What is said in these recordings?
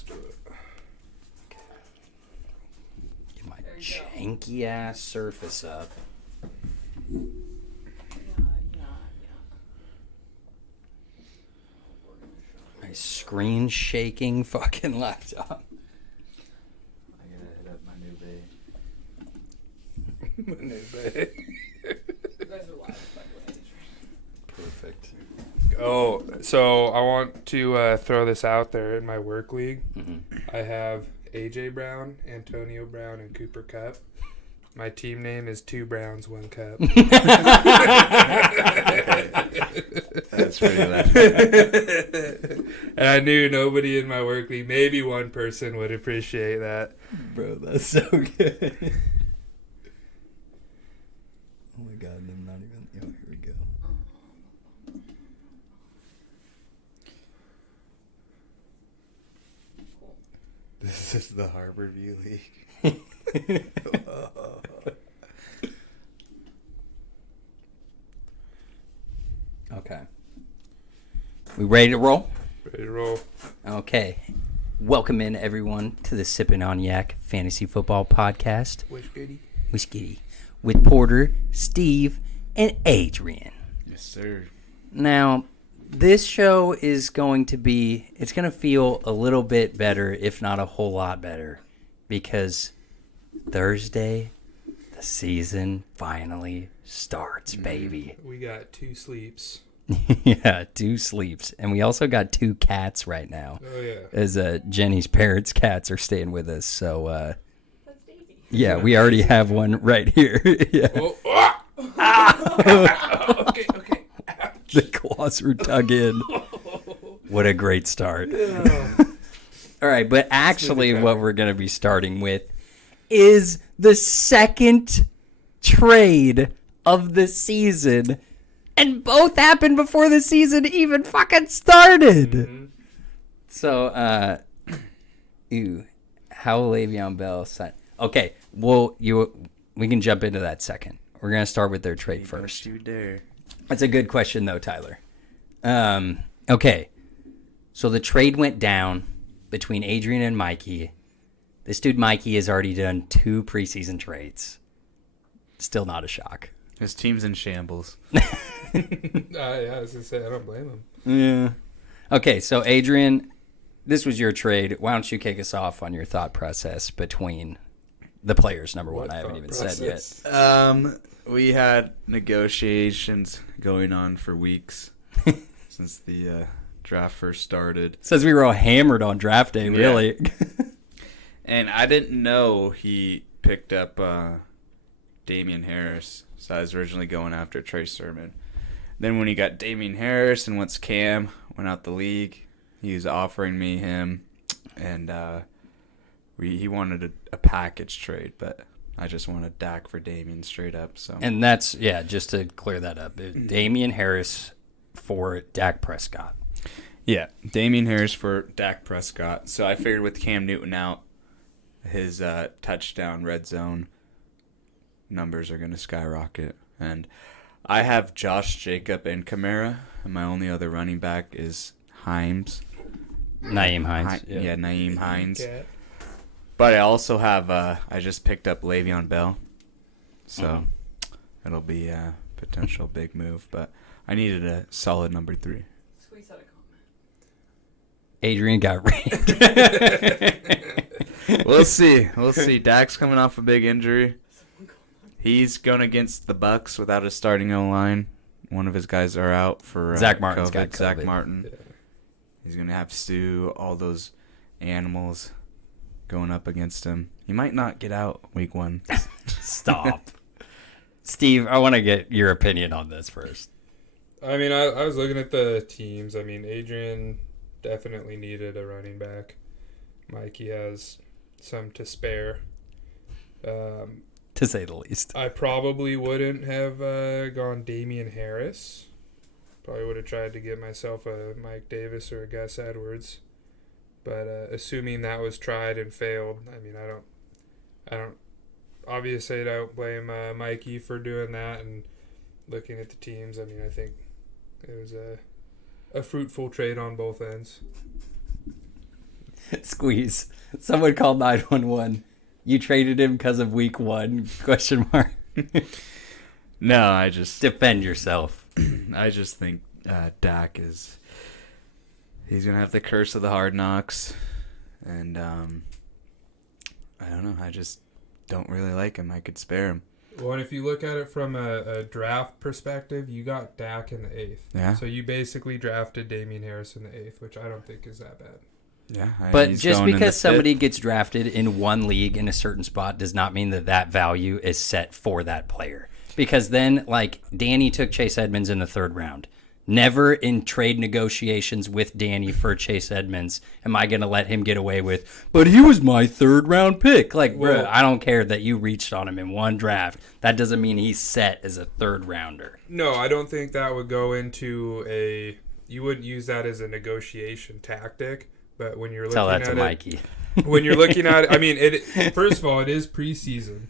Let's do it. Get my janky ass surface up. Yeah. My screen shaking fucking laptop. I gotta hit up my new bae. You guys are live, by the way. Perfect. Oh, so I want to throw this out there in my work league. Mm-hmm. I have AJ Brown, Antonio Brown, and Cooper Kupp. My team name is 2 Browns, 1 Cup. That's pretty loud. And I knew nobody in my work league, maybe one person, would appreciate that. Bro, that's so good. Oh my god, I'm not even. Oh, here we go. This is the Harbor View League. Okay. We ready to roll? Ready to roll. Okay. Welcome in, everyone, to the SippinOnYac Fantasy Football Podcast. Wish goody. Whiskey. With Porter, Steve, and Adrian. Yes, sir. Now, this show is going to be, it's going to feel a little bit better, if not a whole lot better, because Thursday, the season finally starts, baby. We got 2 sleeps. Yeah, 2 sleeps. And we also got 2 cats right now, Oh, yeah. as Jenny's parents' cats are staying with us. So, That's Daisy. yeah, we already have one right here. Yeah. Oh, ah! Okay. The claws were dug in. What a great start. All right, but actually what we're going to be starting with is the second trade of the season. And both happened before the season even fucking started. Mm-hmm. So, how Le'Veon Bell signed. Okay, well, we can jump into that second. We're going to start with their trade first. Don't you dare. That's a good question, though, Tyler. Okay, so the trade went down between Adrian and Mikey. This dude, Mikey, has already done 2 preseason trades. Still not a shock. His team's in shambles. Yeah, I was going to say, I don't blame him. Yeah. Okay, so Adrian, this was your trade. Why don't you kick us off on your thought process between the players, number one? What I haven't thought even process? said yet. We had negotiations going on for weeks since the draft first started. Says we were all hammered on draft day, really. And I didn't know he picked up Damian Harris. So I was originally going after Trey Sermon. Then when he got Damian Harris and once Cam went out the league, he was offering me him. And he wanted a package trade, but I just wanted Dak for Damian straight up. So. And that's, yeah, just to clear that up, Damian Harris for Dak Prescott. Yeah, Damian Harris for Dak Prescott. So I figured with Cam Newton out, his touchdown red zone numbers are going to skyrocket. And I have Josh Jacob and Kamara, and my only other running back is Naeem Hines. Naeem Hines. Cat. But I also have, I just picked up Le'Veon Bell. So it'll be a potential big move. But I needed a solid number 3. Squeeze out a comment. Adrian got ranked. We'll see. Dak's coming off a big injury. He's going against the Bucks without a starting O-line. One of his guys are out for Zach Martin's got COVID. Zach COVID. Martin. Yeah. He's going to have Stu, all those animals going up against him. He might not get out week 1. Stop. Steve, I want to get your opinion on this first. I mean, I was looking at the teams. I mean, Adrian definitely needed a running back. Mikey has some to spare. To say the least. I probably wouldn't have gone Damian Harris. Probably would have tried to get myself a Mike Davis or a Gus Edwards. But assuming that was tried and failed, I mean, I don't. Obviously, I don't blame Mikey for doing that. And looking at the teams, I mean, I think it was a fruitful trade on both ends. Squeeze. Someone called 911. You traded him because of week 1? Question mark. No, I just Defend yourself. I just think Dak is he's gonna have the curse of the hard knocks, and I don't know. I just don't really like him. I could spare him. Well, and if you look at it from a draft perspective, you got Dak in the 8th. Yeah. So you basically drafted Damian Harris in the 8th, which I don't think is that bad. Yeah, But just because somebody gets drafted in one league in a certain spot does not mean that that value is set for that player. Because then, like, Danny took Chase Edmonds in the 3rd round. Never in trade negotiations with Danny for Chase Edmonds am I going to let him get away with, but he was my 3rd round pick. Like, bro, I don't care that you reached on him in one draft. That doesn't mean he's set as a 3rd rounder. No, I don't think that would go into a... You wouldn't use that as a negotiation tactic, but when you're looking Tell that at to it... Mikey. When you're looking at it... I mean, first of all, it is preseason.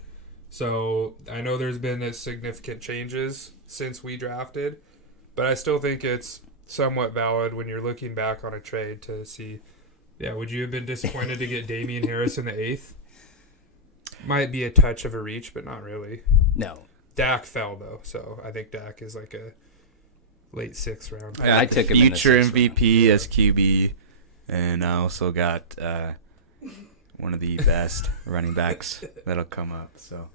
So I know there's been significant changes since we drafted, but I still think it's somewhat valid when you're looking back on a trade to see, yeah, would you have been disappointed to get Damian Harris in the 8th? Might be a touch of a reach, but not really. No. Dak fell, though, so I think Dak is like a late 6th round. I took him in the future 6th MVP as QB, and I also got one of the best running backs that'll come up, so...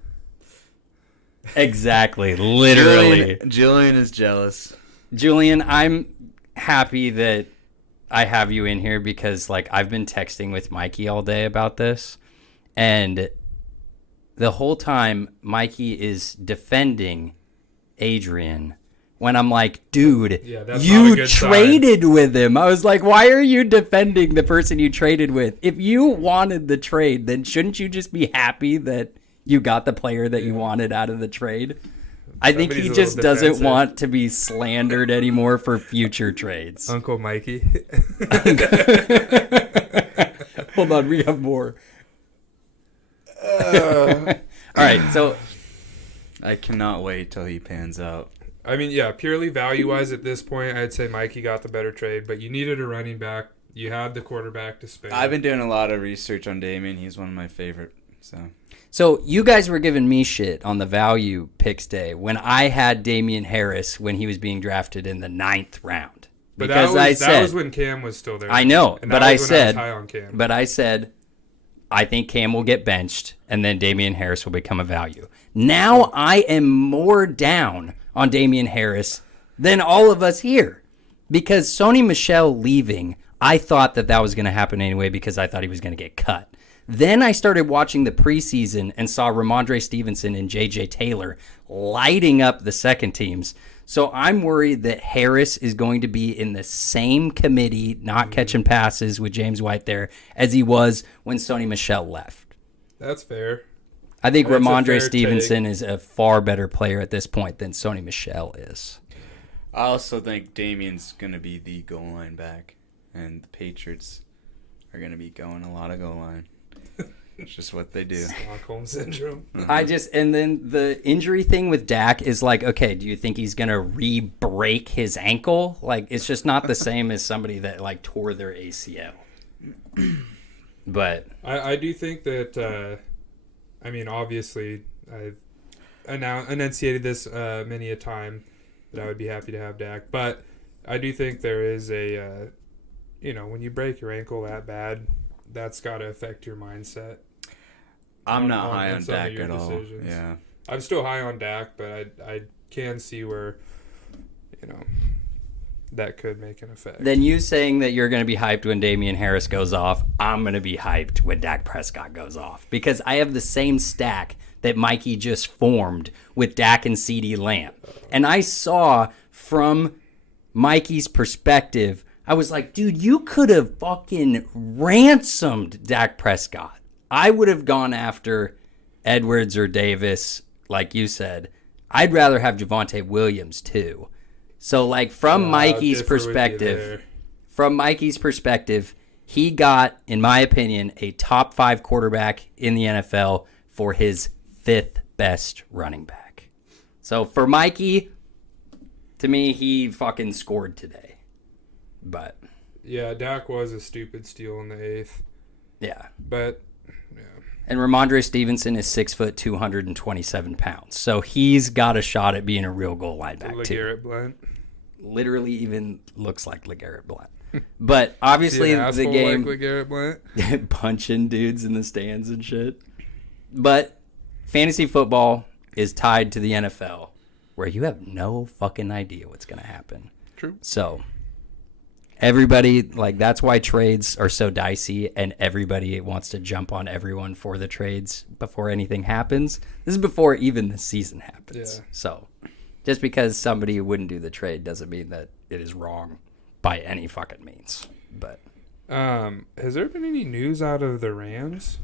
Exactly, literally. Julian is jealous. Julian, I'm happy that I have you in here because, like, I've been texting with Mikey all day about this, and the whole time Mikey is defending Adrian when I'm like, dude, Yeah, that's not a you good traded with him. I was like, why are you defending the person you traded with? If you wanted the trade, then shouldn't you just be happy that you got the player that you wanted out of the trade? I think he Somebody's a just little doesn't defensive. want to be slandered anymore for future trades. Uncle Mikey. Hold on, we have more. All right, so I cannot wait till he pans out. I mean, yeah, purely value-wise at this point, I'd say Mikey got the better trade, but you needed a running back. You had the quarterback to spare. I've been doing a lot of research on Damien. He's one of my favorite, So you guys were giving me shit on the value picks day when I had Damian Harris when he was being drafted in the 9th round. But Because that was when Cam was still there. I know, And but that I was when said, was high on Cam. but I said, I think Cam will get benched and then Damian Harris will become a value. Now I am more down on Damian Harris than all of us here because Sony Michel leaving, I thought that was going to happen anyway because I thought he was going to get cut. Then I started watching the preseason and saw Ramondre Stevenson and J.J. Taylor lighting up the second teams. So I'm worried that Harris is going to be in the same committee, not catching passes with James White there, as he was when Sony Michel left. That's fair. I think That's a Ramondre fair Stevenson is a far better player at this point than Sony Michel is. I also think Damien's going to be the goal line back, and the Patriots are going to be going a lot of goal line. It's just what they do. Stockholm Syndrome. And then the injury thing with Dak is like, okay, do you think he's going to re-break his ankle? Like, it's just not the same as somebody that, like, tore their ACL. But I do think that, I mean, obviously, I've enunciated this many a time that I would be happy to have Dak. But I do think there is a, when you break your ankle that bad, that's got to affect your mindset. I'm not high on some of Dak your at all. decisions. Yeah. I'm still high on Dak, but I can see where, that could make an effect. then you saying that you're going to be hyped when Damian Harris goes off, I'm going to be hyped when Dak Prescott goes off. Because I have the same stack that Mikey just formed with Dak and CeeDee Lamb. And I saw from Mikey's perspective, I was like, dude, you could have fucking ransomed Dak Prescott. I would have gone after Edwards or Davis, like you said. I'd rather have Javonte Williams too. So, like, from Mikey's perspective, he got, in my opinion, a top 5 quarterback in the NFL for his 5th best running back. So for Mikey, to me, he fucking scored today. But yeah, Dak was a stupid steal in the 8th. Yeah. But yeah, And Ramondre Stevenson is 6 foot 227 pounds. So he's got a shot at being a real goal line back too. LeGarrette Blount. Literally even looks like LeGarrette Blount. But obviously See an the asshole game like LeGarrette Blount. punching dudes in the stands and shit. But fantasy football is tied to the NFL, where you have no fucking idea what's going to happen. True. So everybody, like, that's why trades are so dicey, and everybody wants to jump on everyone for the trades before anything happens. This is before even the season happens. Yeah. So just because somebody wouldn't do the trade doesn't mean that it is wrong by any fucking means. But has there been any news out of the Rams?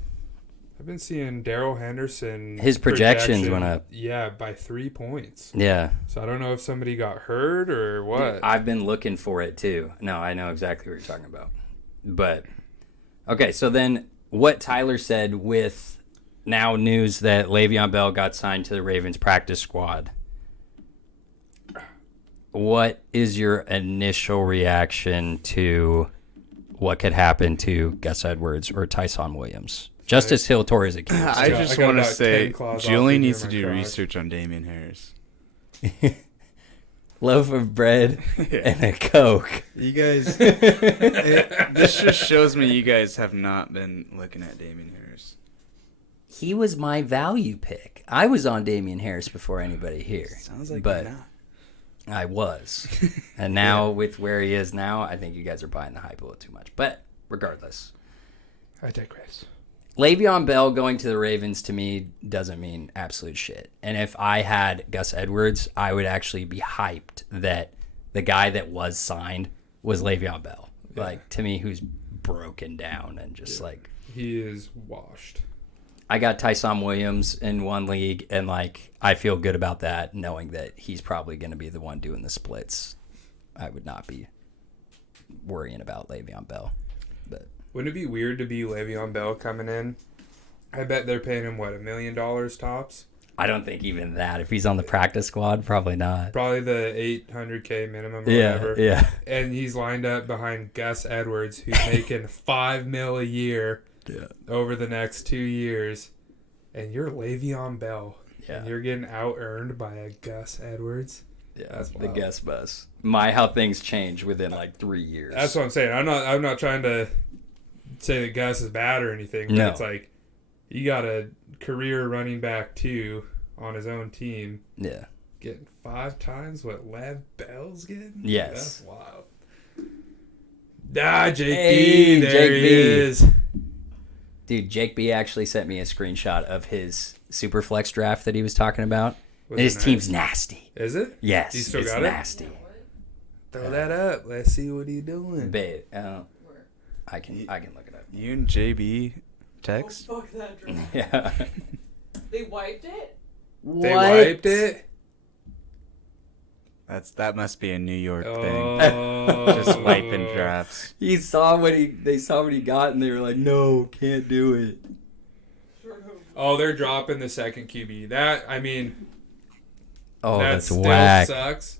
I've been seeing Darrell Henderson. His projections went up. Yeah, by 3 points. yeah, So I don't know if somebody got hurt or what. I've been looking for it too. No, I know exactly what you're talking about. But okay, so then what Tyler said with now news that Le'Veon Bell got signed to the Ravens practice squad. What is your initial reaction to what could happen to Gus Edwards or Tyson Williams? Justice Hill tore his Achilles. I got- just I got want to about say 10 claws off Julian in needs to my do crotch. research on Damian Harris. Loaf of bread and a Coke. You guys, this just shows me you guys have not been looking at Damian Harris. He was my value pick. I was on Damian Harris before anybody here. Sounds like but you're not. I was. And now with where he is now, I think you guys are buying the hype a little too much. But regardless, I digress. Le'Veon Bell going to the Ravens to me doesn't mean absolute shit. And if I had Gus Edwards, I would actually be hyped that the guy that was signed was Le'Veon Bell. Yeah. Like, to me, who's broken down and just like, He is washed. I got Tyson Williams in one league, and like I feel good about that, knowing that he's probably going to be the one doing the splits. I would not be worrying about Le'Veon Bell. But Wouldn't it be weird to be Le'Veon Bell coming in? I bet they're paying him, what, $1 million tops? I don't think even that. If he's on the practice squad, probably not. Probably the $800K minimum or Yeah, whatever. yeah. And he's lined up behind Gus Edwards, who's making $5 million a year over the next 2 years. And you're Le'Veon Bell. Yeah. And you're getting out-earned by a Gus Edwards. Yeah, That's the wild. guest bus. How things change within like 3 years. That's what I'm saying. I'm not trying to say that Gus is bad or anything, but No. it's like you got a career running back too on his own team Yeah. getting 5 times what Lev Bell's getting. Yes. That's wild. Jake Hey, B, there Jake he B. is. Dude, Jake B actually sent me a screenshot of his Superflex draft that he was talking about. Was And it his nice? team's nasty. Is it? Yes, You still it's got it? nasty. Throw that up. Let's see what he's doing. Babe, Where? I can look it up. You and JB text? Oh, fuck that draft. Yeah. They wiped it? They wiped it. That must be a New York thing. Oh, Just wiping drafts. They saw what he got, and they were like, "No, can't do it." Oh, they're dropping the second QB. That, I mean, Oh, that that's still whack. sucks.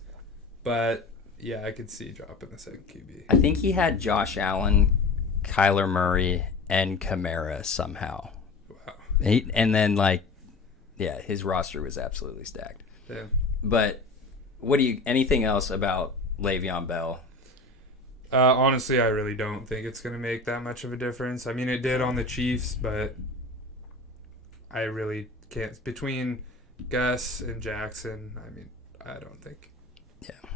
But yeah, I could see dropping the second QB. I think he had Josh Allen, Kyler Murray, and Kamara somehow. Wow. And then his roster was absolutely stacked. Yeah. But anything else about Le'Veon Bell? Honestly, I really don't think it's going to make that much of a difference. I mean, it did on the Chiefs, but I really can't. Between Gus and Jackson, I mean, I don't think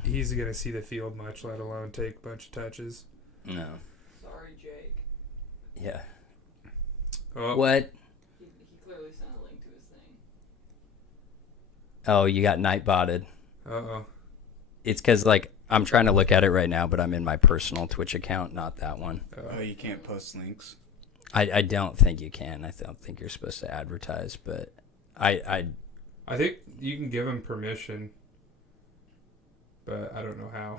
he's going to see the field much, let alone take a bunch of touches. No. Sorry, Jake. Yeah. Oh, What? He clearly sent a link to his thing. Oh, you got Nightbotted. Uh-oh. It's because, I'm trying to look at it right now, but I'm in my personal Twitch account, not that one. Oh, you can't post links? I don't think you can. I don't think you're supposed to advertise, but I I think you can give him permission, but I don't know how.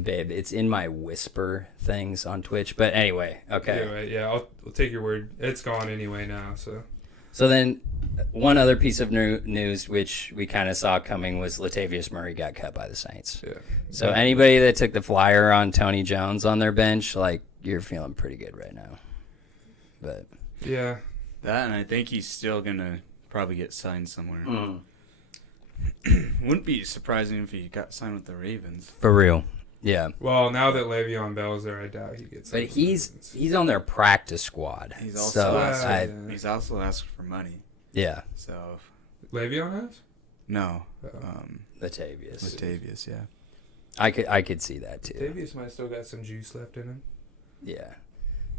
babe, it's in my whisper things on Twitch. But anyway, okay. Anyway, yeah, I'll take your word. It's gone anyway now, so. So then, one other piece of news, which we kind of saw coming, was Latavius Murray got cut by the Saints. Yeah. So anybody that took the flyer on Tony Jones on their bench, like, you're feeling pretty good right now. But Yeah. That, and I think he's still going to probably get signed somewhere. Wouldn't be surprising if he got signed with the Ravens. for real, yeah. Well, now that Le'Veon Bell's there, I doubt he gets. But he's on their practice squad. He's also, so he's also asked for money. yeah, So, Le'Veon has. no. Latavius. Yeah. I could see that too. Latavius might still got some juice left in him. Yeah.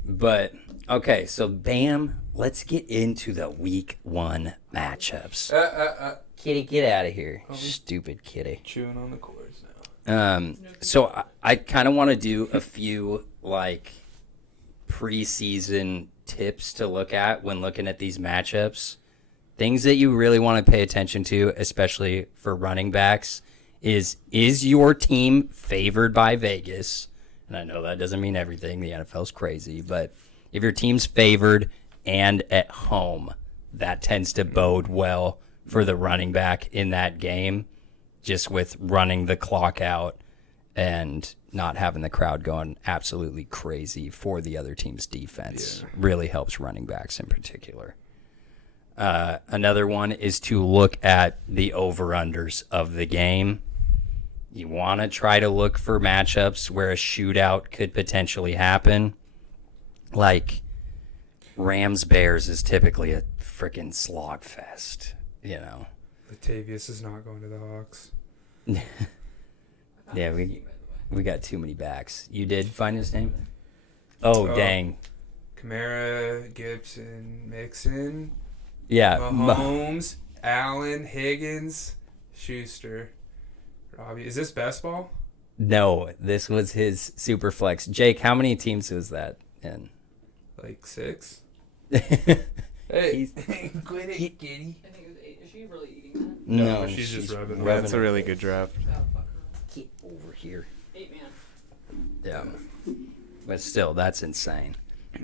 But, okay, so bam, let's get into the week 1 matchups. Kitty, get out of here. Stupid kitty. Chewing on the cords now. So I kind of want to do a few, like, preseason tips to look at when looking at these matchups. Things that you really want to pay attention to, especially for running backs, is your team favored by Vegas? And I know that doesn't mean everything. The NFL's crazy. But if your team's favored and at home, that tends to bode well for the running back in that game, just with running the clock out and not having the crowd going absolutely crazy for the other team's defense. Really helps running backs in particular. Another one is to look at the over-unders of the game. You want to try to look for matchups where a shootout could potentially happen. Like Rams-Bears is typically a freaking slog fest, you know. Latavius is not going to the Hawks. Yeah, we got too many backs. You did find his name? Oh, dang. Kamara, Gibson, Mixon, Yeah. Mahomes, Allen, Higgins, Schuster, Robbie. Is this best ball? No, this was his super flex. Jake, how many teams was that in? Like 6? Hey, Quit it, kitty. I think it was 8. Is she really eating that? No, she's just rubbing it. That's a really good draft. Oh, fuck her. Get over here. 8 man. Yeah. But still, that's insane.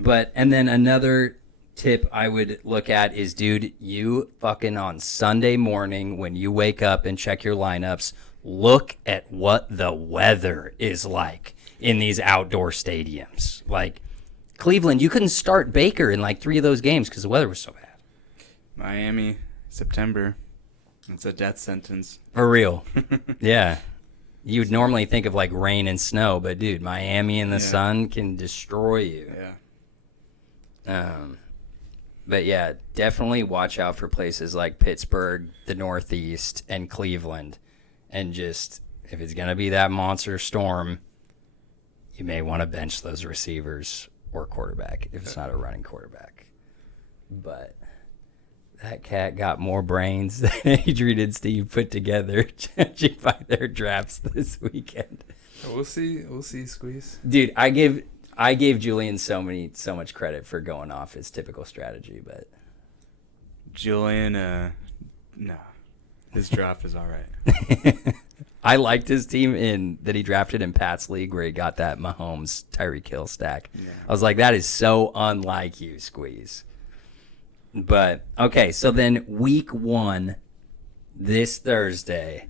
And then another tip I would look at is, dude, you fucking on Sunday morning when you wake up and check your lineups, look at what the weather is like in these outdoor stadiums. Like Cleveland, you couldn't start Baker in like 3 of those games because the weather was so bad. Miami, September. It's a death sentence. For real. Yeah. You'd normally think of like rain and snow, but dude, Miami in the sun can destroy you. Yeah. But yeah, definitely watch out for places like Pittsburgh, the Northeast, and Cleveland. And just, if it's going to be that monster storm, you may want to bench those receivers or quarterback if it's not a running quarterback. But that cat got more brains than Adrian and Steve put together, judging by their drafts this weekend. We'll see. We'll see, Squeeze. Dude, I gave Julian so much credit for going off his typical strategy, but Julian, no. His draft is all right. I liked his team that he drafted in Pat's league where he got that Mahomes Tyreek Hill stack. Yeah. I was like, that is so unlike you, Squeeze. But okay, so then week 1 this Thursday,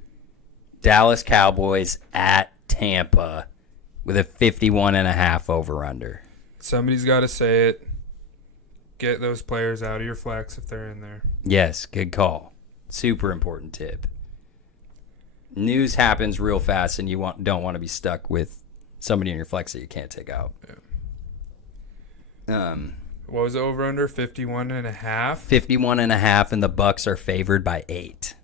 Dallas Cowboys at Tampa with a 51.5 over-under. Somebody's got to say it. Get those players out of your flex if they're in there. Yes, good call. Super important tip. News happens real fast, and you don't want to be stuck with somebody in your flex that you can't take out. Yeah. What was the over-under? 51.5? 51.5, and the Bucks are favored by 8.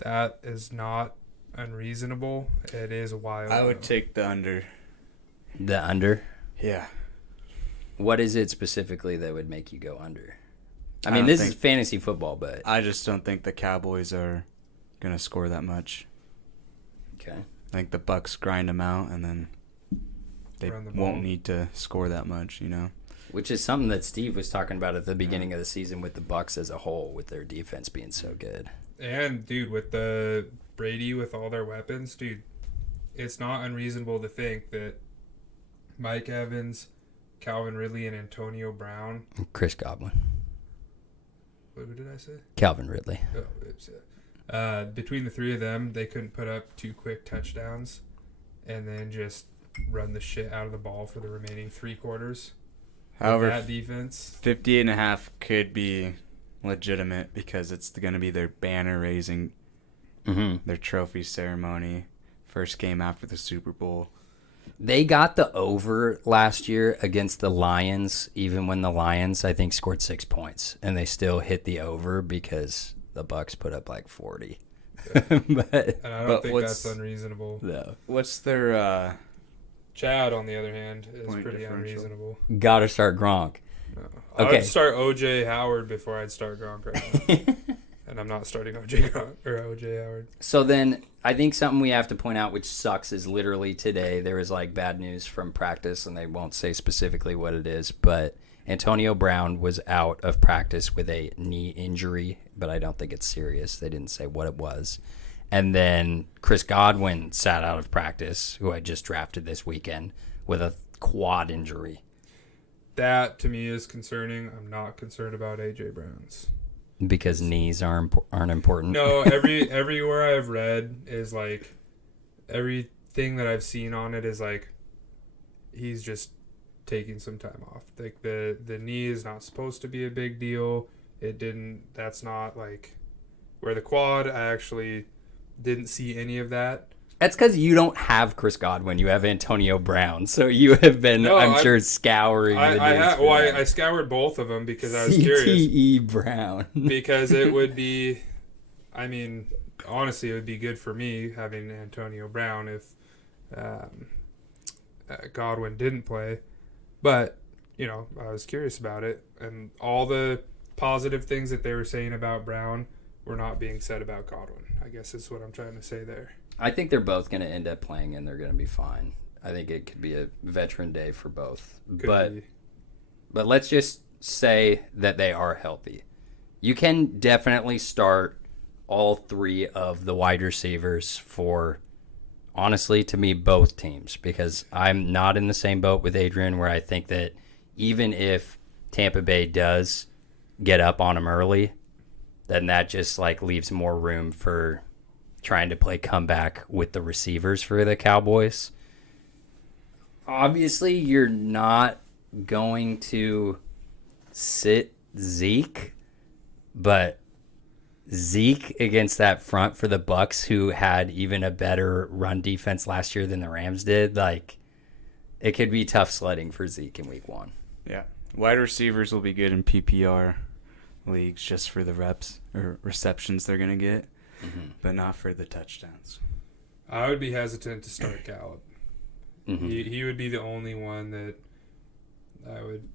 That is not unreasonable. It is wild. I would take the under. The under? Yeah. What is it specifically that would make you go under? I mean, this is fantasy football, but I just don't think the Cowboys are going to score that much. Okay. I think the Bucks grind them out, and then they won't need to score that much, you know? Which is something that Steve was talking about at the beginning of the season with the Bucks as a whole, with their defense being so good. And, dude, with the Brady with all their weapons, dude, it's not unreasonable to think that Mike Evans, Calvin Ridley, and Antonio Brown. Chris Godwin. Who did I say? Calvin Ridley. Oh, oops, yeah. Between the three of them, they couldn't put up 2 quick touchdowns and then just run the shit out of the ball for the remaining 3 quarters. However, that defense, 50.5 could be legitimate because it's going to be their banner raising, their trophy ceremony, first game after the Super Bowl. They got the over last year against the Lions, even when the Lions, I think, scored 6 points, and they still hit the over because the Bucks put up like 40. Yeah. but and I don't think that's unreasonable. no, What's their Chad, on the other hand, is Point pretty differential. unreasonable. gotta start Gronk. No. Okay. I'd start OJ Howard before I'd start Gronk right now. And I'm not starting OJ Howard. So then I think something we have to point out, which sucks, is literally today there was like bad news from practice, and they won't say specifically what it is, but Antonio Brown was out of practice with a knee injury, but I don't think it's serious. They didn't say what it was. And then Chris Godwin sat out of practice, who I just drafted this weekend, with a quad injury. That, to me, is concerning. I'm not concerned about A.J. Brown's. Because knees aren't important. No, everywhere I've read is like, everything that I've seen on it is like, he's just taking some time off. Like, the knee is not supposed to be a big deal. That's not like, where the quad, I actually didn't see any of that. That's because you don't have Chris Godwin. You have Antonio Brown. So you have been, I'm sure, scouring the news. I scoured both of them because I was curious. CTE Brown. Because it would be, I mean, honestly, it would be good for me having Antonio Brown if Godwin didn't play. But, I was curious about it. And all the positive things that they were saying about Brown were not being said about Godwin, I guess is what I'm trying to say there. I think they're both going to end up playing, and they're going to be fine. I think it could be a veteran day for both. But let's just say that they are healthy. You can definitely start all 3 of the wide receivers for, honestly, to me, both teams, because I'm not in the same boat with Adrian where I think that even if Tampa Bay does get up on them early, then that just like leaves more room for trying to play comeback with the receivers for the Cowboys. Obviously, you're not going to sit Zeke, but Zeke against that front for the Bucks, who had even a better run defense last year than the Rams did, like, it could be tough sledding for Zeke in week 1. Yeah. Wide receivers will be good in PPR leagues just for the reps or receptions they're going to get, but not for the touchdowns. I would be hesitant to start Gallup. He would be the only one that I would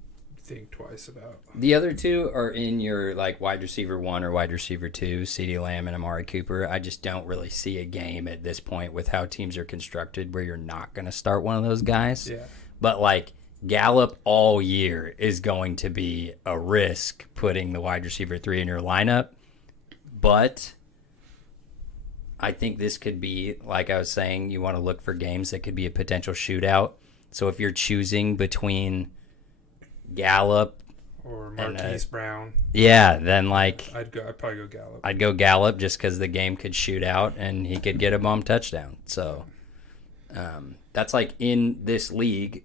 think twice about. The other 2 are in your like wide receiver 1 or wide receiver 2, CeeDee Lamb and Amari Cooper. I just don't really see a game at this point with how teams are constructed where you're not going to start one of those guys. Yeah. But like Gallup all year is going to be a risk putting the wide receiver 3 in your lineup. But I think this could be, like I was saying, you want to look for games that could be a potential shootout. So if you're choosing between Gallup or Marquise Brown, then like I'd probably go Gallup. I'd go Gallup just because the game could shoot out and he could get a bomb touchdown. So that's like in this league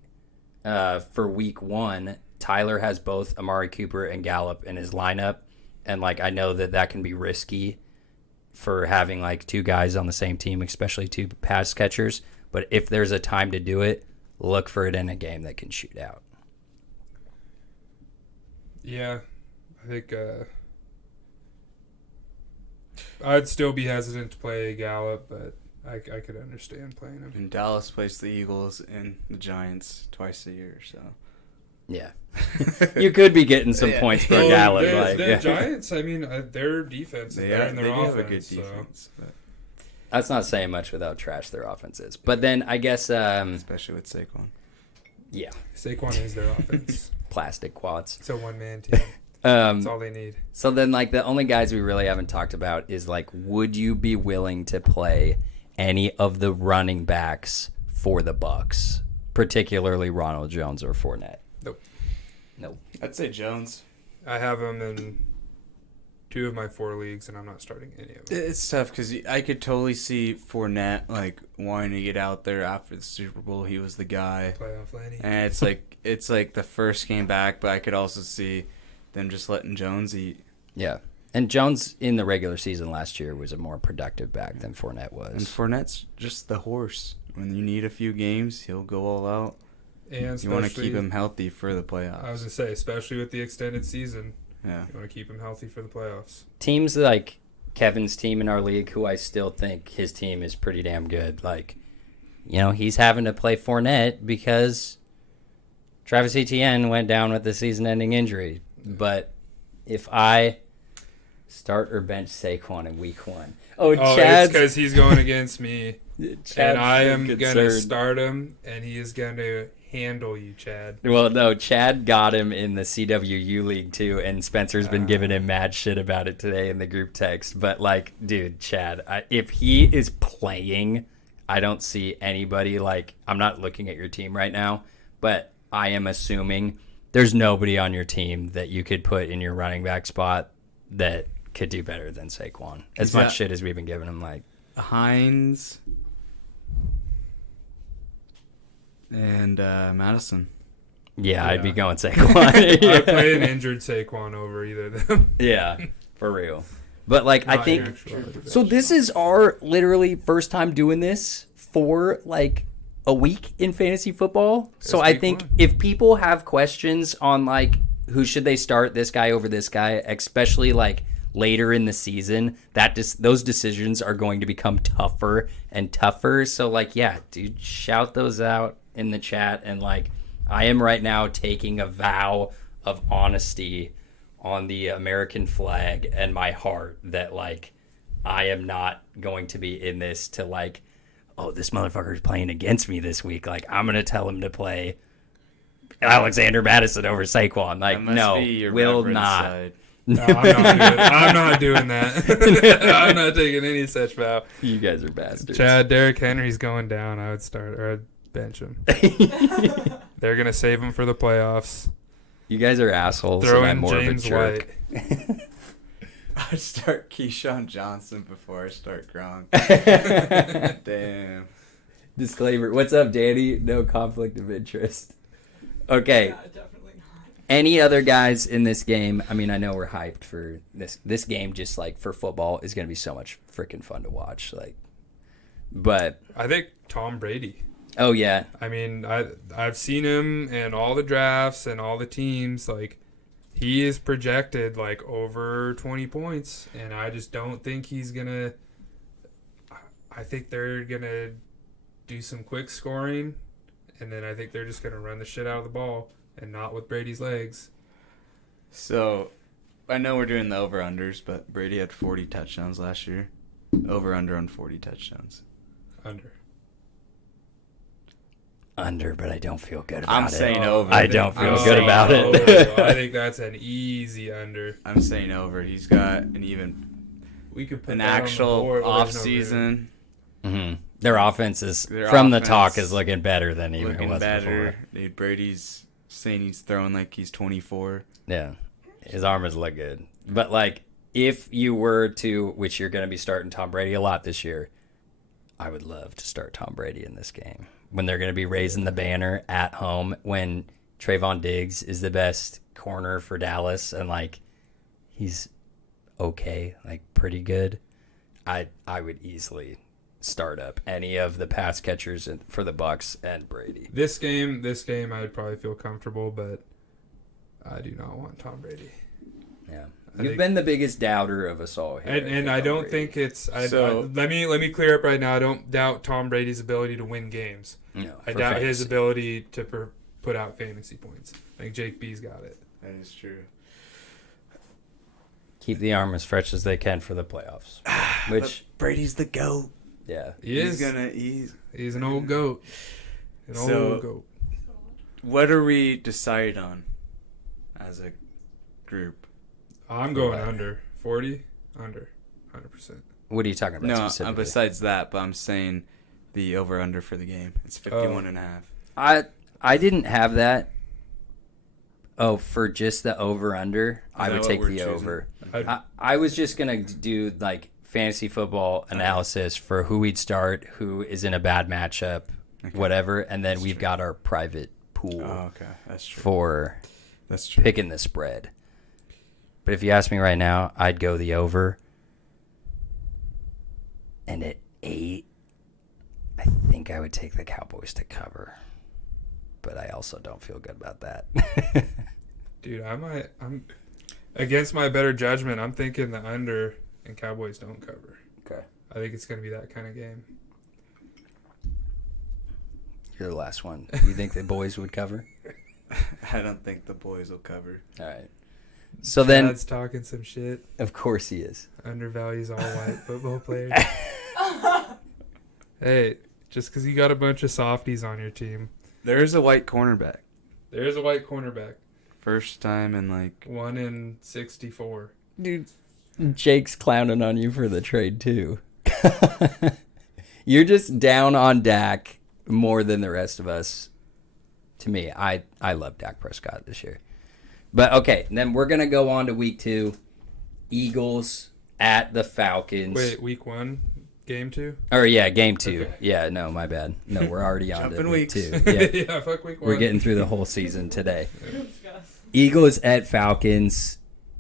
for week 1. Tyler has both Amari Cooper and Gallup in his lineup, and like I know that can be risky for having like 2 guys on the same team, especially 2 pass catchers. But if there's a time to do it, look for it in a game that can shoot out. Yeah, I think I'd still be hesitant to play Gallup, but I could understand playing him. And Dallas plays the Eagles and the Giants twice a year, so. Yeah. You could be getting some points for Gallup. The Giants, I mean, their defense is better than their offense. They have a good defense. But that's not saying much with how trash their offense is. But then I guess... especially with Saquon. Yeah. Saquon is their offense. Plastic quads. It's a one-man team. That's all they need. So then, like, the only guys we really haven't talked about is, like, would you be willing to play any of the running backs for the Bucks, particularly Ronald Jones or Fournette? Nope. Nope. I'd say Jones. I have him in 2 of my 4 leagues, and I'm not starting any of them. It's tough because I could totally see Fournette like wanting to get out there after the Super Bowl. He was the guy, Playoff Lenny. and it's like the first game back. But I could also see them just letting Jones eat. Yeah. And Jones in the regular season last year was a more productive back than Fournette was. And Fournette's just the horse. When you need a few games, he'll go all out. And You want to keep him healthy for the playoffs. I was going to say, especially with the extended season, Yeah. you want to keep him healthy for the playoffs. Teams like Kevin's team in our league, who I still think his team is pretty damn good. Like, he's having to play Fournette because Travis Etienne went down with the season-ending injury. But if I start or bench Saquon in week 1. Oh, it's because he's going against me. Chad's and I am so going to concerned. start him, and he is going to handle you, Chad. Well, no, Chad got him in the CWU league too, and Spencer's been giving him mad shit about it today in the group text. But like, dude, Chad, if he is playing, I don't see anybody like. I'm not looking at your team right now, but I am assuming there's nobody on your team that you could put in your running back spot that could do better than Saquon. As much shit as we've been giving him, like Hines and Madison. Yeah, Yeah. I'd be going Saquon. I play an injured Saquon over either of them. Yeah, for real. But like, I Not think actually. so. This is our literally first time doing this for like a week in fantasy football. So It's I week think 1. if people have questions on like who should they start, this guy over this guy, especially like later in the season, those decisions are going to become tougher and tougher. So like, yeah, dude, shout those out in the chat. And like, I am right now taking a vow of honesty on the American flag and my heart that like I am not going to be in this to like, oh, this motherfucker's playing against me this week. Like, I'm gonna tell him to play Alexander Madison over Saquon. Like, That must no, be your will reverend not. side. No, I'm not doing that. I'm not taking any such vow. You guys are bastards. Chad, Derrick Henry's going down. I would start or I'd bench him. They're gonna save him for the playoffs. You guys are assholes. Throw and I'm in more James of a jerk. White. I'd start Keyshawn Johnson before I start Gronk. Damn. Disclaimer. What's up, Danny? No conflict of interest. Okay. Yeah, definitely not. Any other guys in this game? I mean, I know we're hyped for this game. Just like for football, is going to be so much freaking fun to watch. Like, but I think Tom Brady. oh yeah, I mean, I've seen him in all the drafts and all the teams. Like, he is projected like over 20 points, and I just don't think he's gonna. I think they're gonna do some quick scoring, and then I think they're just gonna run the shit out of the ball, and not with Brady's legs. So, I know we're doing the over-unders, but Brady had 40 touchdowns last year. Over-under on 40 touchdowns. under, but I don't feel good about I'm it. saying over. I don't feel I'm good saying about it. Over. I think that's an easy under. I'm saying over. He's got We could put an that on the actual board, but there's no off-season. Mm-hmm. Their offense is, Their from the offense talk, is looking better than even it Looking was better. before. Dude, Brady's saying he's throwing like he's 24. Yeah, his arms look good. But like, if you were to, which you're going to be starting Tom Brady a lot this year, I would love to start Tom Brady in this game when they're going to be raising the banner at home. When Trayvon Diggs is the best corner for Dallas, and like he's okay, like pretty good. I would easily start up any of the pass catchers for the Bucks and Brady. This game, I'd probably feel comfortable, but I do not want Tom Brady. Yeah, I you've think- been the biggest doubter of us all here. And I don't think it's. Let me clear up right now. I don't doubt Tom Brady's ability to win games. No, I for doubt his fantasy. ability to put out fantasy points. I think Jake B's got it. That is true. Keep the arm as fresh as they can for the playoffs. Which, But Brady's the GOAT. yeah. He's He's an old goat. An So- old goat. What are we decided on as a group? I'm going under 40, under 100%. What are you talking about No, specifically? besides that, but I'm saying the over-under for the game. It's 51 and a half. I didn't have that Oh, for just the over-under, I that would what take we're the choosing? over. I'd- I was just going to do, like, fantasy football analysis for who we'd start, who is in a bad matchup, whatever, and then we've got our private pool Oh, okay. That's true. for That's true. picking the spread. But if you ask me right now, I'd go the over. And at 8, I think I would take the Cowboys to cover. But I also don't feel good about that. Dude, I'm against my better judgment. I'm thinking the under and Cowboys don't cover. Okay. I think it's going to be that kind of game. You're the last one. You think the boys would cover? I don't think the boys will cover. All right. So then, Chad's talking some shit. of course he is. Undervalues all white football players. Hey, just because you got a bunch of softies on your team, There is a white cornerback. there's a white cornerback. First time in like 1 in 64. Dude, Jake's clowning on you for the trade too. You're just down on Dak more than the rest of us. To me, I love Dak Prescott this year. But okay, then we're gonna go on to week 2. Eagles at the Falcons. Wait, week 1, game 2? Or yeah, game 2. Okay. Yeah, no, my bad. No, we're already on to Jumping week weeks. 2. Yeah. Yeah, fuck week 1. We're getting through the whole season today. Discuss. Eagles at Falcons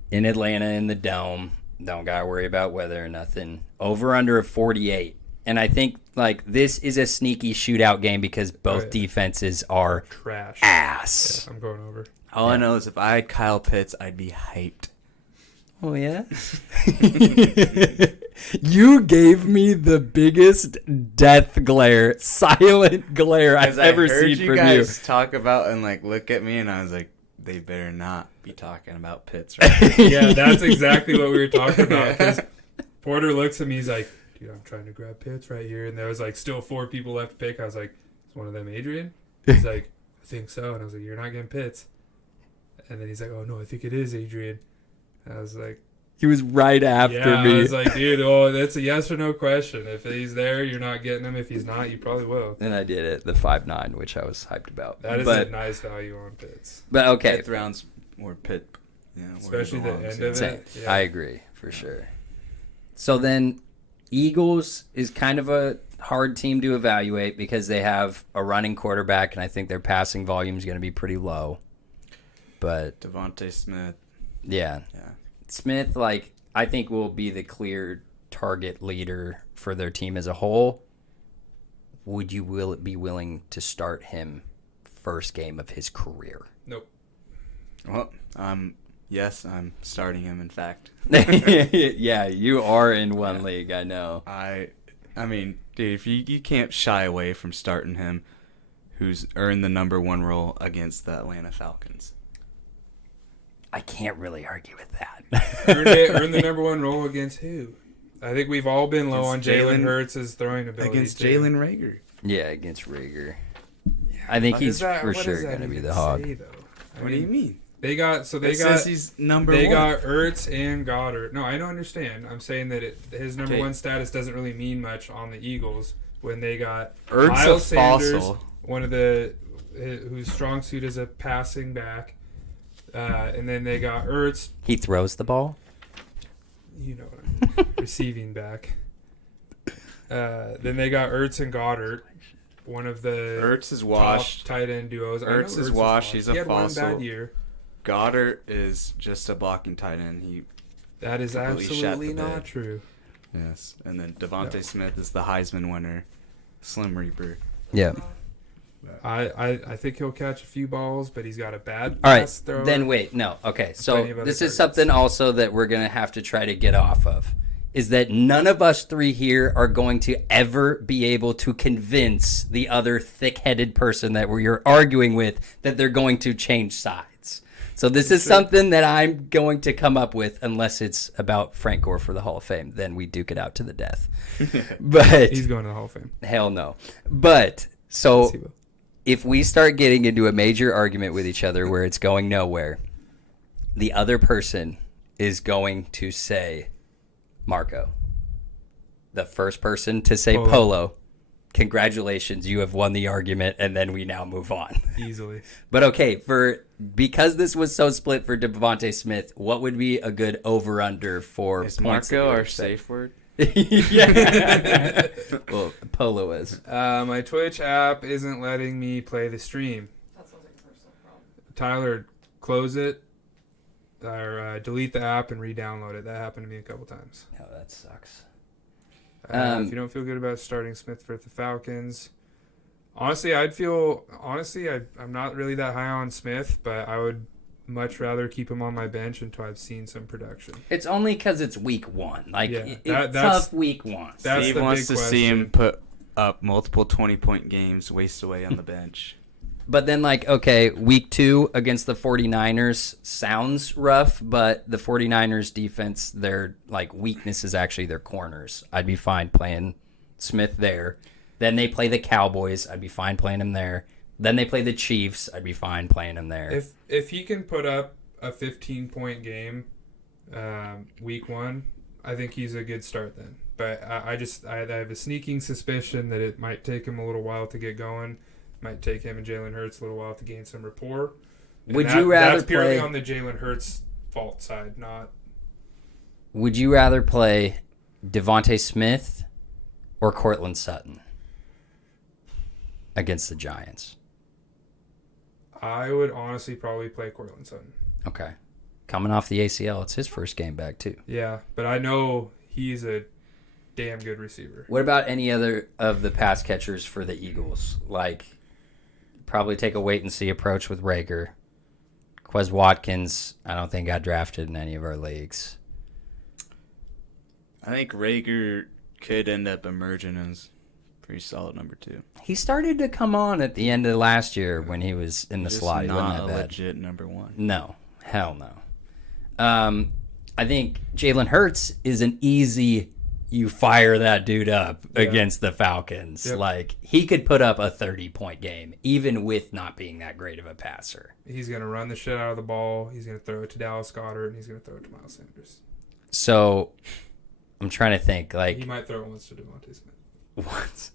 in Atlanta in the Dome. Don't gotta worry about weather or nothing. Over under of 48. And I think like this is a sneaky shootout game because both yeah. defenses are trash. ass. I'm going over. All I know is if I had Kyle Pitts, I'd be hyped. Oh yeah. You gave me the biggest death glare, silent glare I've Because I ever heard seen you from guys talk about and like look at me, and I was like, they better not be talking about Pitts, right? you. Yeah, that's exactly what we were talking about. 'Cause Porter looks at me, he's like, dude, I'm trying to grab Pitts right here. And there was like still 4 people left to pick. I was like, is one of them Adrian? He's like, I think so. And I was like, you're not getting Pitts. And then he's like, oh no, I think it is Adrian. And I was like, He was right after yeah, me. I was like, dude, oh, that's a yes or no question. If he's there, you're not getting him. If he's not, you probably will. And I did it, the 5.9, which I was hyped about. That is but, a nice value on Pitts. but okay, 5th rounds or Pitt, yeah, where he Especially the belongs, end yeah. of same. it. Yeah. I agree for sure. So then, Eagles is kind of a hard team to evaluate because they have a running quarterback, and I think their passing volume is going to be pretty low. But Devontae Smith, yeah, yeah. Smith, like I think will be the clear target leader for their team as a whole. Would you be willing to start him first game of his career? Nope. Well, yes, I'm starting him. In fact, Yeah, you are in one league, I know. I mean, dude, if you can't shy away from starting him, who's earned the number 1 role against the Atlanta Falcons. I can't really argue with that. Earn the number 1 role against who? I think we've all been low on Against Jalen Jalen- Hurts' throwing ability. Against too. Jalen Rager. Yeah, against Rieger. I think What he's is that- for What does sure that going to be even the hog. say, though? I What do you mean, mean? They got It says he's number they 1. got Ertz and Goddard. No, I don't understand. I'm saying that his number Okay. 1 status doesn't really mean much on the Eagles when they got Ertz Miles a Sanders, fossil. one of the whose strong suit is a passing back, and then they got Ertz. He throws the ball? You know what I mean. Receiving back. Then they got Ertz and Goddard, one of the Ertz is top washed. tight end duos. I know Ertz is washed. He's a he had fossil. one bad year. Goddard is just a blocking tight end. That is Completely shut absolutely the not bed. true. Yes. And then Devontae No. Smith is the Heisman winner. Slim Reaper. Yeah. I think he'll catch a few balls, but he's got a bad All right, pass thrower. then wait, no. Okay, so Plenty of other this is targets. something also that we're going to have to try to get off of. Is that none of us 3 here are going to ever be able to convince the other thick-headed person that we're arguing with that they're going to change sides. So this is something that I'm going to come up with unless it's about Frank Gore for the Hall of Fame. Then we duke it out to the death. But He's going to the Hall of Fame. hell no. But so Yes, he will. if we start getting into a major argument with each other where it's going nowhere, the other person is going to say Marco. The first person to say Polo. Polo congratulations, you have won the argument, and then we now move on. Easily. But okay, because this was so split for Devontae Smith, what would be a good over-under for Is points? Marco our safe word? Yeah. Well, Polo is. My Twitch app isn't letting me play the stream. That sounds like a personal problem. Tyler, close it or delete the app and re-download it. That happened to me a couple times. Oh, that sucks. If you don't feel good about starting Smith for the Falcons, honestly, I'm not really that high on Smith, but I would much rather keep him on my bench until I've seen some production. It's only because it's week 1. Like, Yeah, it's that's tough week 1. That's Steve the wants big to see question. him put up multiple 20-point games, waste away on the bench. But then, like, okay, week 2 against the 49ers sounds rough, but the 49ers defense, their, like, weakness is actually their corners. I'd be fine playing Smith there. Then they play the Cowboys. I'd be fine playing him there. Then they play the Chiefs. I'd be fine playing him there. If he can put up a 15-point game week 1, I think he's a good start then. But I have a sneaking suspicion that it might take him a little while to get going. Might take him and Jalen Hurts a little while to gain some rapport. And Would you rather that's purely play? on the Jalen Hurts fault side, not. Would you rather play Devontae Smith or Cortland Sutton against the Giants? I would honestly probably play Cortland Sutton. Okay. Coming off the ACL, it's his first game back too. Yeah, but I know he's a damn good receiver. What about any other of the pass catchers for the Eagles? Like, probably take a wait and see approach with Rager. Quez Watkins, I don't think got drafted in any of our leagues. I think Rager could end up emerging as pretty solid number 2. He started to come on at the end of last year when he was in the Just slot. He wasn't not that a bad. legit number 1. No, hell no. I think Jalen Hurts is an easy. You fire that dude up against the Falcons. Yep. Like, he could put up a 30-point game, even with not being that great of a passer. He's going to run the shit out of the ball. He's going to throw it to Dallas Goedert, and he's going to throw it to Miles Sanders. So, I'm trying to think, like, He might throw it once to Devontae Smith. what?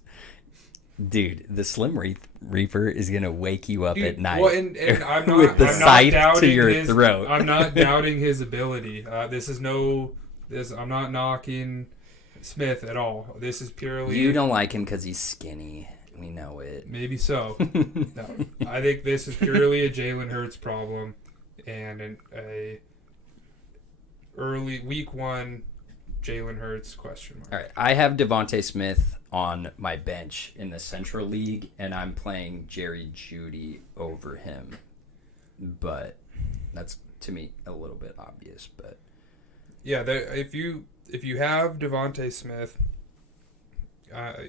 Dude, the Slim Reaper is going to wake you up at night Well, and I'm not, with the I'm not sight to doubting your his, throat. I'm not doubting his ability. I'm not knocking Smith at all. This is purely... You don't like him because he's skinny. We know it. Maybe so. No, I think this is purely a Jalen Hurts problem and a early week 1 Jalen Hurts question mark. All right, I have Devontae Smith on my bench in the Central League, and I'm playing Jerry Jeudy over him. But that's, to me, a little bit obvious. But Yeah, if you have Devontae Smith,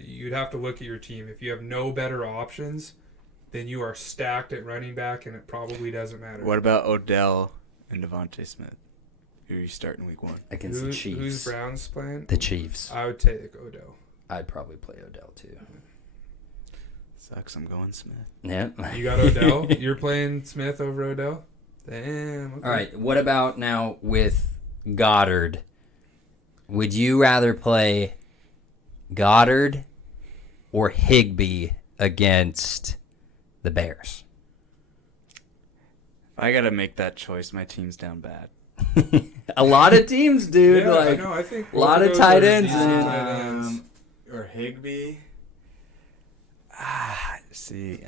you'd have to look at your team. If you have no better options, then you are stacked at running back, and it probably doesn't matter. What about Odell and Devontae Smith? Who are you starting week 1? against the Chiefs. Who's Browns playing? The Chiefs. I would take Odell. I'd probably play Odell, too. Sucks, I'm going Smith. Yeah. You got Odell? You're playing Smith over Odell? Damn. Okay. All right, what about now with Goddard? Would you rather play Goddard or Higbee against the Bears? If I got to make that choice, my team's down bad. A lot of teams, dude. Yeah, like, I know. I think a lot both of those tight are ends, decent dude. tight ends. Or Higbee. See.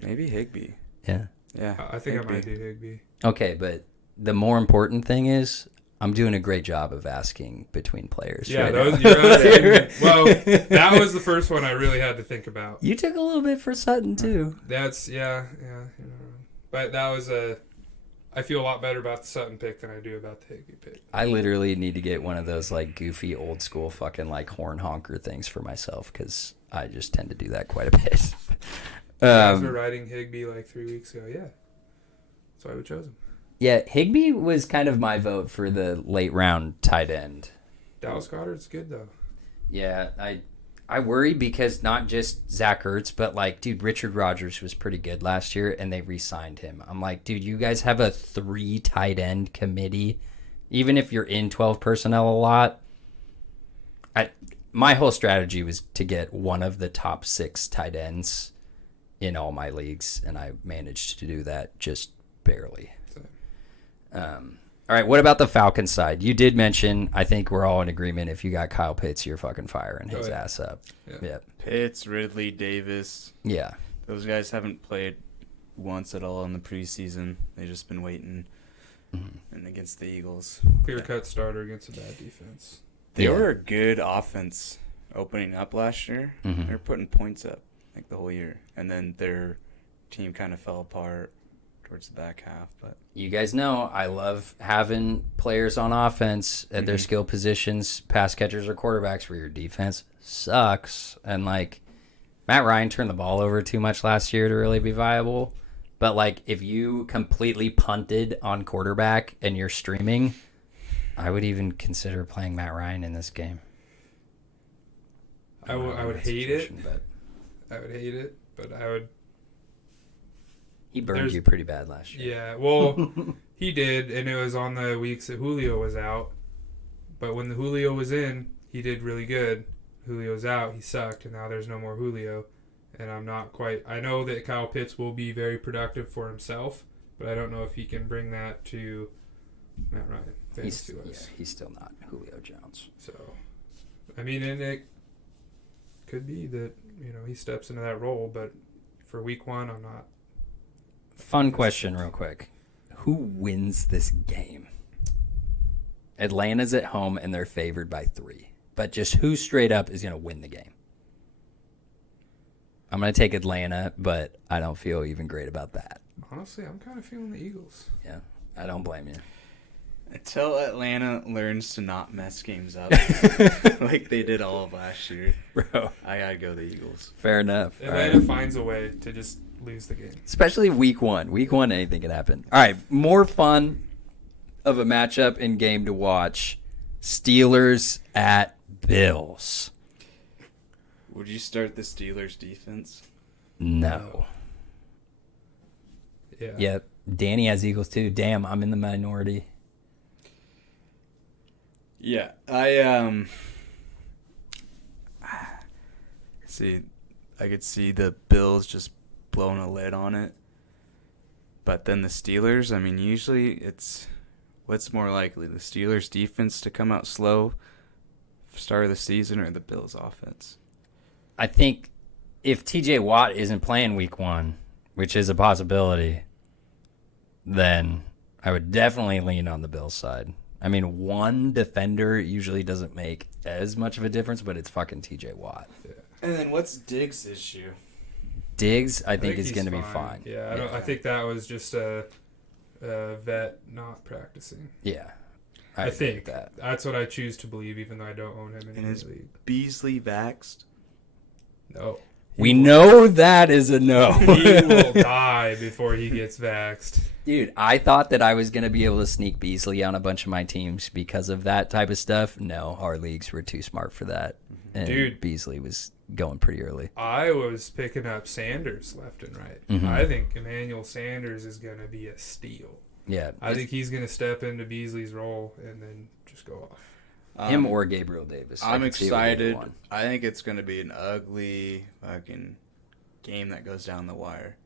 Maybe Higbee. Yeah. Yeah. I think I Higbee. might do Higbee. Okay, but the more important thing is I'm doing a great job of asking between players. Yeah, right those, now. you're asking, well, that was the first one I really had to think about. You took a little bit for Sutton, too. That's, yeah. But that was I feel a lot better about the Sutton pick than I do about the Higbee pick. I literally need to get one of those, like, goofy, old-school fucking, like, horn honker things for myself because I just tend to do that quite a bit. You guys were riding Higbee like 3 weeks ago. Yeah. That's why we chose him. Yeah, Higbee was kind of my vote for the late round tight end. Dallas Goedert's good, though. Yeah, I worry because not just Zach Ertz, but like, dude, Richard Rodgers was pretty good last year, and they re-signed him. I'm like, dude, you guys have a 3 tight end committee Even if you're in 12 personnel a lot, my whole strategy was to get one of the top 6 tight ends in all my leagues, and I managed to do that just barely. All right, what about the Falcons side? You did mention, I think we're all in agreement, if you got Kyle Pitts, you're fucking firing his ass up. Yeah. Yep. Pitts, Ridley, Davis. Yeah. Those guys haven't played once at all in the preseason. They've just been waiting. And against the Eagles. Clear-cut starter against a bad defense. They were a good offense opening up last year. Mm-hmm. They were putting points up like the whole year. And then their team kind of fell apart towards the back half. But You guys know I love having players on offense at their skill positions, pass catchers or quarterbacks, where your defense sucks. And, like, Matt Ryan turned the ball over too much last year to really be viable. But, like, if you completely punted on quarterback and you're streaming, I would even consider playing Matt Ryan in this game. I would hate it. But I would hate it, but I would. he burned you pretty bad last year. Yeah, well, he did, and it was on the weeks that Julio was out. But when the Julio was in, he did really good. Julio's out, he sucked, and now there's no more Julio. And I'm not quite. I know that Kyle Pitts will be very productive for himself, but I don't know if he can bring that to Matt Ryan. He's still not Julio Jones. So, I mean, and it could be that, he steps into that role, but for week 1, I'm not. Fun question real quick. Who wins this game? Atlanta's at home and they're favored by 3. But just who straight up is going to win the game? I'm going to take Atlanta, but I don't feel even great about that. Honestly, I'm kind of feeling the Eagles. Yeah, I don't blame you. until Atlanta learns to not mess games up like they did all of last year, Bro, I gotta go the Eagles. fair enough. Atlanta finds a way to just lose the game. Especially week one. Week one, anything can happen. All right, more fun of a matchup and game to watch. Steelers at Bills. Would you start the Steelers defense? No. Yeah. Yep. Danny has Eagles too. Damn, I'm in the minority. Yeah, I could see the Bills just blowing a lid on it. But then the Steelers, I mean, usually what's more likely, the Steelers defense to come out slow start of the season or the Bills offense? I think if TJ Watt isn't playing week one, which is a possibility, then I would definitely lean on the Bills side. I mean, one defender usually doesn't make as much of a difference, but it's fucking TJ Watt. Yeah. And then what's Diggs' issue? Diggs, I think is he's going to be fine. Yeah, I think that was just a vet not practicing. Yeah. I agree think with that. that's what I choose to believe, even though I don't own him in And the is league. Beasley vaxxed? No. We know that is a no. He will die before he gets vaxxed. Dude, I thought that I was going to be able to sneak Beasley on a bunch of my teams because of that type of stuff. No, our leagues were too smart for that. And Dude. Beasley was going pretty early. I was picking up Sanders left and right. Mhm. I think Emmanuel Sanders is going to be a steal. Yeah. I think he's going to step into Beasley's role and then just go off. Him or Gabriel Davis. I'm I could see it with either excited. one. I think it's going to be an ugly fucking game that goes down the wire.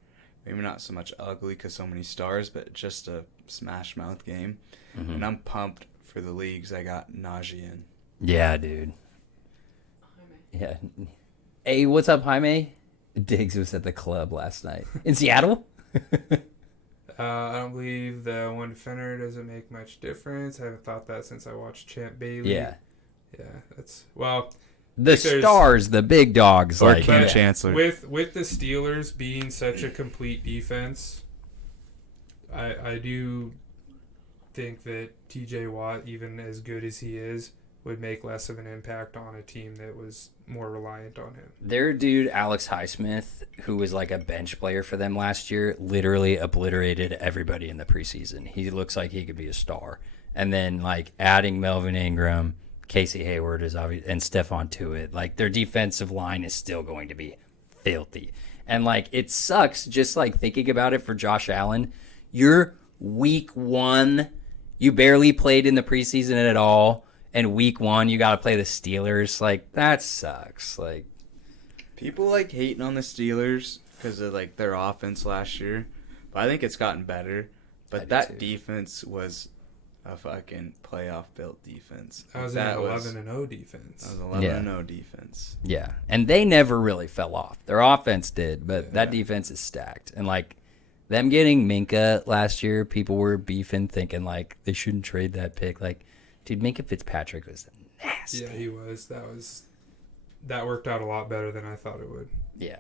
Maybe not so much ugly because so many stars, but just a smash mouth game. Mhm. And I'm pumped for the leagues I got Najee in. Yeah, dude. Yeah. Hey, what's up, Jaime? Diggs was at the club last night. In Seattle? I don't believe the one defender doesn't make much difference. I haven't thought that since I watched Champ Bailey. Yeah. Yeah, that's well. The There's- stars, the big dogs. Or like Cam yeah. Chancellor. With the Steelers being such a complete defense, I do think that TJ Watt, even as good as he is, would make less of an impact on a team that was more reliant on him. Their dude, Alex Highsmith, who was like a bench player for them last year, literally obliterated everybody in the preseason. He looks like he could be a star. And then, like, adding Melvin Ingram, Casey Hayward is obvious, and Stephon Tuitt, like, their defensive line is still going to be filthy. And, like, it sucks just, like, thinking about it for Josh Allen. You're week one. You barely played in the preseason at all, and week 1 you got to play the Steelers. Like, that sucks. Like, People like hating on the Steelers because of like their offense last year, but I think it's gotten better. I But do that too. defense was a fucking playoff built defense. That was That an was- 11-0 defense. That was 11-0 defense. yeah. And they never really fell off. Their offense did, but that Yeah. defense is stacked. And, like, them getting Minka last year, people were beefing, thinking, like, they shouldn't trade that pick. Like, dude, Minka Fitzpatrick was nasty. Yeah, he was. That worked out a lot better than I thought it would. Yeah.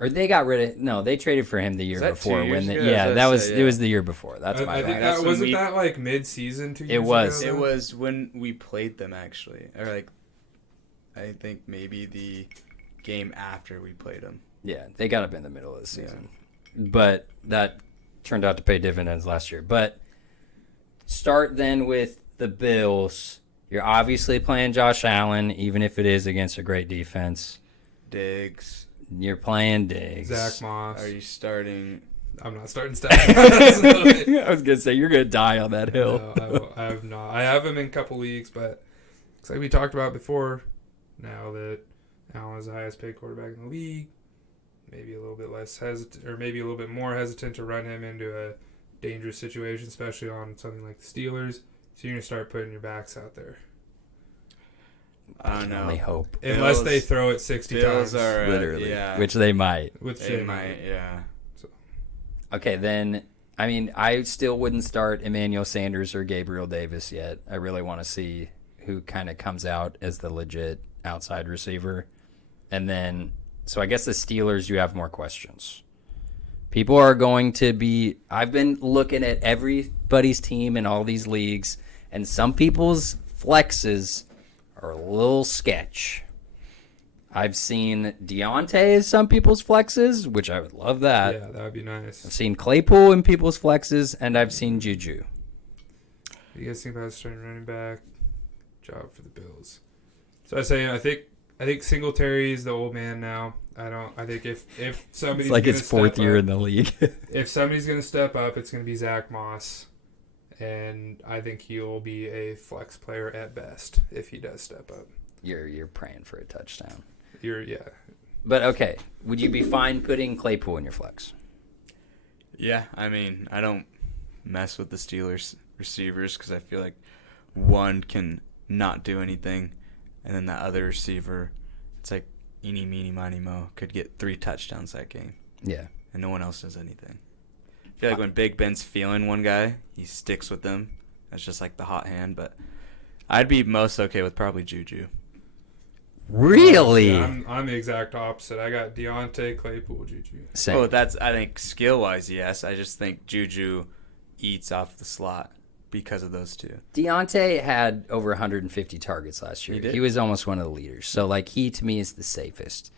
Or they got rid of they traded for him the year that before 2 years when ago? yeah, I was that gonna was say, it yeah. was the year before. That's my I think bad. That's that when wasn't we- that like mid-season 2 years It was. ago. It was when we played them actually, or like, I think maybe the game after we played them. Yeah, they got up in the middle of the season. But that turned out to pay dividends last year. But start then with the Bills. You're obviously playing Josh Allen, even if it is against a great defense. Diggs. You're playing Diggs. Zach Moss. Are you starting? I'm not starting Zach Moss. I was gonna say you're gonna die on that hill. No, I have not. I have him in a couple leagues, but it's like we talked about before. Now that Allen is the highest paid quarterback in the league, maybe a little bit less hesitant, or maybe a little bit more hesitant to run him into a dangerous situation, especially on something like the Steelers. So you're gonna start putting your backs out there, I don't Can know. only hope. unless Bills- they throw it 60 Bills times. are Literally. yeah. Which they might. Which They they might, yeah. Okay, then I mean, I still wouldn't start Emmanuel Sanders or Gabriel Davis yet. I really want to see who kind of comes out as the legit outside receiver. And then, so I guess the Steelers, you have more questions. People are going to be, I've been looking at everybody's team in all these leagues, and some people's flexes are a little sketch. I've seen Deontay as some people's flexes, which I would love that. Yeah, that would be nice. I've seen Claypool in people's flexes, and I've seen Juju. What do you guys think about starting running back? Job for the Bills. So I think Singletary is the old man now. I think if somebody's It's like gonna his fourth step year up, in the league. if somebody's gonna step up, it's gonna be Zach Moss, and I think he'll be a flex player at best if he does step up. You're praying for a touchdown. Yeah. But okay, would you be fine putting Claypool in your flex? Yeah, I mean, I don't mess with the Steelers receivers because I feel like one can not do anything, and then the other receiver, it's like eeny, meeny, miny, mo, could get 3 touchdowns that game, Yeah. and no one else does anything. I feel like when Big Ben's feeling one guy, he sticks with them. That's just like the hot hand, but I'd be most okay with probably Juju. Really? Yeah, I'm the exact opposite. I got Deontay, Claypool, Juju. Same. Oh, that's, I think, skill-wise, yes. I just think Juju eats off the slot because of those two. Deontay had over 150 targets last year. He did? He was almost one of the leaders. So, like, he, to me, is the safest.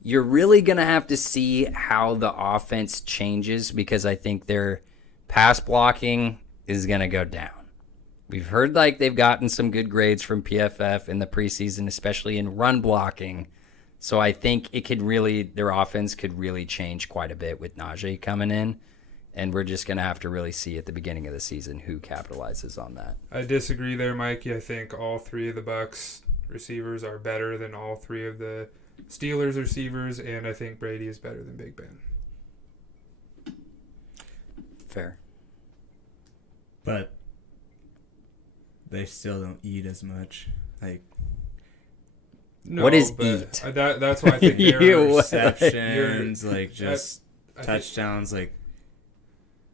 You're really going to have to see how the offense changes because I think their pass blocking is going to go down. We've heard, like, they've gotten some good grades from PFF in the preseason, especially in run blocking. So I think it could really, their offense could really change quite a bit with Najee coming in. And we're just going to have to really see at the beginning of the season who capitalizes on that. I disagree there, Mikey. I think all 3 of the Bucks receivers are better than all 3 of the Steelers receivers, and I think Brady is better than Big Ben. Fair. But they still don't eat as much. Like, No, What is but eat? That's why I think You they're what? receptions, like just I think- touchdowns, like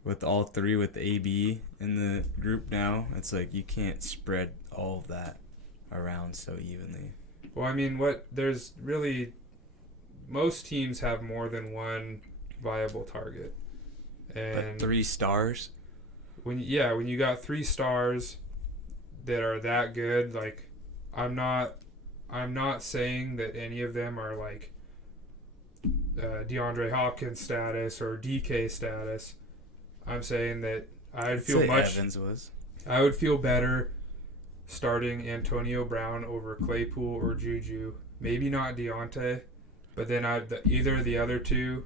with all 3 with the AB in the group now, it's like you can't spread all of that around so evenly. Well, I mean, there's really most teams have more than one viable target, and But 3 stars? when you got 3 stars that are that good, like I'm not saying that any of them are like DeAndre Hopkins status or DK status. I'm saying that I'd feel Say much. Evans was. I would feel better starting Antonio Brown over Claypool or Juju. Maybe not Deontay, but then either of the other 2,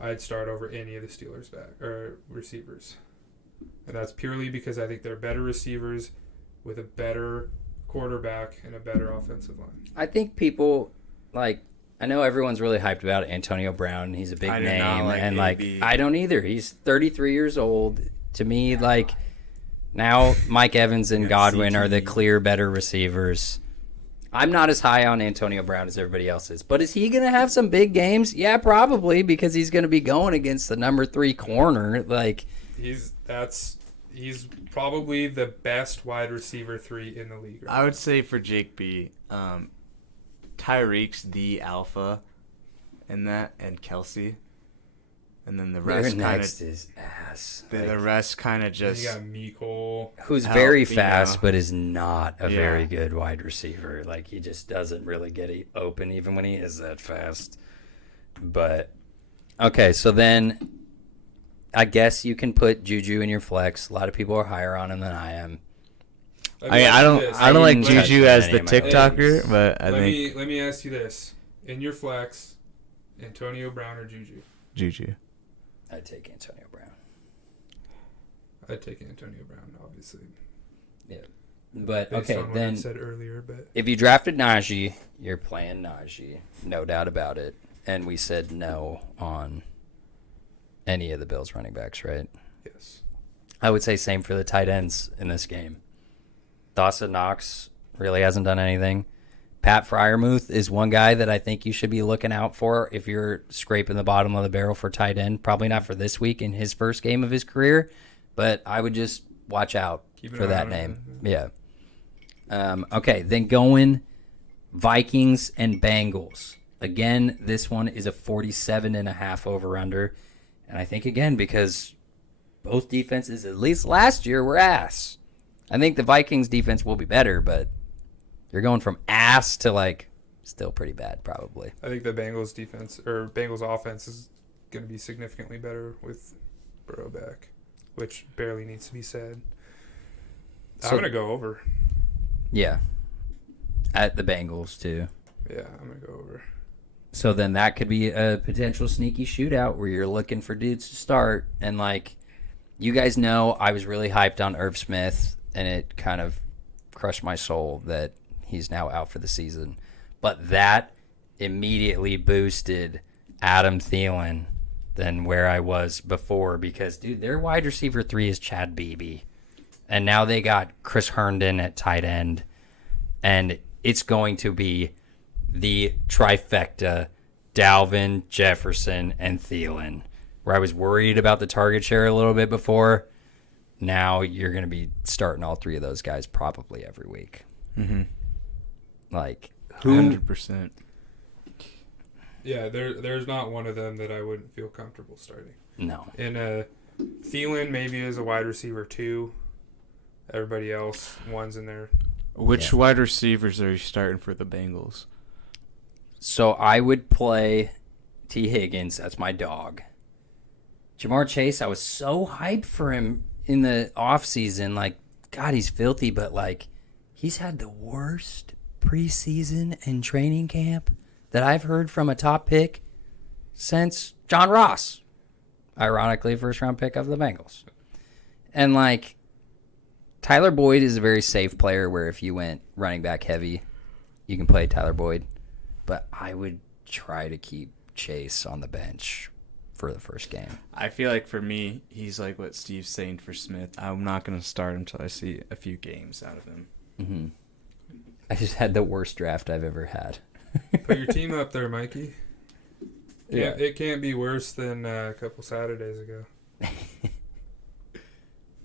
I'd start over any of the Steelers back or receivers. And that's purely because I think they're better receivers with a better quarterback and a better offensive line. I think people, like, I know everyone's really hyped about Antonio Brown. He's a big I do name. not like And, AB. I don't either. He's 33 years old. To me, now Mike Evans and You got Godwin are the CTE. clear better receivers. I'm not as high on Antonio Brown as everybody else is. But is he going to have some big games? Yeah, probably, because he's going to be going against the number 3 corner. He's probably the best wide receiver 3 in the league. Right I would say for Jake B, Tyreek's the alpha in that, and Kelsey. And then the rest kind next of is ass. the rest kind of now. just You got Mecole. Who's help, very you fast, know. but is not a Yeah. very good wide receiver. He just doesn't really get open even when he is that fast. But, okay, so then I guess you can put Juju in your flex. A lot of people are higher on him than I am. I don't like didn't touch Juju as any the of my TikToker, legs. but I let think me ask you this: in your flex, Antonio Brown or Juju? Juju. I'd take Antonio Brown. I'd take Antonio Brown, obviously. But, Based okay, on what I then said earlier, but if you drafted Najee, you're playing Najee. No doubt about it. And we said no on any of the Bills running backs, right? yes, I would say same for the tight ends in this game. Dawson Knox really hasn't done anything. Pat Freiermuth is one guy that I think you should be looking out for if you're scraping the bottom of the barrel for tight end. Probably not for this week in his first game of his career, but I would just watch out Keep an for eye that on name. him. Yeah. Okay, then going Vikings and Bengals. Again, this one is a 47.5 over-under. And I think, again, because both defenses, at least last year, were ass. I think the Vikings defense will be better, but you're going from ass to, still pretty bad, probably. I think the Bengals defense or Bengals offense is going to be significantly better with Burrow back, which barely needs to be said. So- I'm going to go over. Yeah. At the Bengals, too. Yeah, I'm going to go over. So then that could be a potential sneaky shootout where you're looking for dudes to start. And, you guys know I was really hyped on Irv Smith, and it kind of crushed my soul that he's now out for the season. But that immediately boosted Adam Thielen than where I was before because, dude, their wide receiver 3 is Chad Beebe. And now they got Chris Herndon at tight end. And it's going to be the trifecta, Dalvin, Jefferson, and Thielen. Where I was worried about the target share a little bit before, now you're going to be starting all 3 of those guys probably every week. Mm-hmm. Who? 100%. Yeah, there's not one of them that I wouldn't feel comfortable starting. No. And Thielen maybe is a wide receiver 2. Everybody else, one's in there. Which wide receivers are you starting for the Bengals? So I would play T. Higgins. That's my dog. Jamar Chase, I was so hyped for him in the offseason. God, he's filthy, but, he's had the worst preseason and training camp that I've heard from a top pick since John Ross. Ironically, first-round pick of the Bengals. And, Tyler Boyd is a very safe player where if you went running back heavy, you can play Tyler Boyd. But I would try to keep Chase on the bench for the first game. I feel like for me, he's like what Steve's saying for Smith. I'm not going to start him until I see a few games out of him. Mm-hmm. I just had the worst draft I've ever had. Put your team up there, Mikey. Yeah. It can't be worse than a couple Saturdays ago.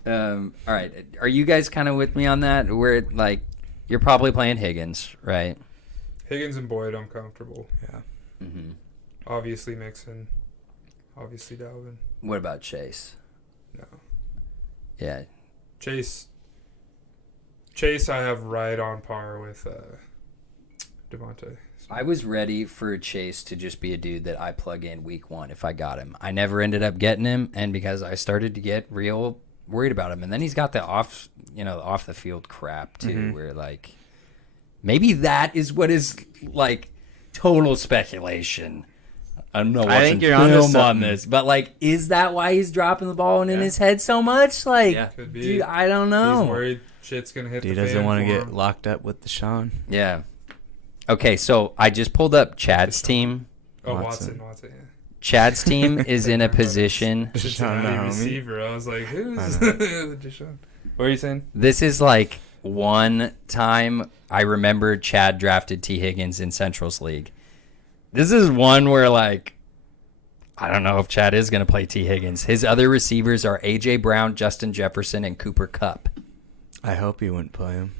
All right. Are you guys kind of with me on that? Where, you're probably playing Higgins, right? Higgins and Boyd, I'm comfortable. Yeah. Mm-hmm. Obviously Mixon. Obviously Dalvin. What about Chase? No. Yeah. Chase I have right on par with Devontae. I was ready for Chase to just be a dude that I plug in week 1 if I got him. I never ended up getting him, and because I started to get real worried about him. And then he's got the off the field crap too, where maybe that is what is total speculation I'm not I watching think you're onto film on something. this, but like, is that why he's dropping the ball and in Yeah. his head so much? Like, Yeah. Could be. dude, I don't He's know. worried shit's gonna hit He the doesn't fan want to for get him. locked up with Deshaun. Yeah. Okay, so I just pulled up Chad's team. Oh, Watson. Watson, yeah. Chad's team is in a position. Cincinnati Deshaun, homie. receiver. I was like, who's I know. Deshaun? What are you saying? This is like one time I remember Chad drafted T. Higgins in Central's League. This is one where, like, I don't know if Chad is going to play T. Higgins. His other receivers are A.J. Brown, Justin Jefferson, and Cooper Kupp. I hope he wouldn't play him.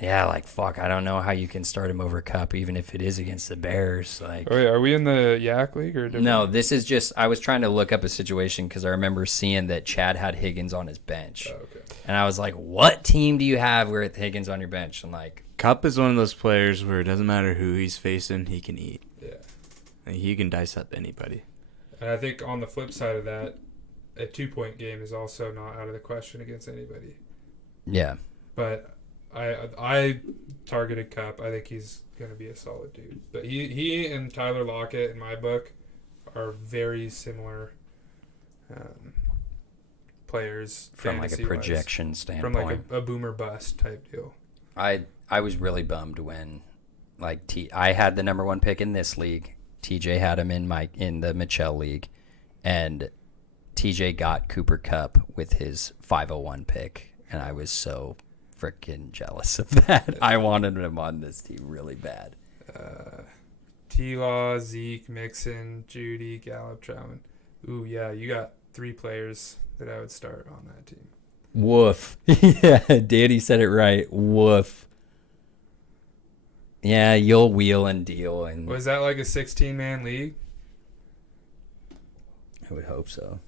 Yeah, like, fuck, I don't know how you can start him over Kupp, even if it is against the Bears. Like, Oh, wait, are we in the Yak League or different? no, this is just, I was trying to look up a situation because I remember seeing that Chad had Higgins on his bench. Oh, okay. And I was like, what team do you have with Higgins on your bench? And like, Cup is one of those players where it doesn't matter who he's facing, he can eat. Yeah. Like, he can dice up anybody. And I think on the flip side of that, a 2-point game is also not out of the question against anybody. yeah. But I targeted Cup. I think he's going to be a solid dude. But he and Tyler Lockett, in my book, are very similar players. From like a fantasy-wise. projection From standpoint. like a boomer bust type deal. I was really bummed when like I had the number 1 pick in this league. TJ had him in the Mitchell league, and TJ got Cooper Kupp with his 501 pick, and I was so freaking jealous of that. I wanted him on this team really bad. T-Law, Zeke, Mixon, Judy, Gallup, Troutman. Ooh, yeah, you got 3 players that I would start on that team. Woof. Yeah, Danny said it right. Woof. Yeah, you'll wheel and deal, and Was that like a 16-man league? I would hope so.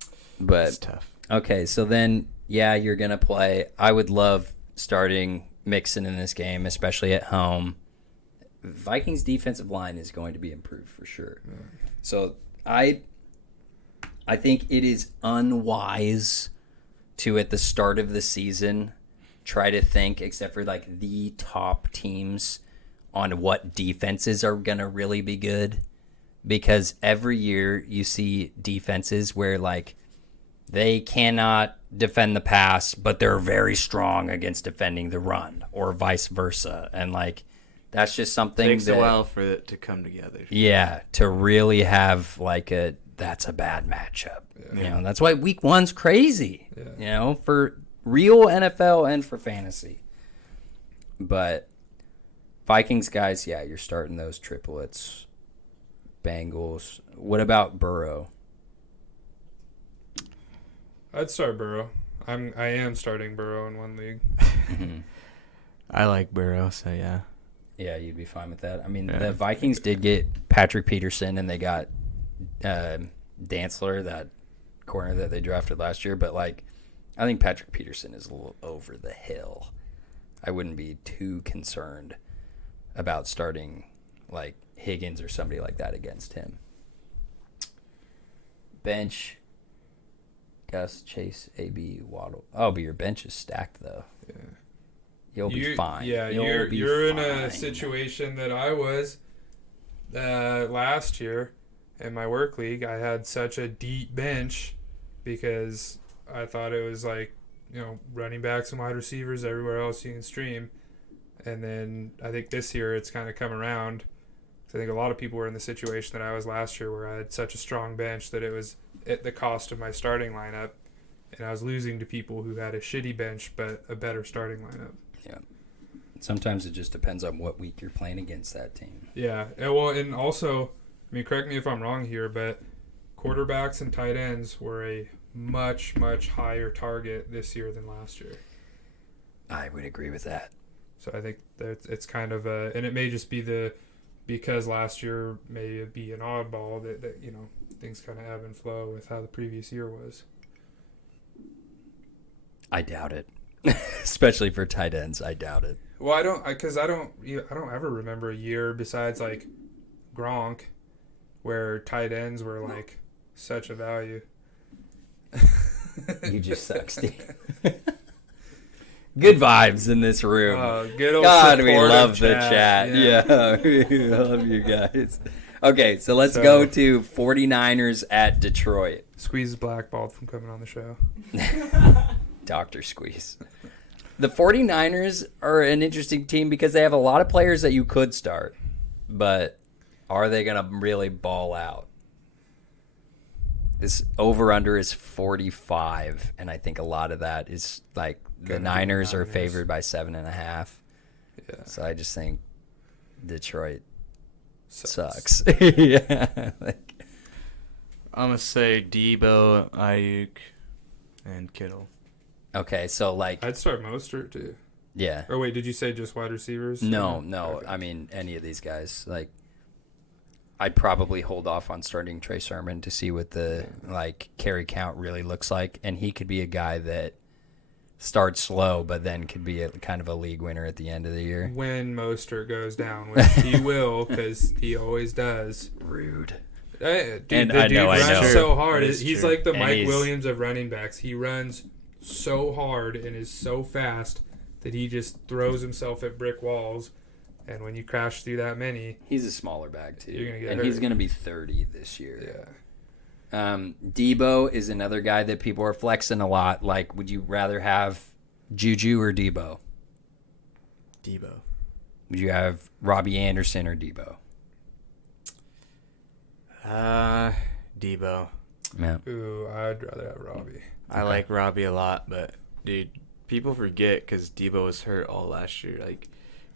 It's But tough. okay, so then yeah, you're gonna play. I would love starting Mixon in this game, especially at home. Vikings defensive line is going to be improved for sure. So I think it is unwise to at the start of the season try to think, except for like the top teams, on what defenses are gonna really be good, because every year you see defenses where like they cannot defend the pass, but they're very strong against defending the run, or vice versa, and like that's just something Takes that, a while for it to come together. yeah, to really have like that's a bad matchup. You know, that's why Week 1's crazy. Yeah. You know, for real NFL and for fantasy. But Vikings guys, yeah, you're starting those triplets. Bengals. What about Burrow? I'd start Burrow. I am starting Burrow in one league. I like Burrow, so yeah. Yeah, you'd be fine with that. I mean, Yeah. the Vikings did get Patrick Peterson, and they got Dantzler, that corner that they drafted last year. But, like, I think Patrick Peterson is a little over the hill. I wouldn't be too concerned about starting, like, Higgins or somebody like that against him. Bench, Gus, Chase, AB, Waddle. Oh, but your bench is stacked, though. Yeah. You'll be fine. Yeah, You'll be you're in fine. a situation that I was last year in my work league. I had such a deep bench because I thought it was like, you know, running backs and wide receivers everywhere else you can stream. And then I think this year it's kind of come around. So I think a lot of people were in the situation that I was last year, where I had such a strong bench that it was at the cost of my starting lineup, and I was losing to people who had a shitty bench but a better starting lineup. Yeah. Sometimes it just depends on what week you're playing against that team. Yeah. Well, and also, I mean, correct me if I'm wrong here, but quarterbacks and tight ends were a much, much higher target this year than last year. I would agree with that. So I think that it's kind of and it may just be because last year may be an oddball that you know, things kind of ebb and flow with how the previous year was. I doubt it. Especially for tight ends, I doubt it. Well, I don't ever remember a year besides like Gronk where tight ends were like such a value. You just suck, Steve. Good vibes in this room. Good old God, we supportive love the chat. Yeah. Yeah, we love you guys. Okay, so let's go to 49ers at Detroit. Squeeze is blackballed from coming on the show. Dr. Squeeze. The 49ers are an interesting team because they have a lot of players that you could start, but are they going to really ball out? This over-under is 45, and I think a lot of that is like the Niners are favored by 7.5. Yeah. So I just think Detroit Sucks. yeah. I'm going to say Debo, Ayuk, and Kittle. Okay, so like, I'd start Mostert too. yeah. Or wait, did you say just wide receivers? No. Okay. I mean, any of these guys. Like, I'd probably hold off on starting Trey Sermon to see what the like carry count really looks like, and he could be a guy that starts slow, but then could be a kind of a league winner at the end of the year. When Mostert goes down, which he will, because he always does. Rude. Dude, And the I dude know. runs so hard. That is He's true. like the And Mike he's- Williams of running backs. He runs so hard and is so fast that he just throws himself at brick walls. And when you crash through that many, He's a smaller bag too, You're gonna get and he's hurt. going to be 30 this year. yeah. Debo is another guy that people are flexing a lot. Like, would you rather have Juju or Debo? Debo. Would you have Robbie Anderson or Debo? Debo. Yeah. Ooh, I'd rather have Robbie. I like Robbie a lot, but, dude, people forget because Debo was hurt all last year. Like,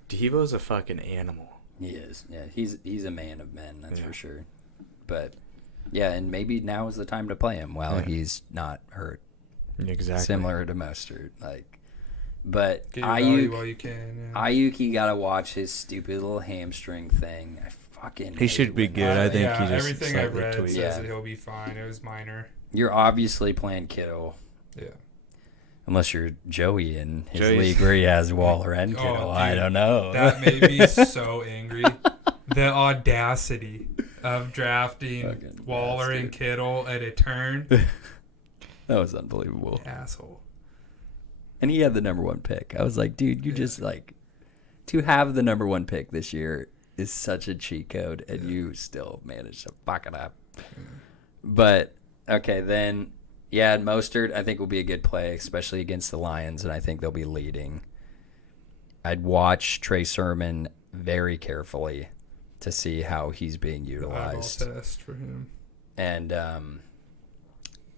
Debo's a fucking animal. He is. Yeah, he's a man of men, that's Yeah. for sure. But yeah, and maybe now is the time to play him while Yeah. he's not hurt. Exactly. Similar to Mostert, like. But Get your value while Ayuk, you can. Yeah. Ayuk, you gotta watch his stupid little hamstring thing. I fucking. He hate should be when good. I think yeah, he just everything I've slightly read tweaked. says Yeah. that he'll be fine. It was minor. You're obviously playing Kittle, Yeah. unless you're Joey in his Joey's- league where he has Waller and Oh, Kittle. I dude, don't know. That made me so angry. The audacity of drafting Fucking Waller bastard. and Kittle at a turn. That was unbelievable. Asshole. And he had the number 1 pick. I was like, dude, you just like to have the number 1 pick this year is such a cheat code, and you still managed to fuck it up. But okay, then yeah, Mostert I think will be a good play, especially against the Lions, and I think they'll be leading. I'd watch Trey Sermon very carefully to see how he's being Eyeball utilized. test for him. And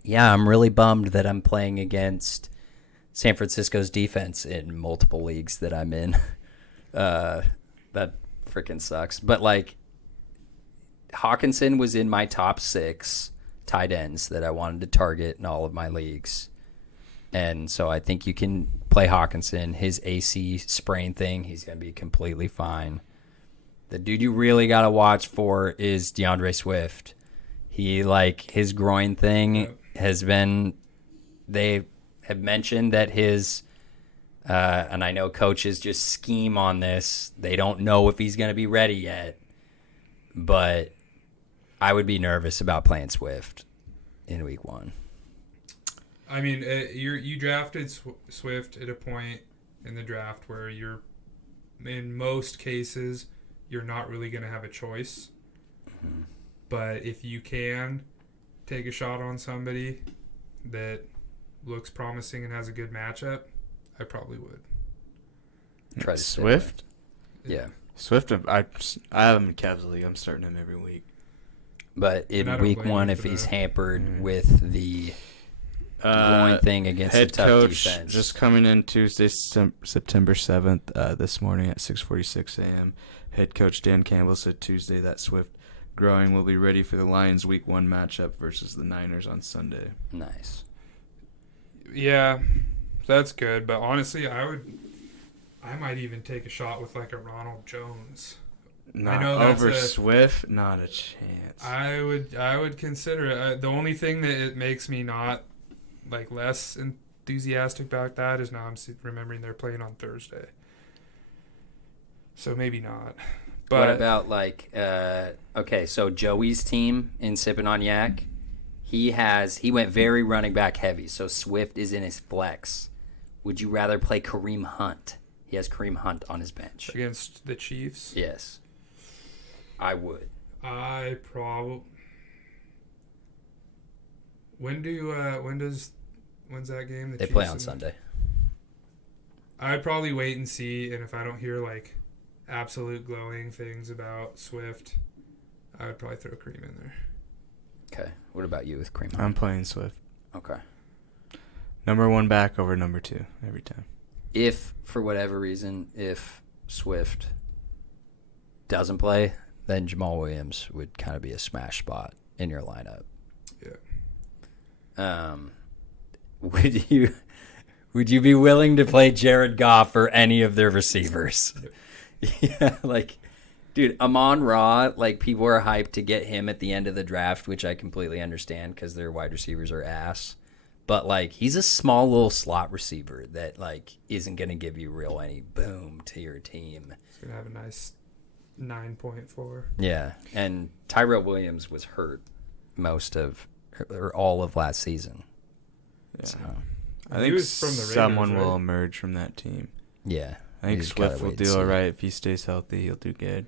yeah, I'm really bummed that I'm playing against San Francisco's defense in multiple leagues that I'm in. That freaking sucks. But like, Hawkinson was in my top 6 tight ends that I wanted to target in all of my leagues. And so I think you can play Hawkinson. His AC sprain thing, he's going to be completely fine. The dude you really got to watch for is DeAndre Swift. He, like, his groin thing has been, they have mentioned that his, and I know coaches just scheme on this. They don't know if he's going to be ready yet. But I would be nervous about playing Swift in week 1. I mean, you drafted Swift at a point in the draft where you're, in most cases, you're not really going to have a choice. But if you can take a shot on somebody that looks promising and has a good matchup, I probably would. Try to stay Swift? away. Yeah. Swift, I have him in Cavs League. I'm starting him every week. But And I in don't week blame 1, you if for he's that. hampered with the groin thing against a Head tough coach defense. just coming in Tuesday, September 7th, this morning at 6:46 a.m. Head coach Dan Campbell said Tuesday that Swift growing will be ready for the Lions week 1 matchup versus the Niners on Sunday. Nice. Yeah, that's good. But honestly, I might even take a shot with like a Ronald Jones. Not know that's over a- Swift, not a chance. I would consider it. The only thing that it makes me not like less enthusiastic about that is now I'm remembering they're playing on Thursday. So maybe not. But What about like okay, so Joey's team in SippinOnYac, he went very running back heavy, so Swift is in his flex. Would you rather play Kareem Hunt? He has Kareem Hunt on his bench. against the Chiefs, Yes. I would. I probably. When's that game? The They Chiefs play on and- Sunday. I'd probably wait and see, and if I don't hear like absolute glowing things about Swift, I would probably throw Cream in there. Okay. What about you with Cream? I'm playing Swift. Okay. Number 1 back over number 2 every time. If, for whatever reason, if Swift doesn't play, then Jamal Williams would kind of be a smash spot in your lineup. Yeah. Would you be willing to play Jared Goff or any of their receivers? Yeah, like, dude, Amon-Ra, like, people are hyped to get him at the end of the draft, which I completely understand because their wide receivers are ass. But, like, he's a small little slot receiver that, like, isn't going to give you real any boom to your team. He's gonna have a nice 9.4. Yeah, and Tyrell Williams was hurt most of or all of last season. Yeah. So, I He think was from the Raiders, someone will right? emerge from that team. yeah. I think You just gotta Swift will wait and do see. all right if he stays healthy. He'll do good.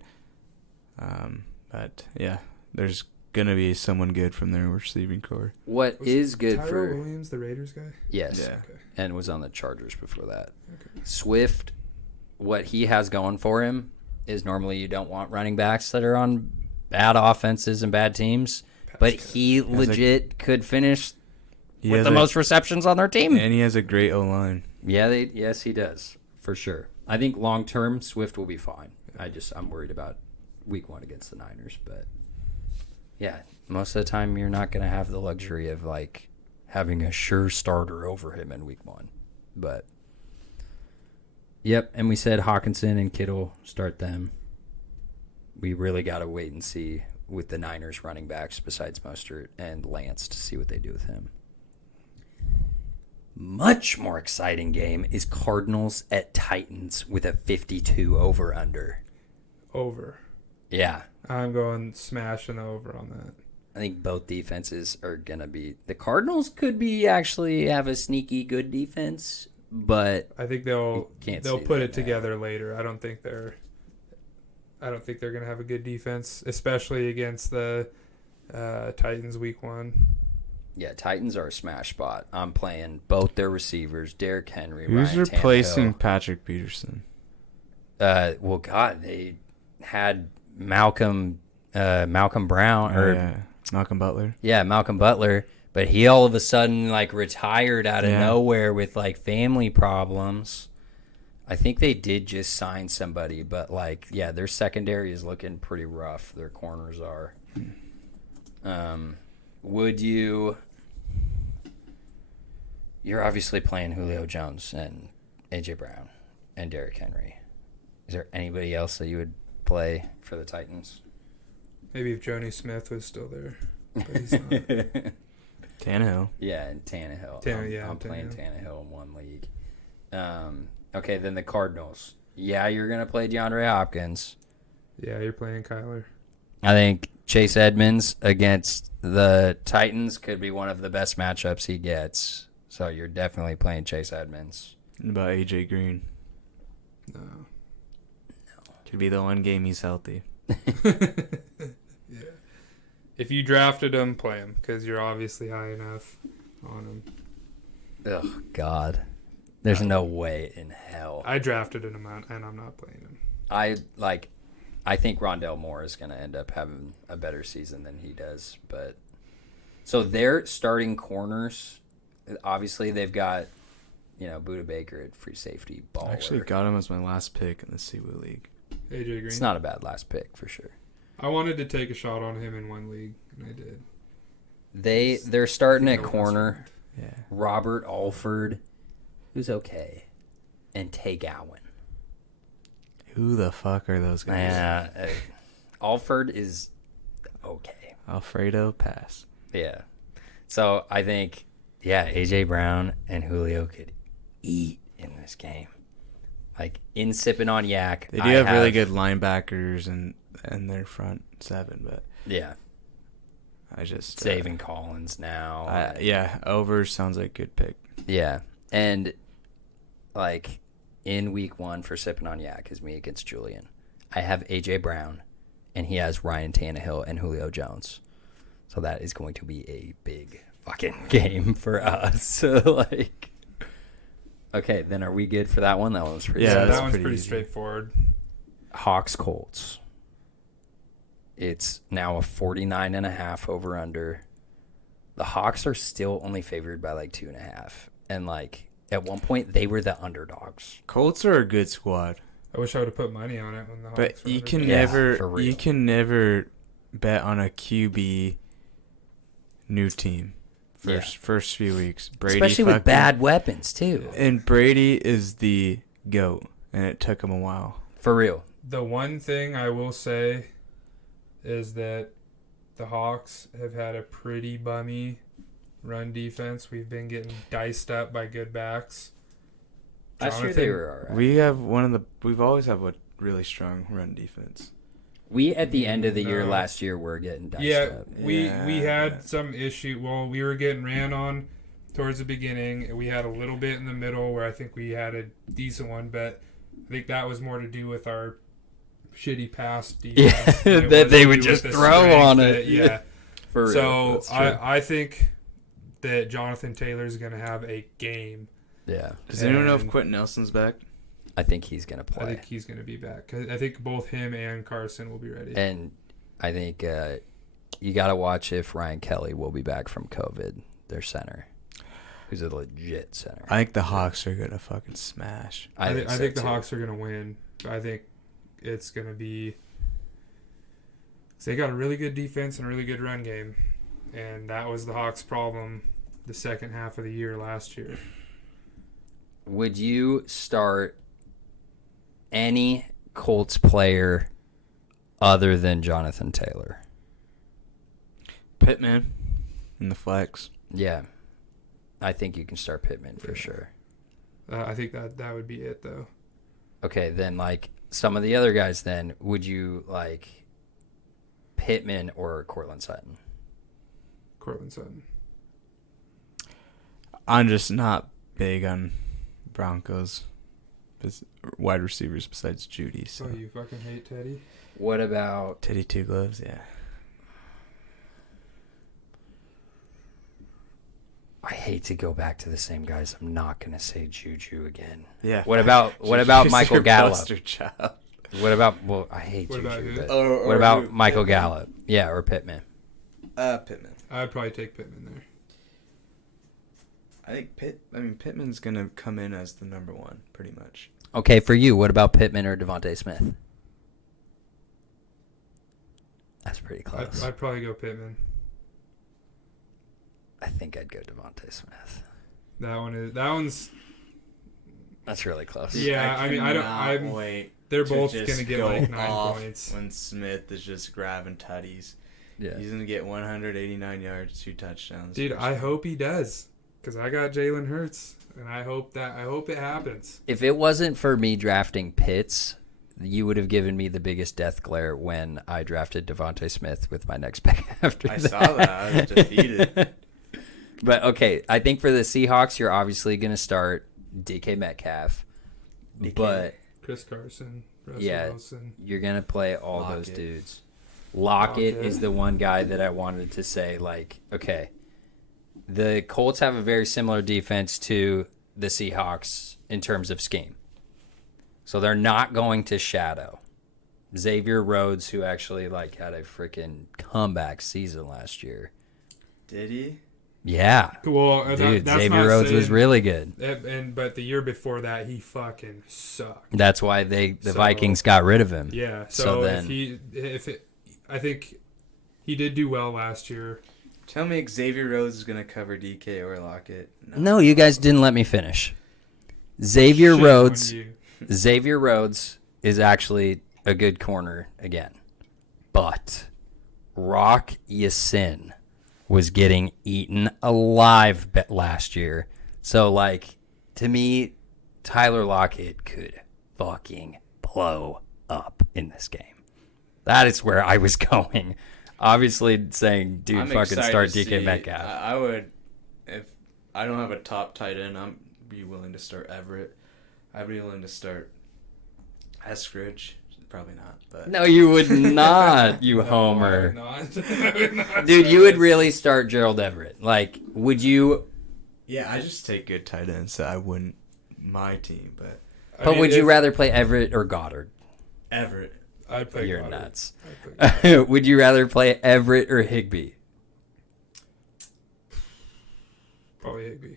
But yeah, there's gonna be someone good from their receiving core. What Was is good Tyrell for Williams, the Raiders guy? yes, Yeah. Okay. and was on the Chargers before that. Okay. Swift, what he has going for him is normally you don't want running backs that are on bad offenses and bad teams, but he legit could finish He with has the a- most receptions on their team. and he has a great O line. Yeah, yes, he does for sure. I think long term Swift will be fine. I'm worried about week 1 against the Niners, but yeah, most of the time you're not going to have the luxury of like having a sure starter over him in week 1. But yep, and we said Hawkinson and Kittle start them. We really got to wait and see with the Niners running backs besides Mostert and Lance to see what they do with him. Much more exciting game is Cardinals at Titans with a 52 over-under. Over. Yeah. I'm going smashing over on that. I think both defenses are going to be... The Cardinals could be actually have a sneaky good defense, but... I think they'll can't they'll say put that it together later. I don't think they're going to have a good defense, especially against the Titans week 1. Yeah, Titans are a smash spot. I'm playing both their receivers, Derrick Henry, Who's Ryan replacing Tannehill. Patrick Peterson? Well, God, they had Malcolm Brown or yeah, Malcolm Butler. yeah, Malcolm Butler, but he all of a sudden like retired out of Yeah. nowhere with like family problems. I think they did just sign somebody, but like yeah, their secondary is looking pretty rough. Their corners are. Would you? You're obviously playing Julio Jones and AJ Brown and Derrick Henry. Is there anybody else that you would play for the Titans? Maybe if Joni Smith was still there, but he's not. Tannehill. Yeah, and Tannehill. I'm playing Tannehill in one league. Okay, then the Cardinals. Yeah, you're going to play DeAndre Hopkins. Yeah, you're playing Kyler. I think Chase Edmonds against the Titans could be one of the best matchups he gets. So you're definitely playing Chase Edmonds. What about AJ Green? No. Could be the one game he's healthy. Yeah. If you drafted him, play him because you're obviously high enough on him. Oh, God. There's no way in hell. I drafted him and I'm not playing him. I think Rondell Moore is going to end up having a better season than he does. But so their starting corners, obviously they've got, Budda Baker at free safety. Baller. I actually got him as my last pick in the Seawoo League. AJ Green. It's not a bad last pick for sure. I wanted to take a shot on him in one league, and I did. They're starting at No corner. Yeah. Robert Alford, who's okay, and Tay Gowan. Who the fuck are those guys? Yeah, Alford is okay. Alfredo pass. Yeah. So I think, AJ Brown and Julio could eat in this game. Like in SippinOnYac. They do have really good linebackers and their front seven, but Yeah. I just Saving Collins now. over sounds like a good pick. Yeah. And like in week 1 for SippinOnYac is me against Julian. I have AJ Brown and he has Ryan Tannehill and Julio Jones. So that is going to be a big fucking game for us. So, like, okay, then are we good for that one? That one was pretty Yeah, simple. that's that one's pretty pretty easy. straightforward. Hawks Colts. It's now a 49.5 over under. The Hawks are still only favored by like 2.5. And like at one point they were the underdogs. Colts are a good squad, I wish I would have put money on it when the Hawks but were you can underdogs. for never real. you can never bet on a QB new team first few weeks. Brady Especially with fucking- bad weapons too. And Brady is the GOAT, and it took him a while. For real. The one thing I will say is that the Hawks have had a pretty bummy run defense. We've been getting diced up by good backs. Last year they were all right. We've always have a really strong run defense. We at the end of the year No. last year were getting diced Yeah, up. we Yeah. had some issue. Well, we were getting ran on towards the beginning. And we had a little bit in the middle where I think we had a decent one, but I think that was more to do with our shitty pass defense. than it that was they to would do just with the throw strength on that- it. Yeah. For real. So That's true. I think that Jonathan Taylor's going to have a game. Yeah. Does anyone know if And- Quentin Nelson's back? I think he's going to I play. think he's going to be back. I think both him and Carson will be ready. And I think you got to watch if Ryan Kelly will be back from COVID, their center, who's a legit center. I think the Hawks are gonna fucking smash. I think so, the too. Hawks are going to win. I think it's going to be. They got a really good defense and a really good run game, and that was the Hawks' problem the second half of the year last year. Would you start any Colts player other than Jonathan Taylor? Pittman in the flex. Yeah. I think you can start Pittman for sure. I think that would be it, though. Okay, then like some of the other guys then, would you like Pittman or Cortland Sutton? Cortland Sutton. I'm just not big on Broncos wide receivers besides Judy. So So you fucking hate Teddy? What about Teddy Two Gloves, yeah. I hate to go back to the same guys. I'm not gonna say Juju again. Yeah. What about Juju's Michael your Gallup? poster child. What about I hate What about Juju. who? But what about Michael Gallup? Yeah, or Pittman. Pittman. I'd probably take Pittman there. I think Pittman's gonna come in as the number one, pretty much. Okay, for you, what about Pittman or Devontae Smith? That's pretty close. I'd probably go Pittman. I think I'd go Devontae Smith. That one's. That's really close. Yeah, I mean, I'm. wait. They're to both just gonna get go like 9 off points. when Smith is just grabbing tutties. Yeah. He's gonna get 189 yards, 2 touchdowns. Dude, I hope he does, because I got Jalen Hurts, and I hope it happens. If it wasn't for me drafting Pitts, you would have given me the biggest death glare when I drafted Devontae Smith with my next pick after I saw that. I was defeated. But okay, I think for the Seahawks, you're obviously going to start DK Metcalf. DK. But Chris Carson, Russell Yeah. Wilson. you're going to play all Lockett. those dudes. Lockett Lockett. is the one guy that I wanted to say, like, okay, the Colts have a very similar defense to the Seahawks in terms of scheme. So they're not going to shadow Xavier Rhodes, who actually like had a freaking comeback season last year. Did he? Yeah. Well, Dude, that's Xavier not Rhodes was saying- really good. But the year before that, he fucking sucked. That's why the So- Vikings got rid of him. Yeah. So So, then- I think he did do well last year. Tell me Xavier Rhodes is gonna cover DK or Lockett. No, you guys didn't let me finish. Xavier Shame on Rhodes. you. Xavier Rhodes is actually a good corner again. But Rock Yassin was getting eaten alive last year. So, like, to me, Tyler Lockett could fucking blow up in this game. That is where I was going. Obviously saying, dude, I'm fucking excited start to DK see- Metcalf. I would, if I don't have a top tight end, I'm be willing to start Everett. I'd be willing to start Eskridge. Probably not. But No, you would not, you No, homer. I would not Dude, say you would this. really start Gerald Everett. Like, would you... yeah, I just take good tight ends. So I wouldn't my team, but I But mean, would you if rather play Everett or Goddard? Everett. I'd play You're Goddard. nuts. I'd play Goddard. Would you rather play Everett or Higbee? Probably Higbee.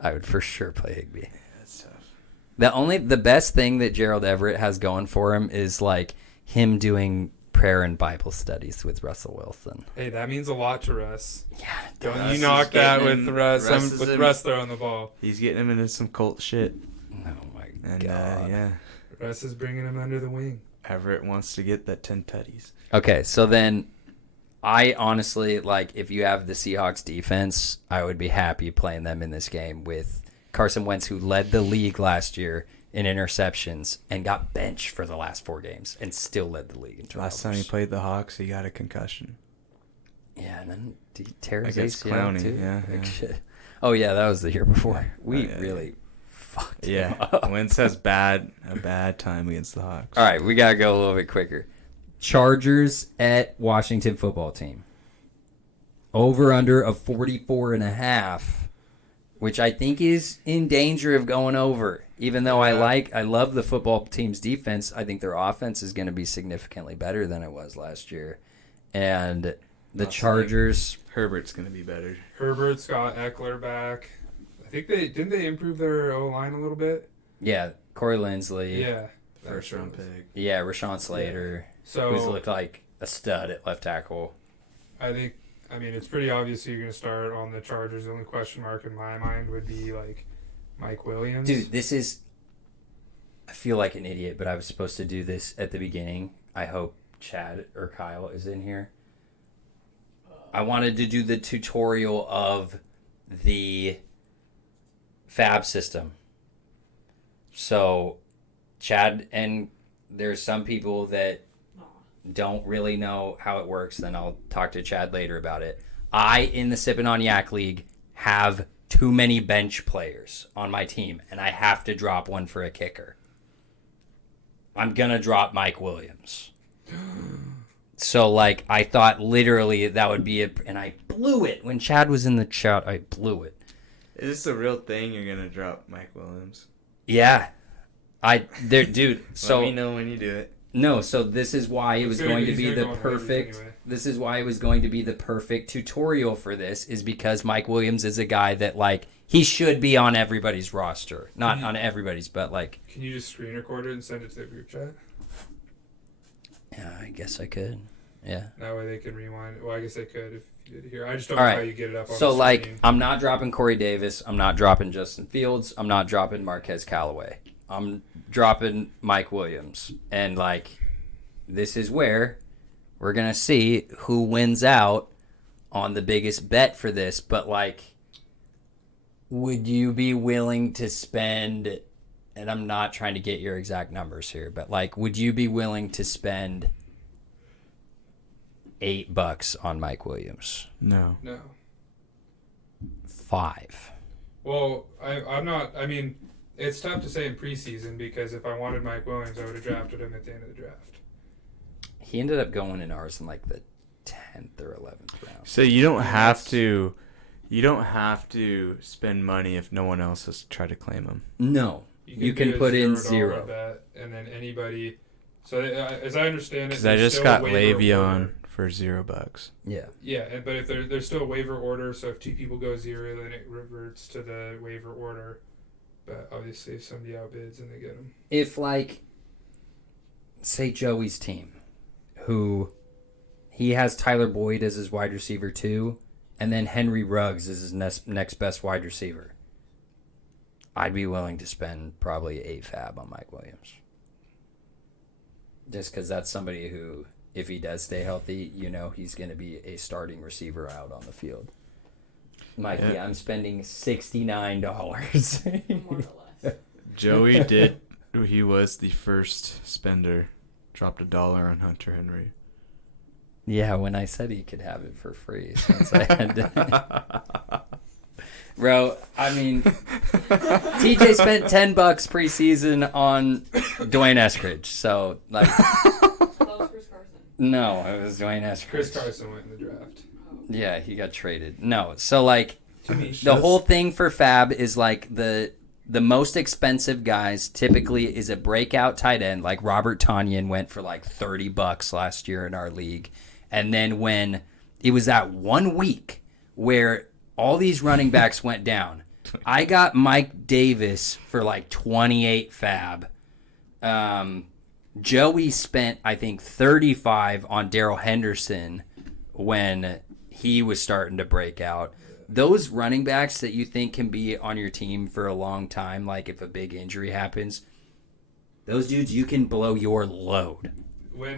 I would for sure play Higbee. That's tough. The best thing that Gerald Everett has going for him is like him doing prayer and Bible studies with Russell Wilson. Hey, that means a lot to Russ. Yeah. Don't Russ you is knock that getting with in- Russ? Russ is With in- Russ throwing the ball. He's getting him into some cult shit, Oh my and god. yeah, Russ is bringing him under the wing. Everett wants to get that 10 tutties. Okay, so then I honestly like if you have the Seahawks defense, I would be happy playing them in this game with Carson Wentz, who led the league last year in interceptions and got benched for the last 4 games and still led the league in turnovers. Last time he played the Hawks, he got a concussion. Yeah, and then did he tear his Against ACL Clowney, too? yeah, Like, yeah. shit. Oh yeah, that was the year before. We yeah, really fucked him Yeah, up. Wentz has a bad time against the Hawks. All right, we gotta go a little bit quicker. Chargers at Washington football team. Over under of 44.5, which I think is in danger of going over. Even though I love the football team's defense, I think their offense is going to be significantly better than it was last year. And the I'll say Chargers, Herbert's gonna be better. Herbert's got Eckler back. I think they improve their O line a little bit. yeah, Corey Linsley, Yeah, First that's round what it was. pick. yeah, Rashawn Slater, who's So looked like a stud at left tackle. I mean, it's pretty obvious who you're going to start on the Chargers. The only question mark in my mind would be like Mike Williams. Dude, this is. I feel like an idiot, but I was supposed to do this at the beginning. I hope Chad or Kyle is in here. I wanted to do the tutorial of the fab system. So, Chad, and there's some people that don't really know how it works, then I'll talk to Chad later about it. I, in the SippinOnYac League, have too many bench players on my team, and I have to drop one for a kicker. I'm going to drop Mike Williams. So, like, I thought literally that would be it, and I blew it. When Chad was in the chat, I blew it. Is this a real thing? You're gonna drop Mike Williams? Yeah. Dude, so... Let me know when you do it. No, so this is why it was going to He's be gonna the go on waivers perfect. anyway. This is why it was going to be the perfect tutorial for this, is because Mike Williams is a guy that, like, he should be on everybody's roster. Not on everybody's, but, like... Can you just screen record it and send it to the group chat? Yeah, I guess I could. Yeah. That way they can rewind. Well, I guess they could if you did here. I just don't All know right. how you get it up on So, the like, screen. I'm not dropping Corey Davis. I'm not dropping Justin Fields. I'm not dropping Marquez Callaway. I'm dropping Mike Williams. And, like, this is where we're going to see who wins out on the biggest bet for this. But, like, would you be willing to spend, and I'm not trying to get your exact numbers here, but, like, would you be willing to spend $8 on Mike Williams? No. No. 5. Well, I'm not. I mean, it's tough to say in preseason because if I wanted Mike Williams, I would have drafted him at the end of the draft. He ended up going in ours in like the 10th or 11th round. So you don't have to. You don't have to spend money if no one else has tried to claim him. No, you can do a put in $0 zero. bet, and then anybody. So as I understand it, Because I there's just still got a waiver Le'Veon order. for $0. Yeah. Yeah, but if there's still a waiver order, so if 2 people go 0, then it reverts to the waiver order. But obviously, if somebody outbids and they get him, If, like, say Joey's team, who he has Tyler Boyd as his wide receiver too, and then Henry Ruggs is his next best wide receiver, I'd be willing to spend probably 8 fab on Mike Williams. Just because that's somebody who, if he does stay healthy, you know he's going to be a starting receiver out on the field. Mikey, Yeah. I'm spending $69. More or less. Joey did. He was the first spender. Dropped $1 on Hunter Henry. Yeah, when I said he could have it for free, since I had to. Bro, I mean, TJ spent $10 preseason on Dwayne Eskridge. So, like, That was Chris Carson. no, it was Dwayne Eskridge. Chris Carson went in the draft. Yeah, he got traded. No, so, like, Tamish. the whole thing for Fab is, like, the most expensive guys typically is a breakout tight end. Like, Robert Tonyan went for, like, $30 last year in our league. And then when it was that 1 week where all these running backs went down, I got Mike Davis for like 28 fab. Joey spent, I think, 35 on Darrell Henderson when he was starting to break out. Those running backs that you think can be on your team for a long time, like if a big injury happens, those dudes you can blow your load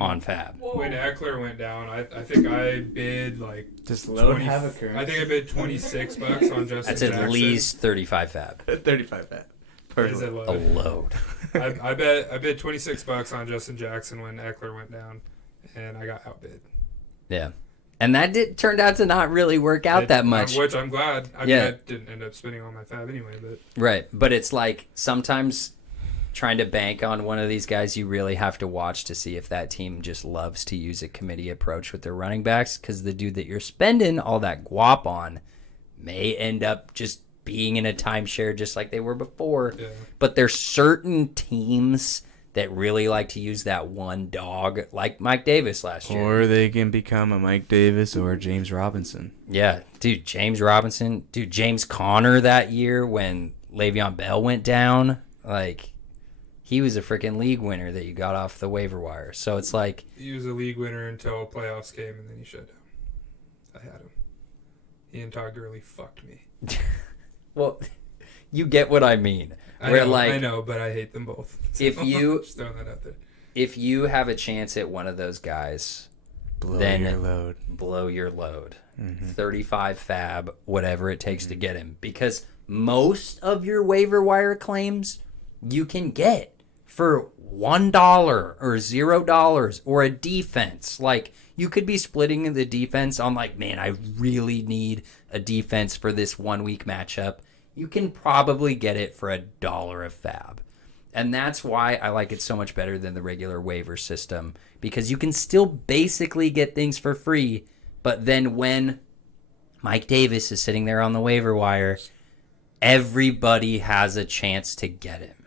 on fab. When Eckler went down, I think I bid like Just load 20 have occurrence. I think I bid $26 on Justin That's Jackson. at least 35 fab. 35 bet. Is it Perfect. A low? load. I bid $26 on Justin Jackson when Eckler went down, and I got outbid. Yeah. And that turned out to not really work out that much. Which I'm glad. I Yeah. mean, I didn't end up spending all my fab anyway, but Right. But it's like sometimes trying to bank on one of these guys, you really have to watch to see if that team just loves to use a committee approach with their running backs, because the dude that you're spending all that guap on may end up just being in a timeshare just like they were before. yeah. But there's certain teams that really like to use that one dog, like Mike Davis last year. Or they can become a Mike Davis or a James Robinson. Yeah, dude, James Robinson. Dude, James Conner that year when Le'Veon Bell went down. Like, he was a freaking league winner that you got off the waiver wire. So it's like... He was a league winner until playoffs came, and then he shut down. I had him. He and Todd Gurley fucked me. Well, you get what I mean. I know, but I hate them both. So If you- just throwing that out there. If you have a chance at one of those guys, Blow Then- your load. blow your load. Mm-hmm. 35 fab, whatever it takes to get him. Because most of your waiver wire claims you can get for $1 or $0 or a defense. Like, you could be splitting the defense on, like, man, I really need a defense for this 1 week matchup. You can probably get it for $1 of fab. And that's why I like it so much better than the regular waiver system, because you can still basically get things for free, but then when Mike Davis is sitting there on the waiver wire, everybody has a chance to get him.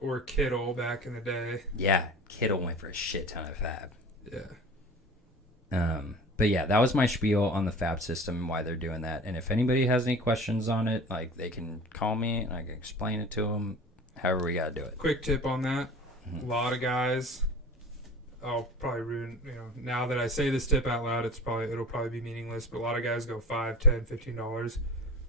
Or Kittle back in the day. Yeah, Kittle went for a shit ton of fab. Yeah. But yeah, that was my spiel on the fab system and why they're doing that. And if anybody has any questions on it, like, they can call me and I can explain it to them. However we gotta do it. Quick tip on that. A lot of guys, I'll probably ruin, now that I say this tip out loud, it'll probably be meaningless, but a lot of guys go $5, $10, $15.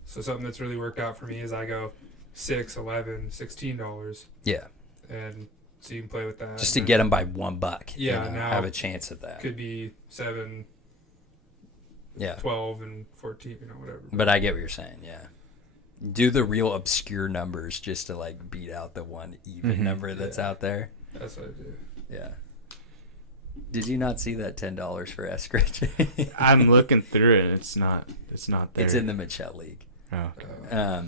So something that's really worked out for me is I go $6, $11, $16. Yeah, And so you can play with that. just to get them by $1. Yeah, now have a chance at that. Could be 7, Yeah, 12, and 14, whatever. but I get what you're saying. Yeah, do the real obscure numbers just to like beat out the one even number that's out there. That's what I do. Yeah. Did you not see that $10 for Eskridge? I'm looking through it. It's not there. It's in the Michelle League. Oh, okay.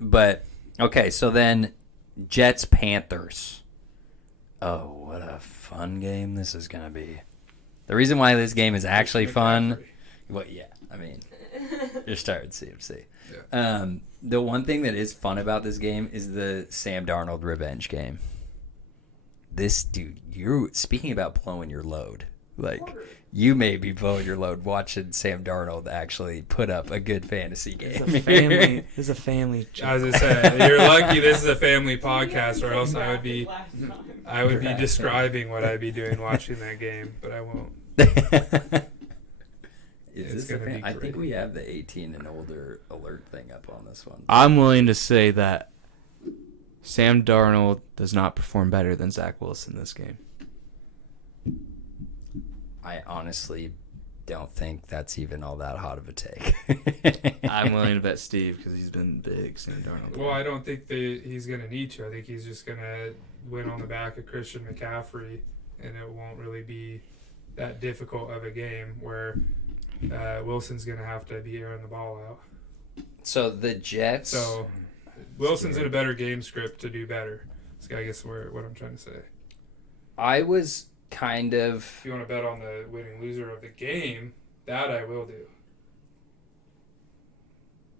But okay, so then Jets Panthers. Oh, what a fun game this is gonna be. The reason why this game is actually fun. Well, yeah, I mean, you're starting CMC. Yeah. The one thing that is fun about this game is the Sam Darnold revenge game. This dude, you're speaking about blowing your load. Like, you may be blowing your load watching Sam Darnold actually put up a good fantasy game. It's a family. As I said, you're lucky this is a family podcast, or else I would be describing what I'd be doing watching that game, but I won't. I think we have the 18 and older alert thing up on this one. I'm willing to say that Sam Darnold does not perform better than Zach Wilson this game. I honestly don't think that's even all that hot of a take. I'm willing to bet Steve because he's been big Sam Darnold. Well, I don't think he's going to need to. I think he's just going to win on the back of Christian McCaffrey, and it won't really be that difficult of a game where Wilson's going to have to be airing the ball out. So the Jets. So Wilson's in a better game script to do better. That's, I guess, what I'm trying to say. I was kind of. If you want to bet on the winning loser of the game, that I will do.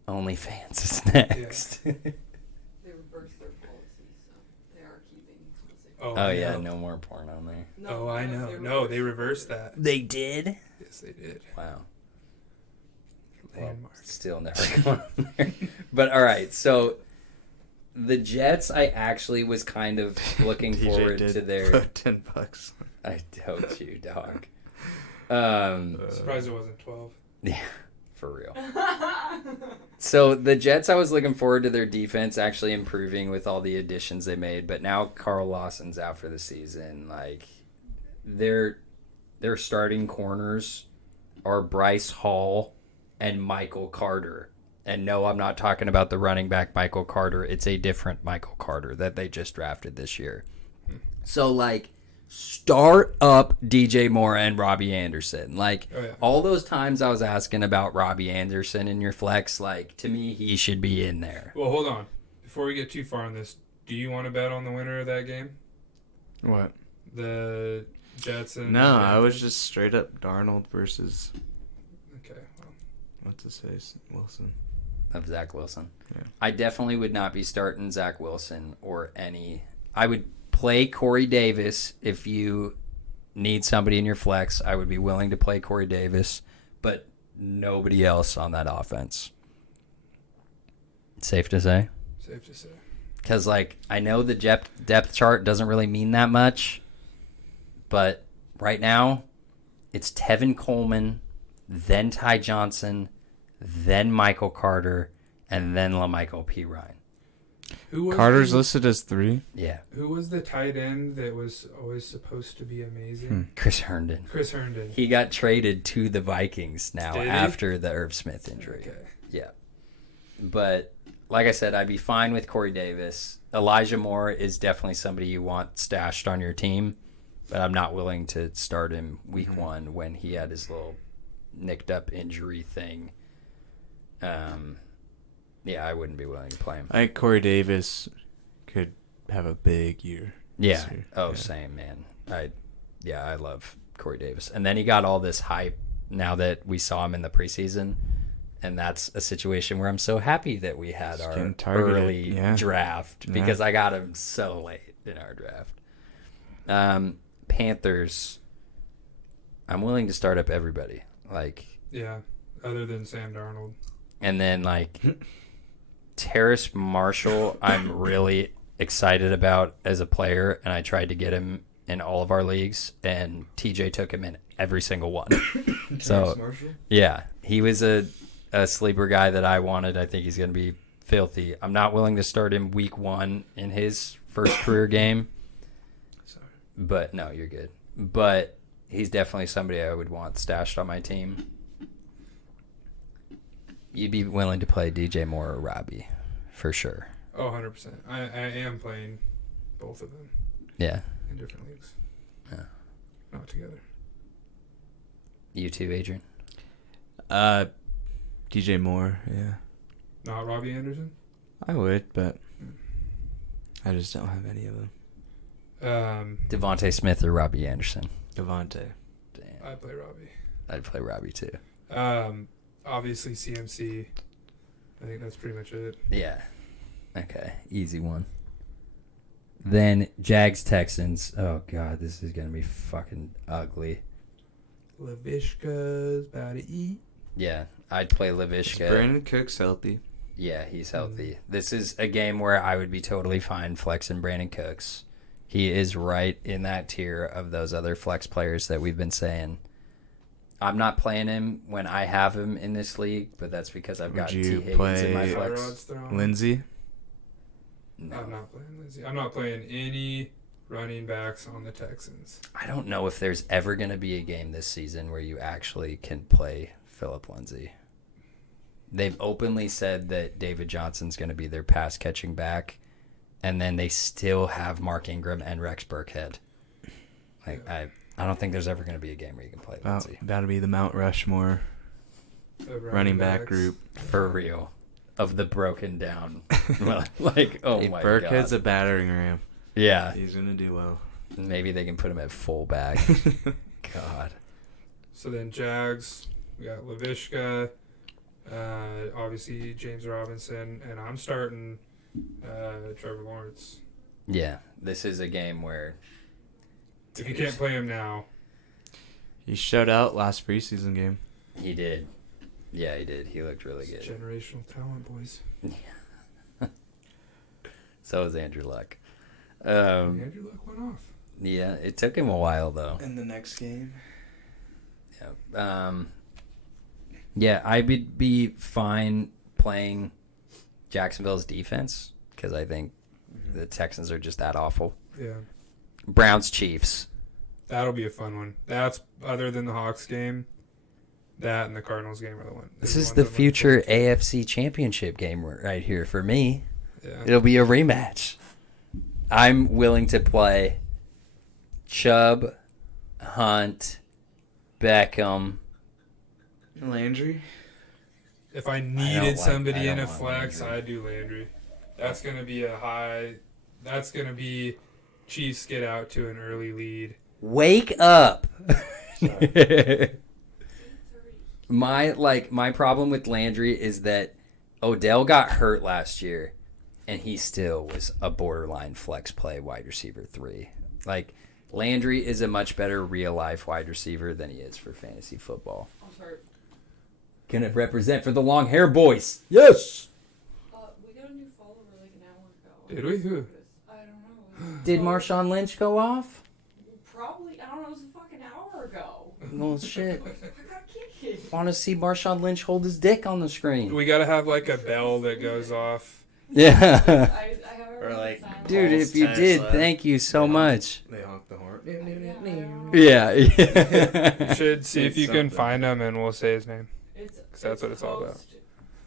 OnlyFans is next. They reversed their policy, so they are keeping the same. Oh yeah, no more porn on there. No, I know. No, they reversed that. They did? Yes, they did. Wow. Landmark. Still never going on there. But all right, so the Jets, I actually was kind of looking DJ forward did to their. put $10. I told you, dog. Surprised it wasn't 12. Yeah, for real. So the Jets, I was looking forward to their defense actually improving with all the additions they made, but now Carl Lawson's out for the season. Like their starting corners are Bryce Hall and Michael Carter. And no, I'm not talking about the running back Michael Carter. It's a different Michael Carter that they just drafted this year. So like start up DJ Moore and Robbie Anderson. Like all those times I was asking about Robbie Anderson in your flex, like to me he should be in there. Well, hold on. Before we get too far on this, do you want to bet on the winner of that game? What? The Jets and No, I was just straight up Darnold versus Okay. Well, what's his face? Wilson. Of Zach Wilson. Yeah. I definitely would not be starting Zach Wilson or any. I would play Corey Davis if you need somebody in your flex. I would be willing to play Corey Davis, but nobody else on that offense. Safe to say? safe to say. Because, like, I know the depth chart doesn't really mean that much, but right now it's Tevin Coleman, then Ty Johnson, then Michael Carter, and then LaMichael P. Ryan. Carter's listed as 3. Yeah. Who was the tight end that was always supposed to be amazing? Chris Herndon. Chris Herndon. He got traded to the Vikings now Did he? after the Irv Smith injury. Okay. Yeah. But like I said, I'd be fine with Corey Davis. Elijah Moore is definitely somebody you want stashed on your team, but I'm not willing to start him week 1 when he had his little nicked up injury thing. Yeah, I wouldn't be willing to play him. I think Corey Davis could have a big year. Yeah. this year. Oh, Yeah. same, man. I love Corey Davis. And then he got all this hype now that we saw him in the preseason. And that's a situation where I'm so happy that we had He's our getting targeted, early yeah. draft because I got him so late in our draft. Panthers, I'm willing to start up everybody. Like, Yeah. Other than Sam Darnold. and then like Terrace Marshall, I'm really excited about as a player, and I tried to get him in all of our leagues, and TJ took him in every single one. So Marshall? yeah, he was a sleeper guy that I wanted. I think he's going to be filthy. I'm not willing to start him week 1 in his first career game. Sorry. But no, you're good. But he's definitely somebody I would want stashed on my team. You'd be willing to play DJ Moore or Robbie, for sure. Oh, 100%. I am playing both of them Yeah. in different leagues. Yeah. Not together. You too, Adrian? DJ Moore, yeah. Not Robbie Anderson? I would, but I just don't have any of them. Devontae Smith or Robbie Anderson? Devontae. Damn. I play Robbie. I'd play Robbie too. Obviously CMC. I think that's pretty much it. Yeah. Okay. Easy one. Then Jags Texans. Oh god, this is gonna be fucking ugly. Lavishka's about to eat. Yeah, I'd play Is Lavishka. Brandon Cooks healthy? Yeah, he's healthy. This is a game where I would be totally fine flexing Brandon Cooks. He is right in that tier of those other flex players that we've been saying. I'm not playing him when I have him in this league, but that's because I've got Would T. you Higgins in my play flex. Tyrod's thrown. Lindsey? No. I'm not playing Lindsey. I'm not playing any running backs on the Texans. I don't know if there's ever going to be a game this season where you actually can play Phillip Lindsay. They've openly said that David Johnson's going to be their pass catching back, and then they still have Mark Ingram and Rex Burkhead. Like I don't think there's ever going to be a game where you can play Lindsay. That'll be the Mount Rushmore The running back backs. group. For real. of the broken down. Like, oh Hey, my Burkhead's god. a battering ram. Yeah. He's gonna do well. Maybe they can put him at fullback. God. So then Jags, we got Laviska, obviously James Robinson, and I'm starting Trevor Lawrence. Yeah. This is a game where If you can't play him now, He showed out last preseason game. he did. Yeah, he did. He looked really it's good. generational talent, boys. So was Andrew Luck. Andrew Luck went off. Yeah, it took him a while though. In the next game. Yeah. Yeah, I would be fine playing Jacksonville's defense because I think the Texans are just that awful. Yeah. Browns Chiefs. That'll be a fun one. That's other than the Hawks game. That and the Cardinals game are the one. This is the future AFC Championship game right here for me. Yeah. It'll be a rematch. I'm willing to play Chubb, Hunt, Beckham. Landry. If I don't needed like- somebody I in a don't want flex, Landry. I'd do Landry. That's gonna be a high. That's gonna be Chiefs get out to an early lead. Wake up. It's already My problem with Landry is that Odell got hurt last year and he still was a borderline flex play wide receiver 3. Like Landry is a much better real life wide receiver than he is for fantasy football. I'm sorry. Gonna represent for the long hair boys. Yes. We got a new follower like an hour ago. Did we? Who? I don't know. Did Marshawn Lynch go off? Probably. I don't know. It was a fucking hour ago. Well, shit. I got kicked. Want to see Marshawn Lynch hold his dick on the screen? We gotta have like a bell that goes off. Yeah. I have Or, like, Dude, Paul's if you tennis did, lab. thank you so much. They honk the horn. Yeah. You Yeah. should see if It's you can something. find him, and we'll say his name. It's 'Cause that's what it's all about.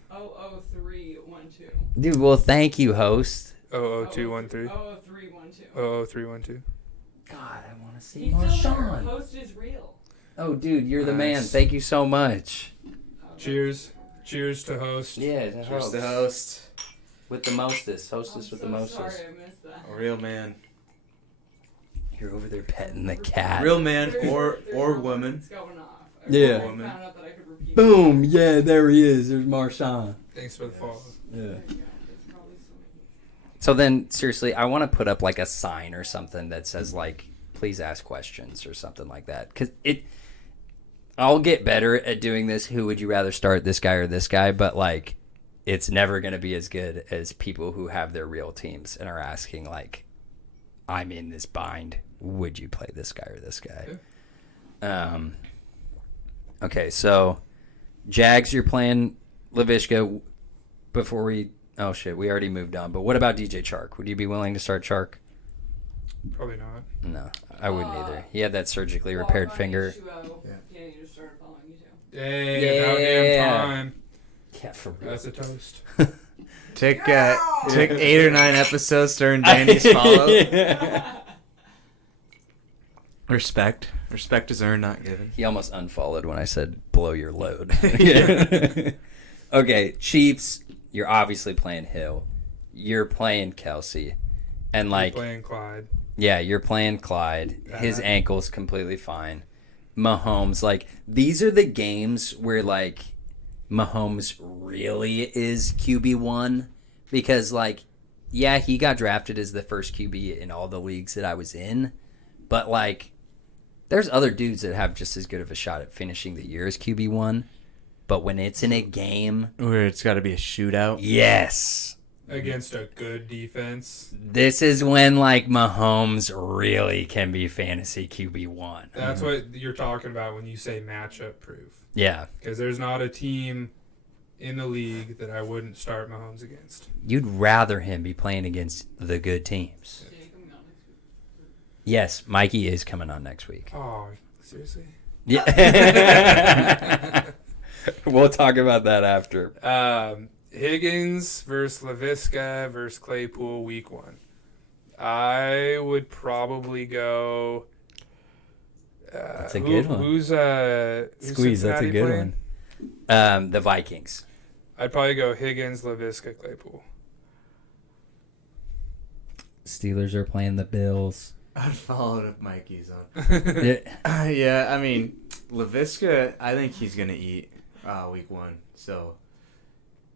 00312. Dude, well, thank you, host. 00213. 00312. 00312. God, I want to see He's still there. Marshawn. Host is real. Oh, dude, you're the man. Nice. Thank you so much. Cheers. Cheers to host. Yeah, Cheers to host. With the mostest. Hostess I'm with so the mostest. sorry I missed that. A real man. You're over there petting the cat. Real man There's or something woman. that's going off. Yeah. I found out that I could repeat Boom. Yeah, there he is. There's Marshawn. Thanks for the follow. Yeah. There you go. It's probably something. So then, seriously, I want to put up like a sign or something that says like, "Please ask questions" or something like that. Because I'll get better at doing this. Who would you rather start, this guy or this guy? But like, it's never going to be as good as people who have their real teams and are asking like, "I'm in this bind. Would you play this guy or this guy?" Okay, so Jags, you're playing Laviska. Before we, oh shit, we already moved on. But what about DJ Chark? Would you be willing to start Chark? Probably not. No, I wouldn't either. He had that surgically Walk repaired on finger. H2O. Yeah. Yeah, you just started following you too. Hey, about damn time. Yeah, for real. That's a toast. Took 8 or 9 episodes to earn Danny's follow. Respect. Respect is earned, not given. He almost unfollowed when I said blow your load. Okay, Chiefs, you're obviously playing Hill. You're playing Kelsey. And like, Playing Clyde. yeah, you're playing Clyde. His ankle's completely fine. Mahomes, like, these are the games where like Mahomes really is QB1 because like, yeah, he got drafted as the first QB in all the leagues that I was in, but like, there's other dudes that have just as good of a shot at finishing the year as QB1. But when it's in a game, Where it's got to be a shootout. yes, Against a good defense. this is when like Mahomes really can be fantasy QB1. That's what you're talking about when you say matchup proof. Yeah, Because there's not a team in the league that I wouldn't start Mahomes against. you'd rather him be playing against the good teams. Yeah, coming out next week. Yes, Mikey is coming on next week. Oh, seriously? Yeah. We'll talk about that after. Higgins versus Laviska versus Claypool week 1. I would probably go. That's a good one. Who's Squeeze, that's a Cincinnati good playing? one. The Vikings. I'd probably go Higgins, Laviska, Claypool. Steelers are playing the Bills. I'd follow it if Mikey's on. Yeah. Yeah, I mean, LaVisca, I think he's going to eat week 1. So,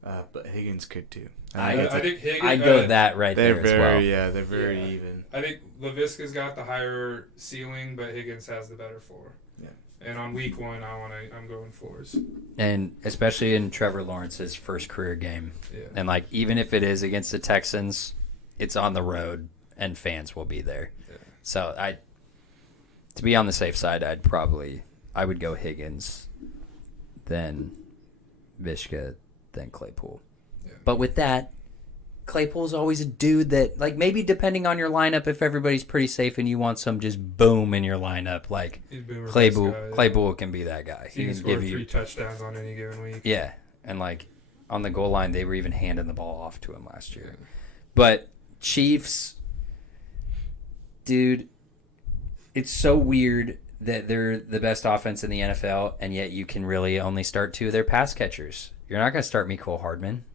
but Higgins could too. I think Higgins. I go that right They're there very, as well. yeah, they're very even. I think Laviska's got the higher ceiling, but Higgins has the better floor. Yeah. And on week 1, I'm going floors. And especially in Trevor Lawrence's first career game. Yeah. And like even if it is against the Texans, it's on the road and fans will be there. Yeah. So to be on the safe side, I would go Higgins, then Vishka, then Claypool. Yeah. But with that, Claypool's always a dude that, like, maybe depending on your lineup, if everybody's pretty safe and you want some just boom in your lineup, like Claypool can be that guy. He can score 3 touchdowns on any given week. Yeah, and like on the goal line, they were even handing the ball off to him last year. Yeah. But Chiefs, dude, it's so weird that they're the best offense in the NFL, and yet you can really only start 2 of their pass catchers. You're not going to start Mecole Hardman,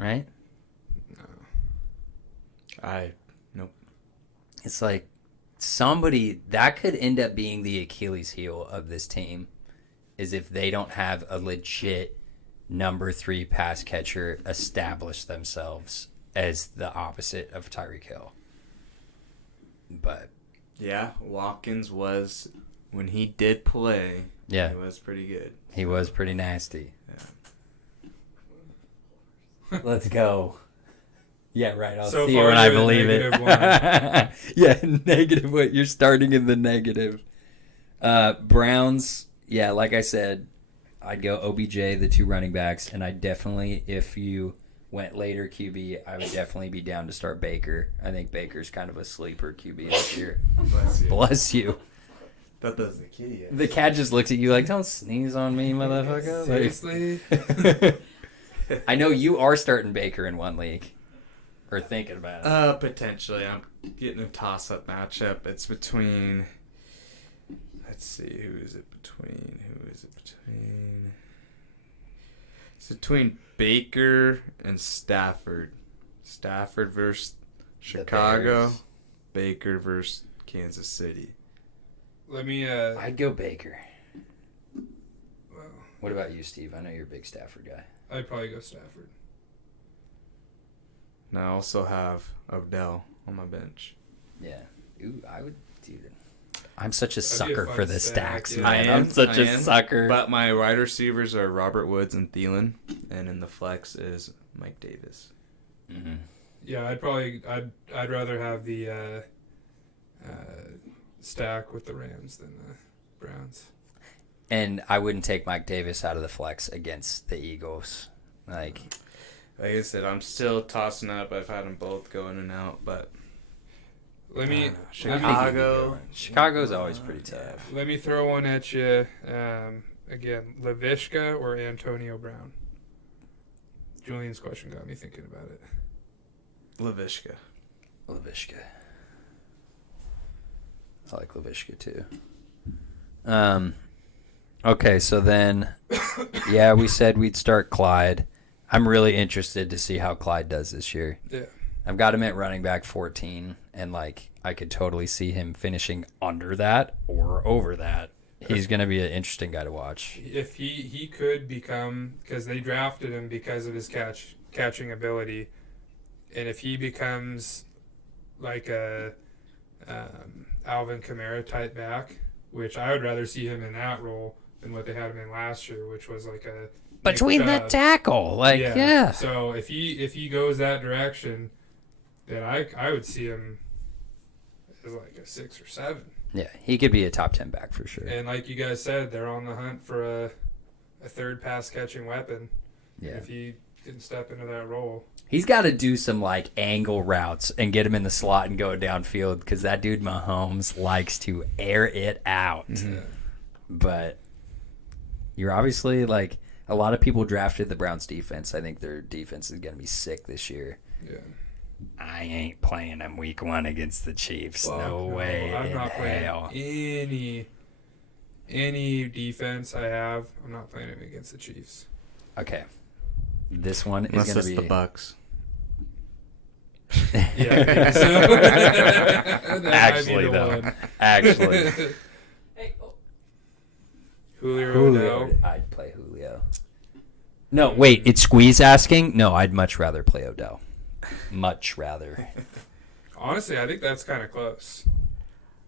right? Nope. It's like somebody that could end up being the Achilles heel of this team is if they don't have a legit number 3 pass catcher establish themselves as the opposite of Tyreek Hill. But yeah, Watkins was, when he did play, yeah, he was pretty good. He was pretty nasty. Yeah. Let's go. Yeah, right. I'll so see you when I you're believe it. -1. Yeah, negative. What you're starting in the negative. Browns. Yeah, like I said, I'd go OBJ, the 2 running backs, and I definitely, if you went later QB, I would definitely be down to start Baker. I think Baker's kind of a sleeper QB this year. Bless you. Bless you. That does the kitty. The cat just looks at you like, "Don't sneeze on me, motherfucker." Seriously? I know you are starting Baker in one league. Or thinking about it. Potentially. I'm getting a toss-up matchup. It's between... Let's see. Who is it between? It's between Baker and Stafford. Stafford versus Chicago. Baker versus Kansas City. Let me... I'd go Baker. Well, What about you, Steve? I know you're a big Stafford guy. I'd probably go Stafford. And I also have Odell on my bench. Yeah. Ooh, I would do that. I'm such a That'd be a sucker fun for the stack, stacks, yeah. man. I'm such a sucker. But my wide receivers are Robert Woods and Thielen, and in the flex is Mike Davis. Mm-hmm. Yeah, I'd rather have the stack with the Rams than the Browns. And I wouldn't take Mike Davis out of the flex against the Eagles. Like I said, I'm still tossing up. I've had them both go in and out, but Chicago's always pretty tough. Let me throw one at you. Again, Laviska or Antonio Brown? Julian's question got me thinking about it. Laviska. I like Laviska too. Okay, so then, yeah, we said we'd start Clyde. I'm really interested to see how Clyde does this year. Yeah. I've got him at running back 14, and like I could totally see him finishing under that or over that. He's going to be an interesting guy to watch. If he could become, because they drafted him because of his catching ability, and if he becomes like a Alvin Kamara type back, which I would rather see him in that role than what they had him in last year, which was like a between the tackle, like yeah. So if he goes that direction, then I would see him as like a 6 or 7. Yeah, he could be a top 10 back for sure. And like you guys said, they're on the hunt for a third pass catching weapon. Yeah. If he can step into that role, he's got to do some like angle routes and get him in the slot and go downfield because that dude Mahomes likes to air it out. Mm-hmm. Yeah. But you're obviously like a lot of people drafted the Browns defense. I think their defense is going to be sick this year. Yeah. I ain't playing them week 1 against the Chiefs. Fuck no way. I'm not playing hell. any defense I have. I'm not playing it against the Chiefs. Okay. This one is Unless going it's to be the Bucks. Yeah, I think so. That Actually, might be the though. one. Actually. Hey, oh, Julio Odell. I'd play Julio. No, wait. It's Squeeze asking? No, I'd much rather play Odell. Much rather. Honestly, I think that's kind of close.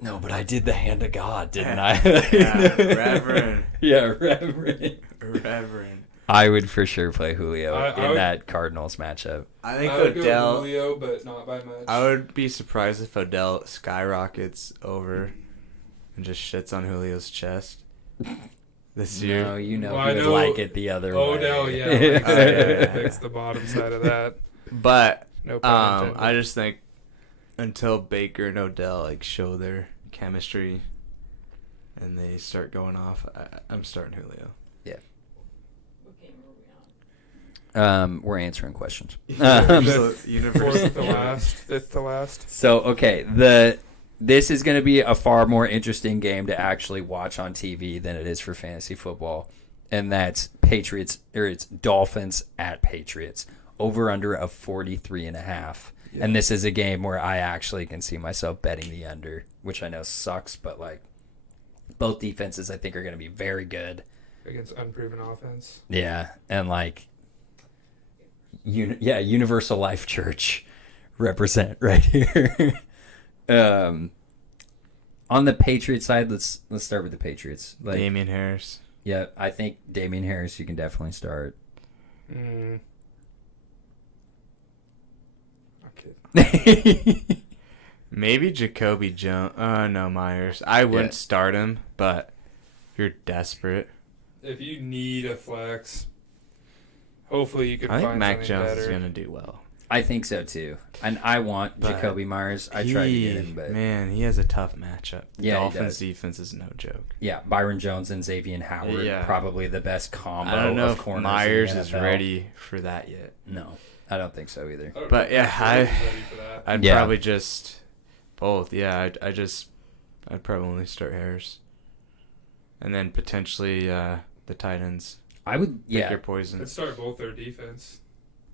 No, but I did the hand of God, didn't I? Yeah, Reverend. Yeah, Reverend. Reverend. I would for sure play Julio I in would- that Cardinals matchup. I think I would go Odell. Julio, but not by much. I would be surprised if Odell skyrockets over and just shits on Julio's chest this year. No, you know Well, he I would know like it the other Odell, way. yeah, yeah. picks the bottom side of that. But No pun intended. I just think until Baker and Odell like show their chemistry and they start going off, I'm starting Julio. what game are we on? We're answering questions. Fourth to last, fifth to last. So okay, this is going to be a far more interesting game to actually watch on TV than it is for fantasy football, and that's it's Dolphins at Patriots, over under of 43.5. Yeah. And this is a game where I actually can see myself betting the under, which I know sucks, but like both defenses I think are going to be very good. Against unproven offense. Yeah, and like Universal Life Church represent right here. On the Patriots side, let's start with the Patriots. Like, Damian Harris. yeah, I think Damian Harris you can definitely start. Okay. Maybe Jacoby Jones. No, Myers. I wouldn't start him, but if you're desperate, If you need a flex, hopefully you can I think find Mac something Jones better. is gonna do well. I think so too, and I want But Jacoby Myers. I tried to get him, but man, he has a tough matchup. Yeah, he Dolphins does. defense is no joke. yeah, Byron Jones and Xavier Howard Yeah. probably the best combo. I don't know of if corners Myers in the is NFL. ready for that yet. No, I don't think so either. I don't But know yeah, if Jones is ready for that. I'd Yeah. probably just both. Yeah, I'd probably only start Harris, and then potentially the tight ends. I would, Pick yeah, your poison. Let's start both their defense.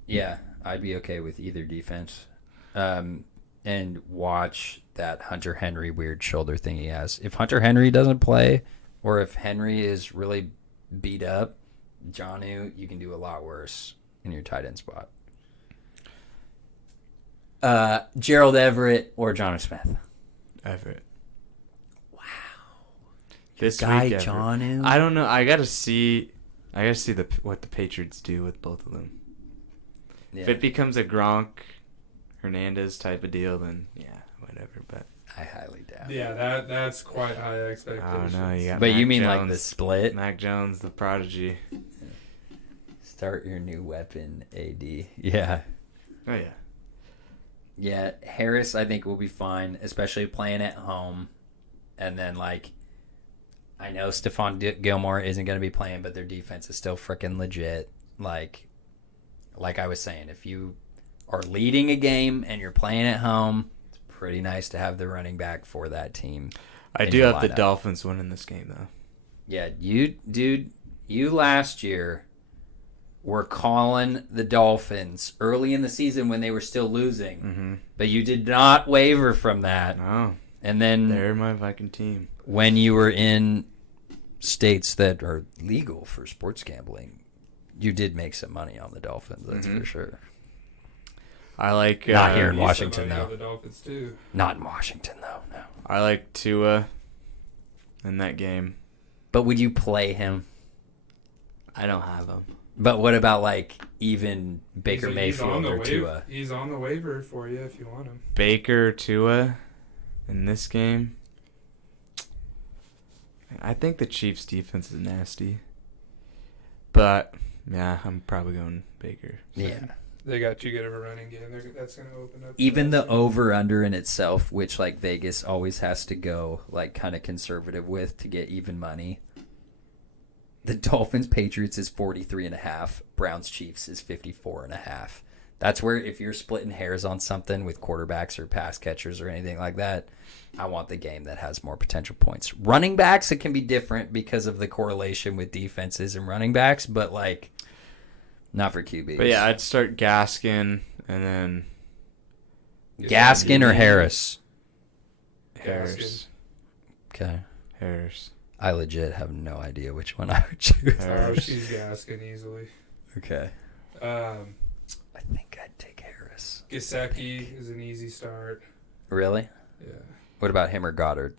yeah, I'd be okay with either defense. And watch that Hunter Henry weird shoulder thing he has. If Hunter Henry doesn't play, or if Henry is really beat up, Jonnu, you can do a lot worse in your tight end spot. Gerald Everett or Jonnu Smith. Everett. Wow. This Guy week, Everett. Jonnu. I don't know. I gotta see what the Patriots do with both of them. Yeah, If it becomes a Gronk, Hernandez type of deal, then yeah, whatever. But I highly doubt. Yeah, that's quite high I expectations. don't know. You got But you Mac mean Jones, like the split? Mac Jones, the prodigy. Start your new weapon, AD. Yeah. Oh yeah. Yeah, Harris I think will be fine, especially playing at home. And then like I know Stephon Gilmore isn't going to be playing, but their defense is still freaking legit. Like I was saying, if you are leading a game and you're playing at home, it's pretty nice to have the running back for that team. I in do your have the lineup. Dolphins winning this game though. Yeah, you last year were calling the Dolphins early in the season when they were still losing, Mm-hmm. but you did not waver from that. No, And then they're my Viking team. when you were in states that are legal for sports gambling, you did make some money on the Dolphins, that's Mhm. for sure. I like Not here in He's Washington, somebody though. on the Dolphins too. Not in Washington, though, no. I like Tua in that game. But would you play him? I don't have him. But what about, like, even Baker He's Mayfield on the or waiver. Tua? He's on the waiver for you if you want him. Baker, Tua in this game. I think the Chiefs' defense is nasty. But, yeah, I'm probably going Baker. Yeah. They got too good of a running game. That's going to open up. Even the that. over-under in itself, which, like, Vegas always has to go, like, kind of conservative with to get even money. The Dolphins-Patriots is 43.5. Browns-Chiefs is 54.5. That's where if you're splitting hairs on something with quarterbacks or pass catchers or anything like that, I want the game that has more potential points. Running backs, it can be different because of the correlation with defenses and running backs, but, like, Not for QBs. But yeah, I'd start Gaskin and then Gaskin or Harris? Harris. Okay. Harris. I legit have no idea which one I would choose. I would choose Gaskin easily. Okay. I think I'd take Harris. Gesicki is an easy start. Really? Yeah. What about him or Goddard?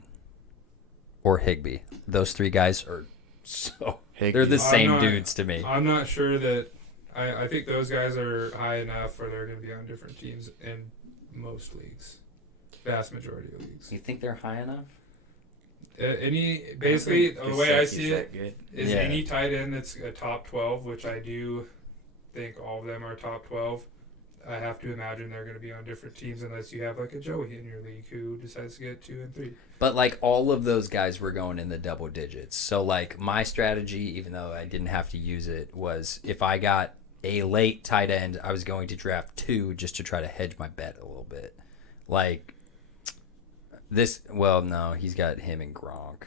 Or Higbee? Those three guys are so... They're the same dudes to me. I'm not sure that... I think those guys are high enough or they're going to be on different teams in most leagues. Vast majority of leagues. You think they're high enough? Basically, the way I see it is Yeah. any tight end that's a top 12, which I do think all of them are top 12. I have to imagine they're going to be on different teams unless you have like a Joey in your league who decides to get 2 and 3. But like all of those guys were going in the double digits. So like my strategy, even though I didn't have to use it, was if I got a late tight end, I was going to draft 2 just to try to hedge my bet a little bit. Like this, well, no, he's got him and Gronk.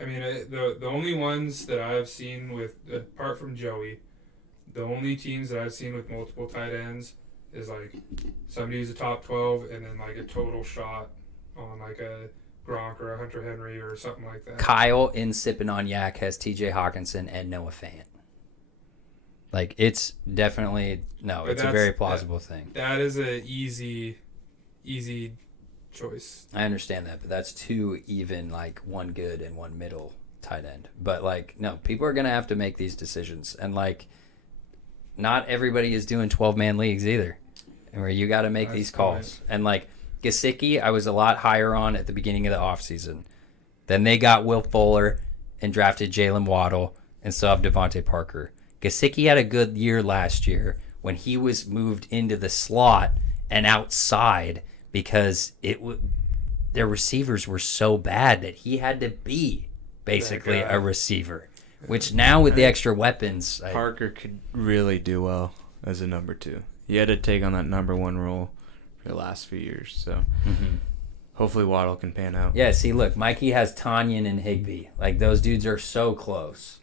I mean, the only ones that I've seen with, apart from Joey, the only teams that I've seen with multiple tight ends is like somebody who's a top 12 and then like a total shot on like a Gronk or a Hunter Henry or something like that. Kyle in SippinOnYac has TJ Hawkinson and Noah Fant. Like it's definitely it's a very plausible thing. That is a easy choice. I understand that, but that's 2 even, like one good and one middle tight end. But like, no, people are gonna have to make these decisions, and like, not everybody is doing 12-man leagues either, and where you got to make these calls. And like Gesicki, I was a lot higher on at the beginning of the offseason. Then they got Will Fuller and drafted Jalen Waddle and still have Devontae Parker. Gesicki had a good year last year when he was moved into the slot and outside because their receivers were so bad that he had to be basically a receiver. Which now with the extra weapons, Parker could really do well as a number 2. He had to take on that number 1 role for the last few years, so hopefully Waddle can pan out. Yeah, see, look, Mikey has Tanyan and Higbee. Like those dudes are so close.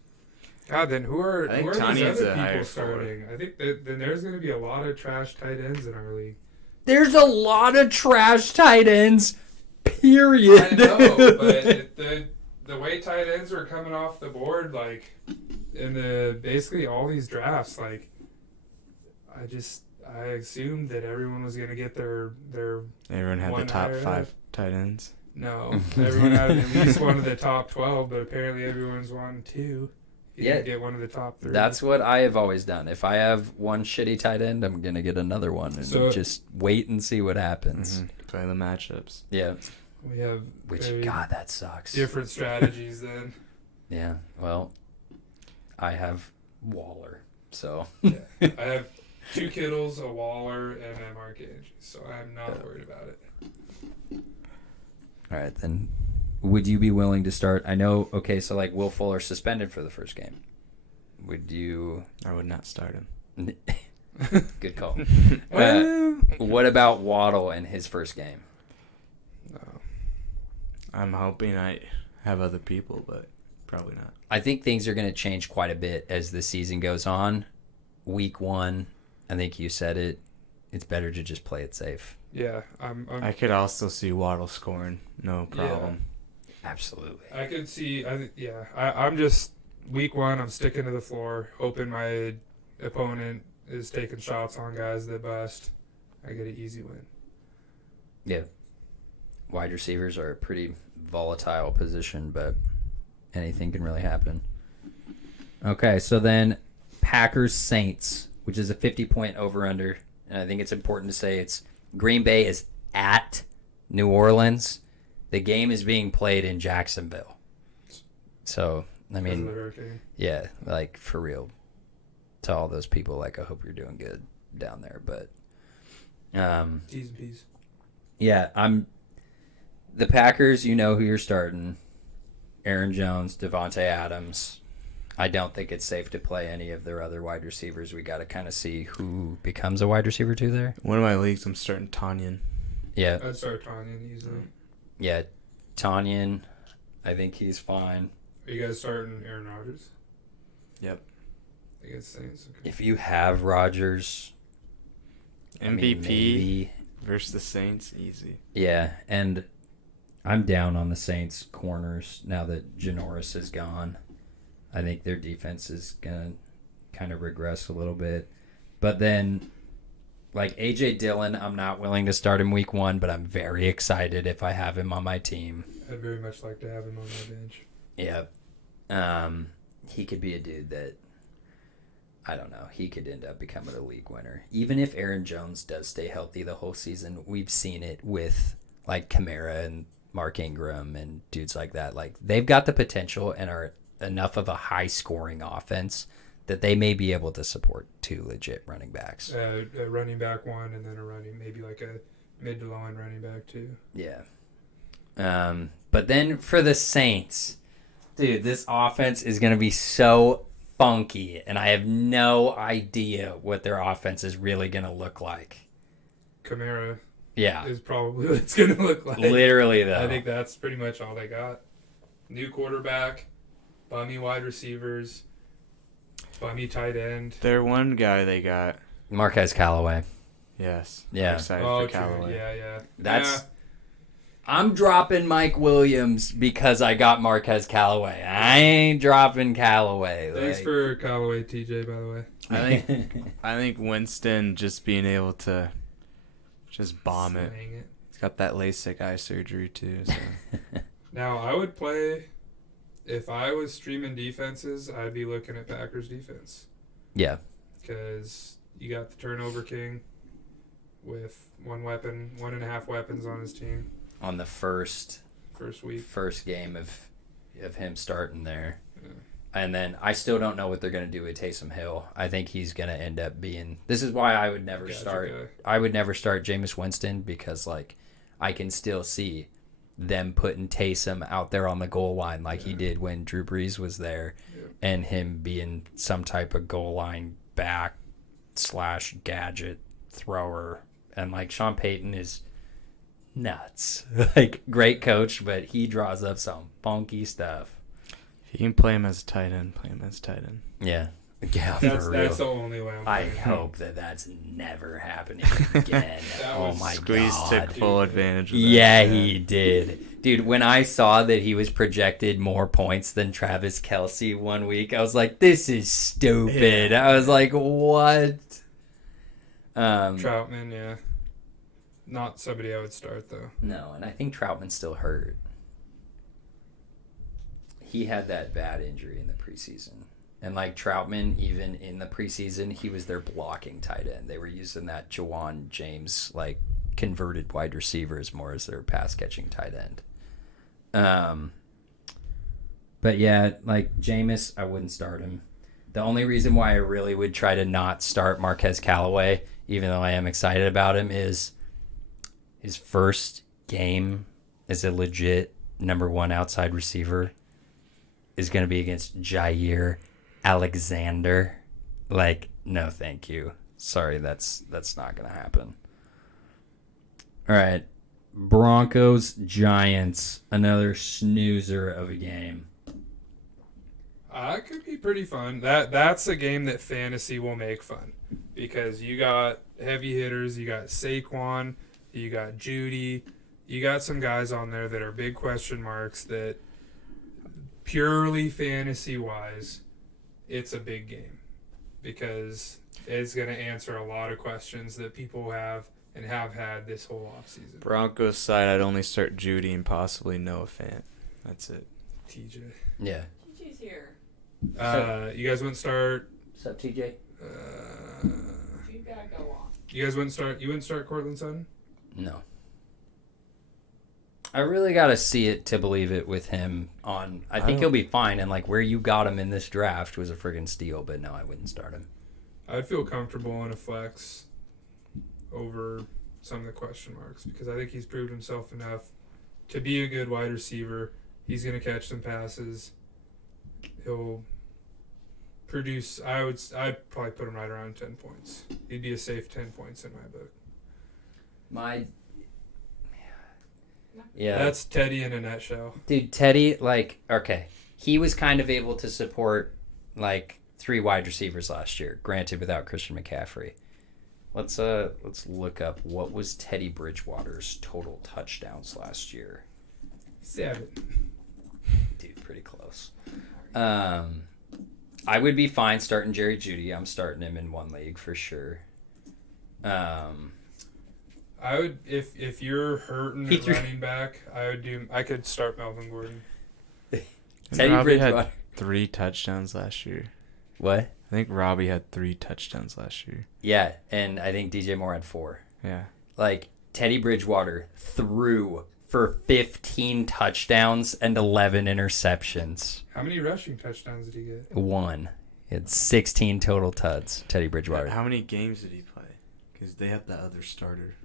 God, then who are these Tanyan's other a higher people starting? I think that then there's going to be a lot of trash tight ends in our league. There's a lot of trash tight ends, period. I know, but the way tight ends are coming off the board, like in basically all these drafts, like I assumed that everyone was going to get their. Everyone had the top 5 tight ends. No, everyone had at least one of the top 12, but apparently everyone's wanting 2. You can get one of the top 3. That's what I have always done. If I have one shitty tight end, I'm going to get another one and just wait and see what happens. Play the matchups. Yeah. We have God, that sucks. different strategies then. Yeah, well, I have Waller, so. Yeah. I have 2 Kittles, a Waller, and a Mark Andrews, so I'm not worried about it. All right, then. Would you be willing to start? I know, okay, so like Will Fuller suspended for the first game. Would you? I would not start him. Good call. What about Waddle in his first game? No. I'm hoping I have other people, but probably not. I think things are going to change quite a bit as the season goes on. Week 1, I think you said it. It's better to just play it safe. Yeah, I could also see Waddle scoring, no problem. Yeah. Absolutely. I could see. I'm just week 1. I'm sticking to the floor, hoping my opponent is taking shots on guys that bust. I get an easy win. Yeah. Wide receivers are a pretty volatile position, but anything can really happen. Okay, so then Packers Saints, which is a 50-point over-under, and I think it's important to say it's Green Bay is at New Orleans. The game is being played in Jacksonville. So, I mean, yeah, like for real. To all those people, like, I hope you're doing good down there. But, T's and P's. Yeah, the Packers, you know who you're starting. Aaron Jones, Devontae Adams. I don't think it's safe to play any of their other wide receivers. We got to kind of see who becomes a wide receiver too there. One of my leagues, I'm starting Tanyan. Yeah. I'd start Tanyan easily. Yeah, Tanyan, I think he's fine. Are you guys starting Aaron Rodgers? Yep. Against Saints. Okay. If you have Rodgers, I mean, MVP maybe. versus the Saints, easy. Yeah, and I'm down on the Saints corners now that Janoris is gone. I think their defense is gonna kind of regress a little bit. But then, like AJ Dillon, I'm not willing to start him week 1, but I'm very excited if I have him on my team. I'd very much like to have him on my bench. Yeah. He could be a dude that, I don't know, he could end up becoming a league winner. Even if Aaron Jones does stay healthy the whole season, we've seen it with like Kamara and Mark Ingram and dudes like that. Like, they've got the potential and are enough of a high scoring offense that they may be able to support 2 legit running backs. A running back 1 and then maybe like a mid to low end running back 2. Yeah. But then for the Saints, dude, this offense is going to be so funky, and I have no idea what their offense is really going to look like. Kamara Yeah. is probably what it's going to look like. Literally, though. I think that's pretty much all they got. New quarterback, bummy wide receivers, bummy tight end. Their one guy they got. Marquez Callaway. Yes. Yeah. I'm excited Oh, for true. Callaway. Yeah. That's... I'm dropping Mike Williams because I got Marquez Callaway. I ain't dropping Callaway. Thanks for Callaway, TJ, by the way. I think Winston just being able to just bomb it. Slang He's got that LASIK eye surgery too. So. Now, I would play, if I was streaming defenses, I'd be looking at Packers defense. Yeah. Because you got the turnover king with 1.5 weapons on his team. On the first week. First game of him starting there. Yeah. And then I still don't know what they're going to do with Taysom Hill. I think he's going to end up being... This is why I would never start... I would never start Jameis Winston because, like, I can still see them putting Taysom out there on the goal line like he did when Drew Brees was there, and him being some type of goal line back / gadget thrower. And, like, Sean Payton is nuts. Like, great coach, but he draws up some funky stuff. If you can play him as a tight end, play him as a tight end. Yeah. Yeah, That's for real. the only way I'm I playing. hope that's never happening again. Oh my Squeeze god. took full advantage of that. Yeah, he did. Dude, when I saw that he was projected more points than Travis Kelce one week, I was like, this is stupid. Yeah. I was like, what? Troutman, yeah. Not somebody I would start, though. No, and I think Troutman's still hurt. He had that bad injury in the preseason. And like Troutman, even in the preseason, he was their blocking tight end. They were using that Jawan James, like, converted wide receivers more as their pass catching tight end. But yeah, like Jameis, I wouldn't start him. The only reason why I really would try to not start Marquez Callaway, even though I am excited about him, is his first game as a legit number 1 outside receiver is going to be against Jair Alexander. Like, no thank you. Sorry, that's not going to happen. All right. Broncos Giants, another snoozer of a game. It could be pretty fun. That's a game that fantasy will make fun because you got heavy hitters, you got Saquon, you got Judy, you got some guys on there that are big question marks that purely fantasy wise, it's a big game because it's going to answer a lot of questions that people have and have had this whole offseason. Broncos side, I'd only start Judy and possibly Noah Fant. That's it. TJ. Yeah. TJ's here. You guys wouldn't start... What's up, TJ? You gotta go on. You guys wouldn't start Cortland Sutton? No. I really got to see it to believe it with him on. I think he'll be fine. And, like, where you got him in this draft was a friggin' steal, but no, I wouldn't start him. I'd feel comfortable in a flex over some of the question marks because I think he's proved himself enough to be a good wide receiver. He's going to catch some passes. He'll produce. I'd probably put him right around 10 points. He'd be a safe 10 points in my book. Yeah. That's Teddy in a nutshell. Dude, Teddy, like, okay. He was kind of able to support, like, 3 wide receivers last year, granted without Christian McCaffrey. Let's look up what was Teddy Bridgewater's total touchdowns last year. 7. Dude, pretty close. I would be fine starting Jerry Jeudy. I'm starting him in one league for sure. I would if you're hurting at running back, I could start Melvin Gordon. Teddy Robbie Bridgewater had 3 touchdowns last year. What? I think Robbie had 3 touchdowns last year. Yeah, and I think DJ Moore had 4. Yeah. Like, Teddy Bridgewater threw for 15 touchdowns and 11 interceptions. How many rushing touchdowns did he get? 1. He had 16 total tuds, Teddy Bridgewater. How many games did he play? Because they have the other starter.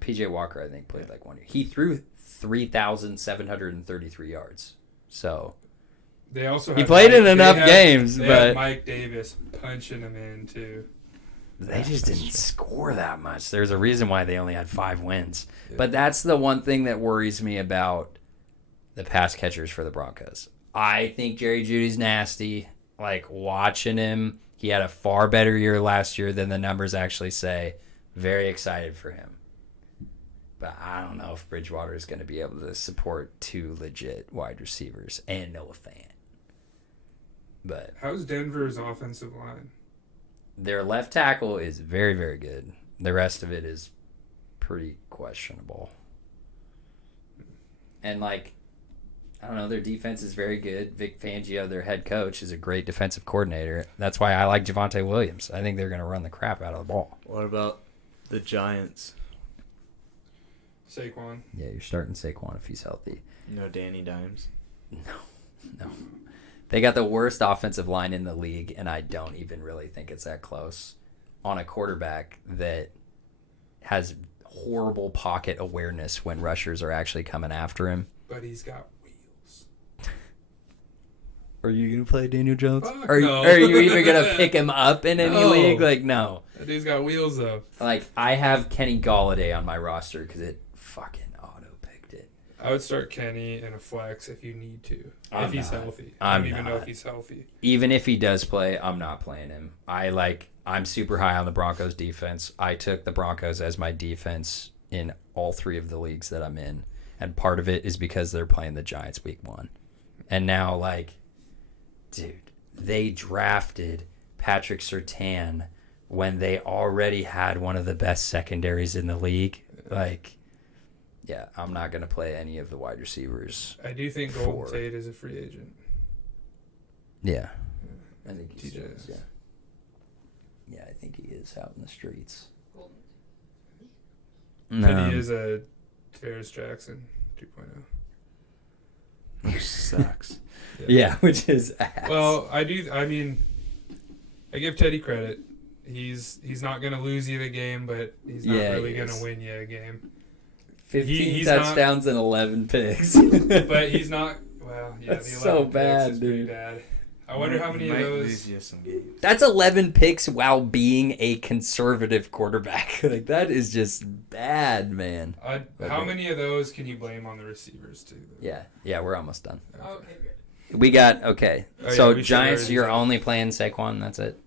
PJ Walker, I think, played like 1 year. He threw 3,733 yards. So They also he had played in they enough had- games, they but had Mike Davis punching him in too. they just didn't score that much. There's a reason why they only had 5 wins. Yeah. But that's the one thing that worries me about the pass catchers for the Broncos. I think Jerry Jeudy's nasty. Like, watching him, he had a far better year last year than the numbers actually say. Very excited for him. But I don't know if Bridgewater is going to be able to support 2 legit wide receivers and Noah Fant. But How's Denver's offensive line? their left tackle is very, very good. The rest of it is pretty questionable. And, like, I don't know, their defense is very good. Vic Fangio, their head coach, is a great defensive coordinator. That's why I like Javonte Williams. I think they're going to run the crap out of the ball. What about the Giants? Saquon. Yeah, you're starting Saquon if he's healthy. No Danny Dimes. No. They got the worst offensive line in the league, and I don't even really think it's that close on a quarterback that has horrible pocket awareness when rushers are actually coming after him. But he's got wheels. Are you going to play Daniel Jones? Fuck Are no. you even going to pick him up in any No. league? Like, no. That dude's got wheels though. Like, I have Kenny Galladay on my roster because it fucking auto-picked it. I would start Kenny in a flex if you need to. I'm if he's not. healthy. I I'm don't even know not. if he's healthy. Even if he does play, I'm not playing him. I'm super high on the Broncos defense. I took the Broncos as my defense in all 3 of the leagues that I'm in. And part of it is because they're playing the Giants week 1. And now, like, dude, they drafted Patrick Surtain when they already had one of the best secondaries in the league. Like, yeah, I'm not going to play any of the wide receivers. I do think Golden 4. Tate is a free agent. Yeah. I think he TJ. is, yeah. Yeah, I think he is out in the streets. Golden. But he is a Ferris Jackson 2.0. Which sucks. Yeah, which is ass. Well, I give Teddy credit. He's not going to lose you the game, but he's not really he going is. to win you a game. 15 he's touchdowns and 11 picks. But he's not. Well, yeah, That's the 11 so picks bad, is pretty dude. bad. I wonder how many of Might those. lose you some games. That's 11 picks while being a conservative quarterback. Like, that is just bad, man. How many of those can you blame on the receivers too? Though? Yeah, we're almost done. Okay, good. We got, okay. Oh, yeah, So, we should Giants, already you're say- only playing Saquon, that's it?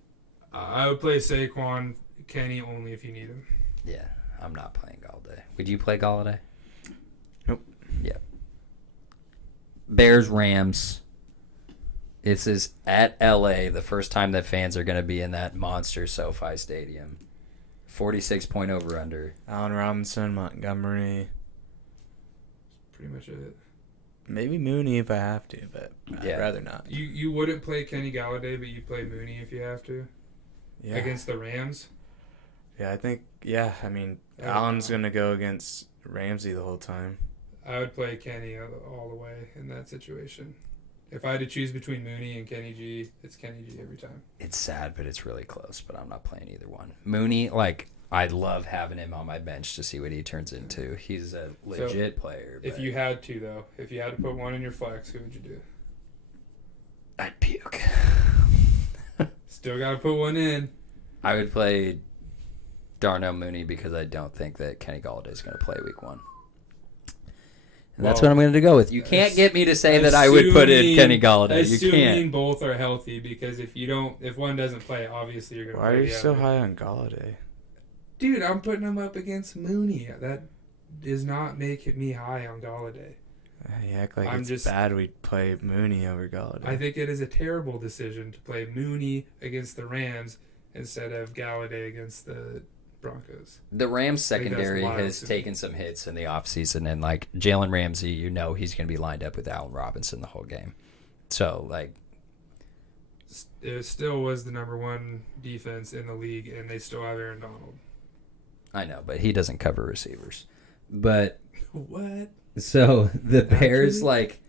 I would play Saquon, Kenny only if you need him. Yeah, I'm not playing Galladay. Would you play Galladay? Nope. Yeah. Bears, Rams. This is at LA, the first time that fans are going to be in that monster SoFi Stadium. 46-point over-under. Allen Robinson, Montgomery, Pretty much it. maybe Mooney if I have to, but Yeah. I'd rather not. You wouldn't play Kenny Galladay, but you play Mooney if you have to Yeah. against the Rams. Yeah, I think. Yeah, I mean, Allen's gonna go against Ramsey the whole time. I would play Kenny all the way in that situation. If I had to choose between Mooney and Kenny G, it's Kenny G every time. It's sad, but it's really close, but I'm not playing either one. Mooney, like, I love having him on my bench to see what he turns into. He's a legit player. If but you had to, though, if you had to put one in your flex, who would you do? I'd puke. Still got to put one in. I would play Darnell Mooney because I don't think that Kenny Galladay is going to play week 1. And that's what I'm going to go with. You can't get me to say that I would put in Kenny Galladay. You Assuming can't. both are healthy, because if one doesn't play, obviously you're going to Why play are you the so other. high on Galladay? Dude, I'm putting him up against Mooney. That does not make me high on Galladay. You act like I'm it's just- bad we play Mooney over Galladay. I think it is a terrible decision to play Mooney against the Rams instead of Galladay against the Broncos. The Rams think that's secondary wild has to me. taken some hits in the offseason, and like Jalen Ramsey, he's going to be lined up with Allen Robinson the whole game. So like, It still was the number one defense in the league, and they still have Aaron Donald. I know, but he doesn't cover receivers. But What? so the Bears, Actually? like,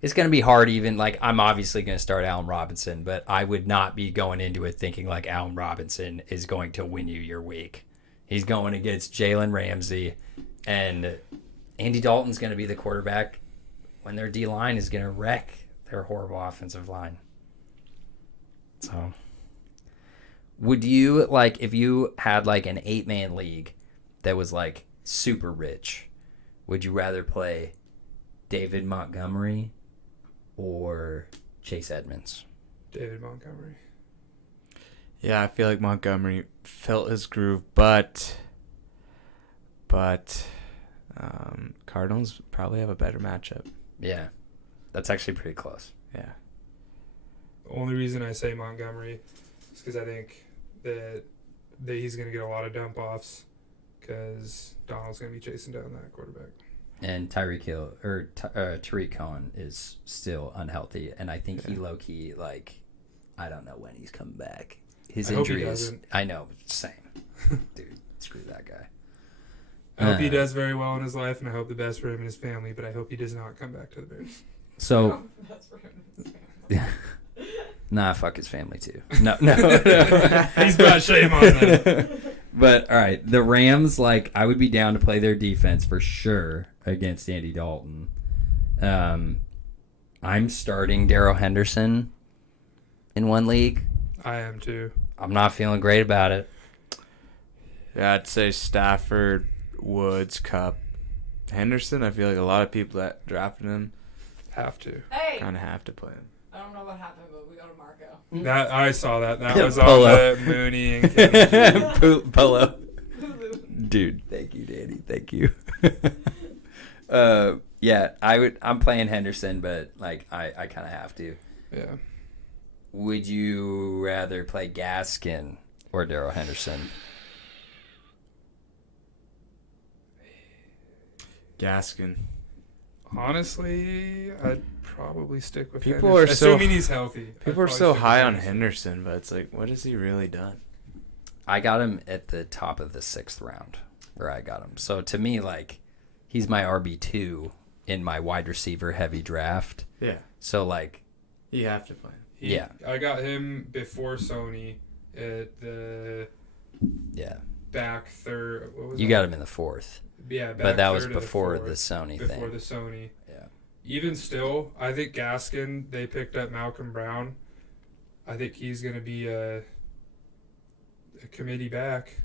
it's going to be hard even, like, I'm obviously going to start Allen Robinson, but I would not be going into it thinking like Allen Robinson is going to win you your week. He's going against Jalen Ramsey, and Andy Dalton's going to be the quarterback when their D-line is going to wreck their horrible offensive line. So, would you, like, if you had, like, an 8-man league that was, like, super rich, would you rather play David Montgomery or Chase Edmonds? David Montgomery. Yeah, I feel like Montgomery felt his groove, but Cardinals probably have a better matchup. Yeah, that's actually pretty close. Yeah. The only reason I say Montgomery is because I think that he's going to get a lot of dump offs because Donald's going to be chasing down that quarterback. And Tariq Cohen is still unhealthy, and I think he low-key, like, I don't know when he's coming back. His I hope he injury is... doesn't. I know, same. Dude, screw that guy. I hope he does very well in his life, and I hope the best for him and his family, but I hope he does not come back to the Bears. So, That's for him and his family. nah, fuck his family, too. No. He's got shame on them. But, all right, the Rams, like, I would be down to play their defense for sure against Andy Dalton. I'm starting Darrell Henderson in one league. I am too. I'm not feeling great about it. Yeah, I'd say Stafford, Woods, Cup. Henderson, I feel like a lot of people that drafted him Have to. Hey! kind of have to play him. I don't know what happened, but we got a Marco. That I saw that. That was on Polo. the Mooney and Kenny. Polo. Dude, thank you, Danny. Thank you. Yeah, I'm playing Henderson, but like I kind of have to. Yeah. Would you rather play Gaskin or Darrell Henderson? Gaskin. Honestly, I'd probably stick with People Henderson. are so- Assuming he's healthy. I'd People are probably so stick with high on Henderson, but it's like, what has he really done? I got him at the top of the 6th round where I got him. So to me, like, he's my RB2 in my wide receiver heavy draft. Yeah. So, like, You have to play him. Yeah. I got him before Sony at the yeah. back third. What was You that? got him in the 4th. Yeah, back But that was third of before the fourth, Sony before thing. the Sony. Yeah. Even still, I think Gaskin, they picked up Malcolm Brown. I think he's going to be a committee back.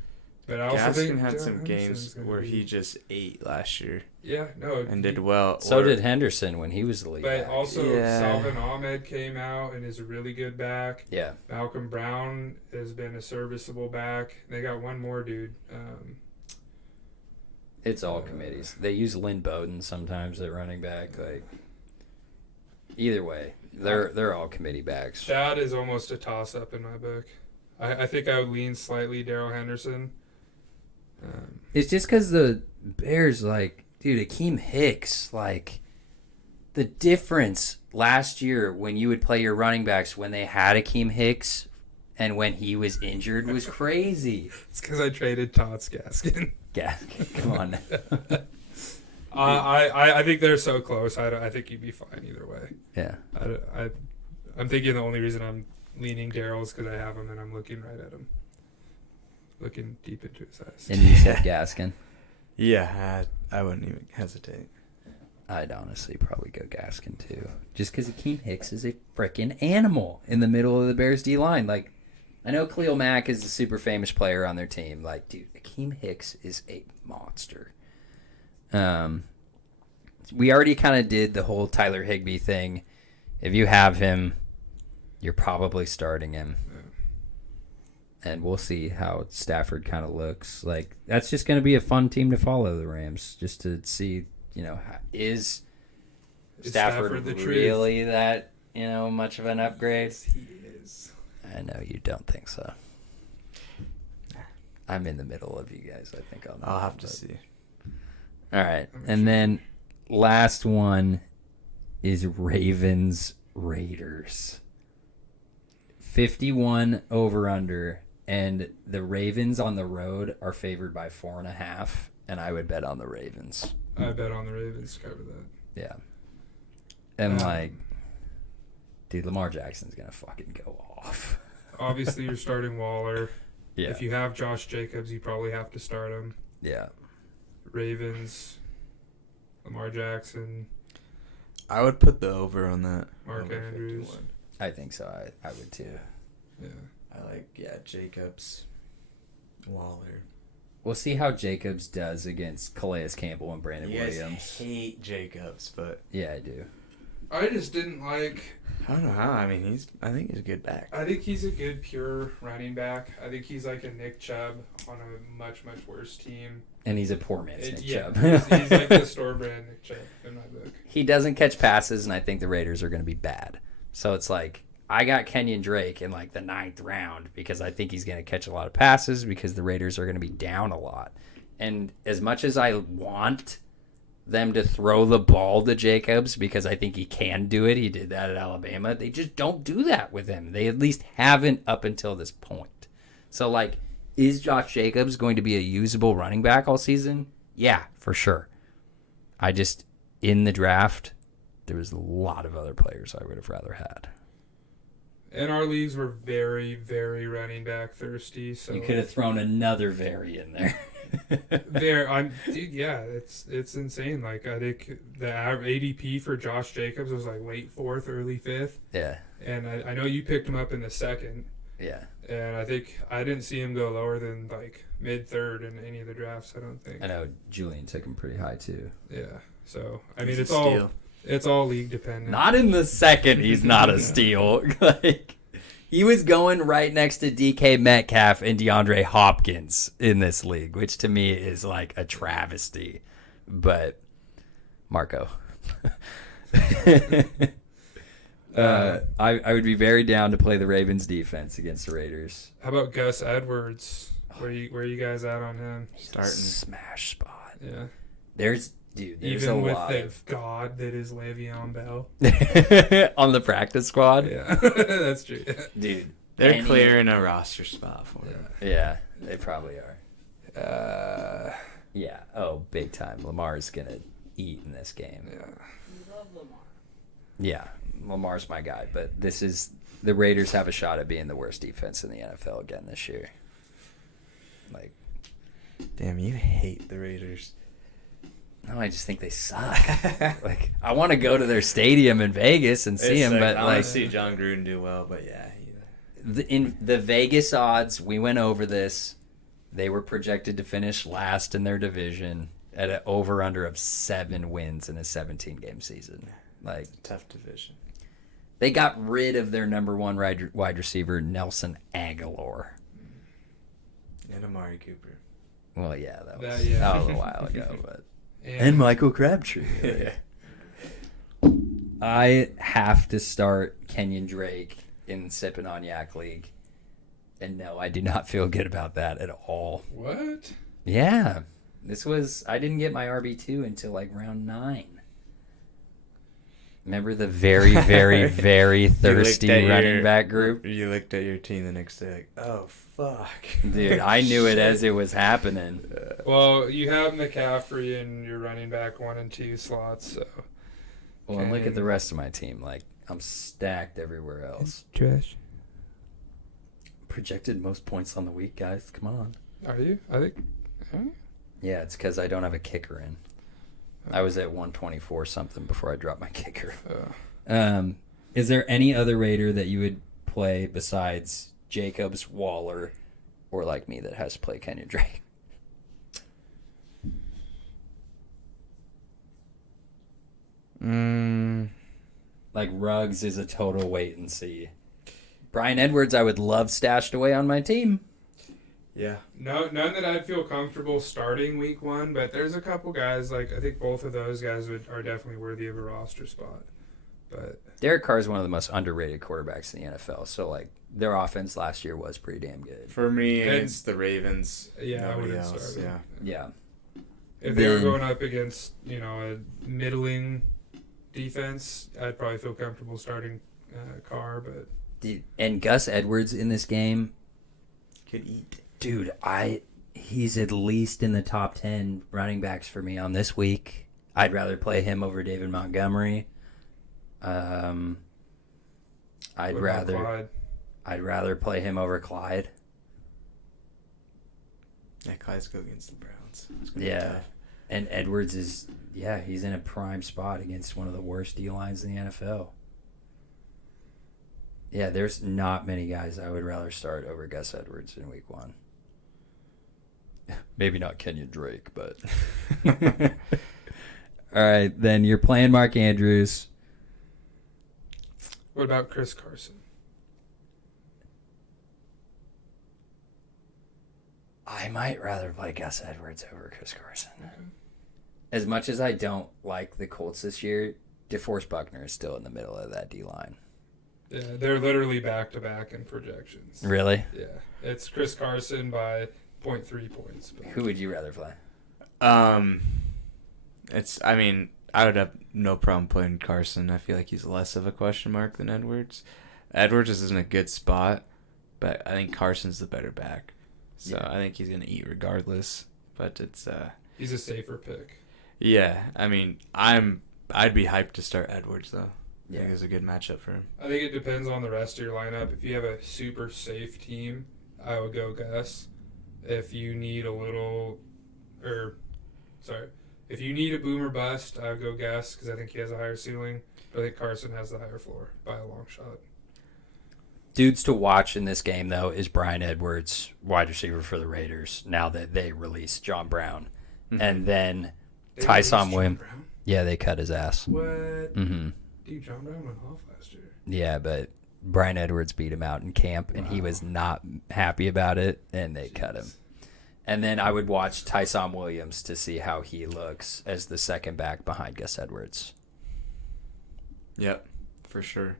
But I also think Gaskin had Darrell some Henderson's games gonna where be- he just ate last year Yeah, no. and did well. So Or- did Henderson when he was the lead But back. also, Yeah. Salvin Ahmed came out and is a really good back. Yeah. Malcolm Brown has been a serviceable back. They got one more dude. It's all committees. They use Lynn Bowden sometimes at running back. Like, either way, they're all committee backs. That is almost a toss-up in my book. I think I would lean slightly Darrell Henderson. It's just because the Bears, like, dude, Akeem Hicks, like, the difference last year when you would play your running backs when they had Akeem Hicks and when he was injured was crazy. It's because I traded Tots Gaskin. Yeah, come on now. I think they're so close. I think you'd be fine either way. Yeah. I'm thinking the only reason I'm leaning Darrell is because I have him and I'm looking right at him. Looking deep into his eyes. And you said Gaskin. Yeah, I wouldn't even hesitate. I'd honestly probably go Gaskin too. Just because Akeem Hicks is a freaking animal in the middle of the Bears D line. Like, I know Khalil Mack is a super famous player on their team. Like, dude, Akeem Hicks is a monster. We already kind of did the whole Tyler Higbee thing. If you have him, you're probably starting him. And we'll see how Stafford kind of looks. Like, that's just going to be a fun team to follow, the Rams, just to see, is Stafford the really that, much of an upgrade? Yes, he is. I know you don't think so. I'm in the middle of you guys, I think. I'll have to see. All right. And then last one is Ravens Raiders. 51 over under. And the Ravens on the road are favored by 4.5, and I would bet on the Ravens. I bet on the Ravens to cover that. Yeah. And dude, Lamar Jackson's gonna fucking go off. Obviously, you're starting Waller. Yeah. If you have Josh Jacobs, you probably have to start him. Yeah. Ravens, Lamar Jackson. I would put the over on that. Mark Over Andrews. 51. I think so. I would too. Yeah. I like, Jacobs, Waller. We'll see how Jacobs does against Calais Campbell and Brandon You guys Williams. hate Jacobs, but Yeah, I do. I just didn't like. I don't know how. I mean, I think he's a good back. I think he's a good pure running back. I think he's like a Nick Chubb on a much, much worse team. And he's a poor man's Nick Chubb. he's like the store brand Nick Chubb in my book. He doesn't catch passes, and I think the Raiders are going to be bad. So it's like, I got Kenyon Drake in like the 9th round because I think he's going to catch a lot of passes because the Raiders are going to be down a lot. And as much as I want them to throw the ball to Jacobs because I think he can do it, he did that at Alabama, they just don't do that with him. They at least haven't up until this point. So, like, is Josh Jacobs going to be a usable running back all season? Yeah, for sure. I just, in the draft, there was a lot of other players I would have rather had. And our leagues were very, very running back thirsty. So You could have thrown another very in there. it's insane. Like, I think the ADP for Josh Jacobs was like late 4th, early 5th. Yeah. And I know you picked him up in the 2nd. Yeah. And I think I didn't see him go lower than like mid 3rd in any of the drafts. I don't think. I know Julian took him pretty high too. Yeah. So I mean, He's a it's all steal. it's all league dependent. Not in the 2nd, he's not a steal. Like, he was going right next to DK Metcalf and DeAndre Hopkins in this league, which to me is like a travesty. But Marco. I would be very down to play the Ravens defense against the Raiders. How about Gus Edwards? Where you guys at on him? Starting. Smash spot. Yeah. There's Even a with lot the of god that is Le'Veon Bell. on the practice squad. Yeah, that's true. Dude, They're clearing a roster spot for him. Yeah, they probably are. Yeah. Oh, big time. Lamar's gonna eat in this game. Yeah. We love Lamar. Yeah, Lamar's my guy, but the Raiders have a shot at being the worst defense in the NFL again this year. Like, Damn, you hate the Raiders. no, I just think they suck. Like, I want to go to their stadium in Vegas and see them, but I want like, to see John Gruden do well, but yeah. in the Vegas odds, we went over this. They were projected to finish last in their division at an over-under of 7 wins in a 17-game season. Like, Tough division. they got rid of their number one wide receiver, Nelson Aguilar. And Amari Cooper. Well, yeah, that was a while ago, but And Michael Crabtree. I have to start Kenyon Drake in SippinOnYac League. And no, I do not feel good about that at all. what? Yeah. I didn't get my RB2 until like round 9. Remember the very, very, very thirsty running back group? You looked at your team the next day like, oh, fuck. Dude, I knew it as it was happening. Well, you have McCaffrey in your running back 1 and 2 slots, so. Well, and look at the rest of my team. Like, I'm stacked everywhere else. Trash. Projected most points on the week, guys. Come on. Are you? I think. Huh? Yeah, it's because I don't have a kicker in. I was at 124 something before I dropped my kicker. Is there any other Raider that you would play besides Jacobs, Waller, or like me that has to play Kenyon Drake? Like Ruggs is a total wait and see. Brian Edwards, I would love stashed away on my team. Yeah. No, none that I'd feel comfortable starting week 1, but there's a couple guys, like, I think both of those guys are definitely worthy of a roster spot. But Derek Carr is one of the most underrated quarterbacks in the NFL, so, like, their offense last year was pretty damn good. For me, against the Ravens, yeah, I nobody wouldn't else. start Yeah. him. Yeah. If they were going up against, a middling defense, I'd probably feel comfortable starting Carr, but... Dude, and Gus Edwards in this game, Could eat. dude, he's at least in the top 10 running backs for me on this week. I'd rather play him over David Montgomery. I'd What about rather Clyde? play him over Clyde. Yeah, Clyde's go against the Browns. It's gonna be Yeah. tough. And Edwards is, he's in a prime spot against one of the worst D-lines in the NFL. Yeah, there's not many guys I would rather start over Gus Edwards in week 1. Maybe not Kenyon Drake, but... All right, then you're playing Mark Andrews. What about Chris Carson? I might rather play Gus Edwards over Chris Carson. Okay. As much as I don't like the Colts this year, DeForest Buckner is still in the middle of that D-line. Yeah, they're literally back-to-back in projections. Really? Yeah, it's Chris Carson by 0.3 points. But Who would you rather play? I would have no problem playing Carson. I feel like he's less of a question mark than Edwards. Edwards is in a good spot, but I think Carson's the better back. So Yeah. I think he's gonna eat regardless. But it's he's a safer pick. yeah. I'd be hyped to start Edwards though. I Yeah. think it's a good matchup for him. I think it depends on the rest of your lineup. If you have a super safe team, I would go Gus. If you need if you need a boomer bust, I would go Gus because I think he has a higher ceiling. But I think Carson has the higher floor by a long shot. Dudes to watch in this game, though, is Brian Edwards, wide receiver for the Raiders, now that they released John Brown. Mm-hmm. And then They Tyson released Williams. John Brown? Yeah, they cut his ass. What? Mm-hmm. Dude, John Brown went off last year. Yeah, but Brian Edwards beat him out in camp, and he was not happy about it, and they cut him. And then I would watch Tyson Williams to see how he looks as the second back behind Gus Edwards. Yep, for sure.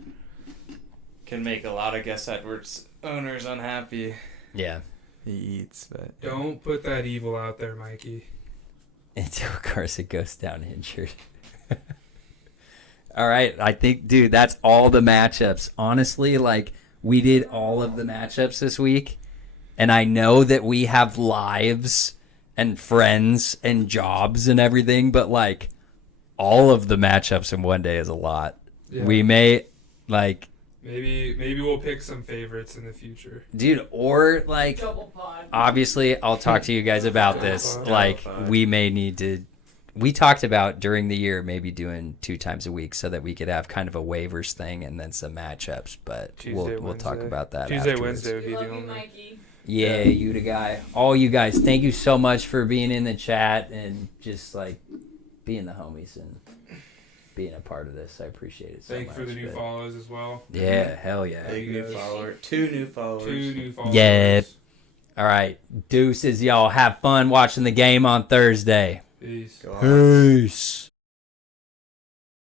Can make a lot of Gus Edwards owners unhappy. Yeah. He eats, but Don't put that evil out there, Mikey. Until Carson goes down injured. All right. I think, dude, that's all the matchups. Honestly, like, we did all of the matchups this week. And I know that we have lives and friends and jobs and everything, but, like, all of the matchups in one day is a lot. Yeah. We may, like... Maybe we'll pick some favorites in the future. Dude, or, like... Double pod. Obviously, I'll talk to you guys about this. Double Like, pod. we may need to... We talked about during the year maybe doing 2 times a week so that we could have kind of a waivers thing and then some matchups, but we'll talk Wednesday. about that Tuesday, afterwards. Wednesday would We be love the you, only. Mikey. Yeah, you the guy. All you guys, thank you so much for being in the chat and just, like, being the homies and being a part of this. I appreciate it so Thank you much. for the new but- follows as well. Yeah, hell yeah. big new follower. 2 new followers. 2 new followers. Yeah. All right. Deuces, y'all. Have fun watching the game on Thursday. Peace. Go on. Peace.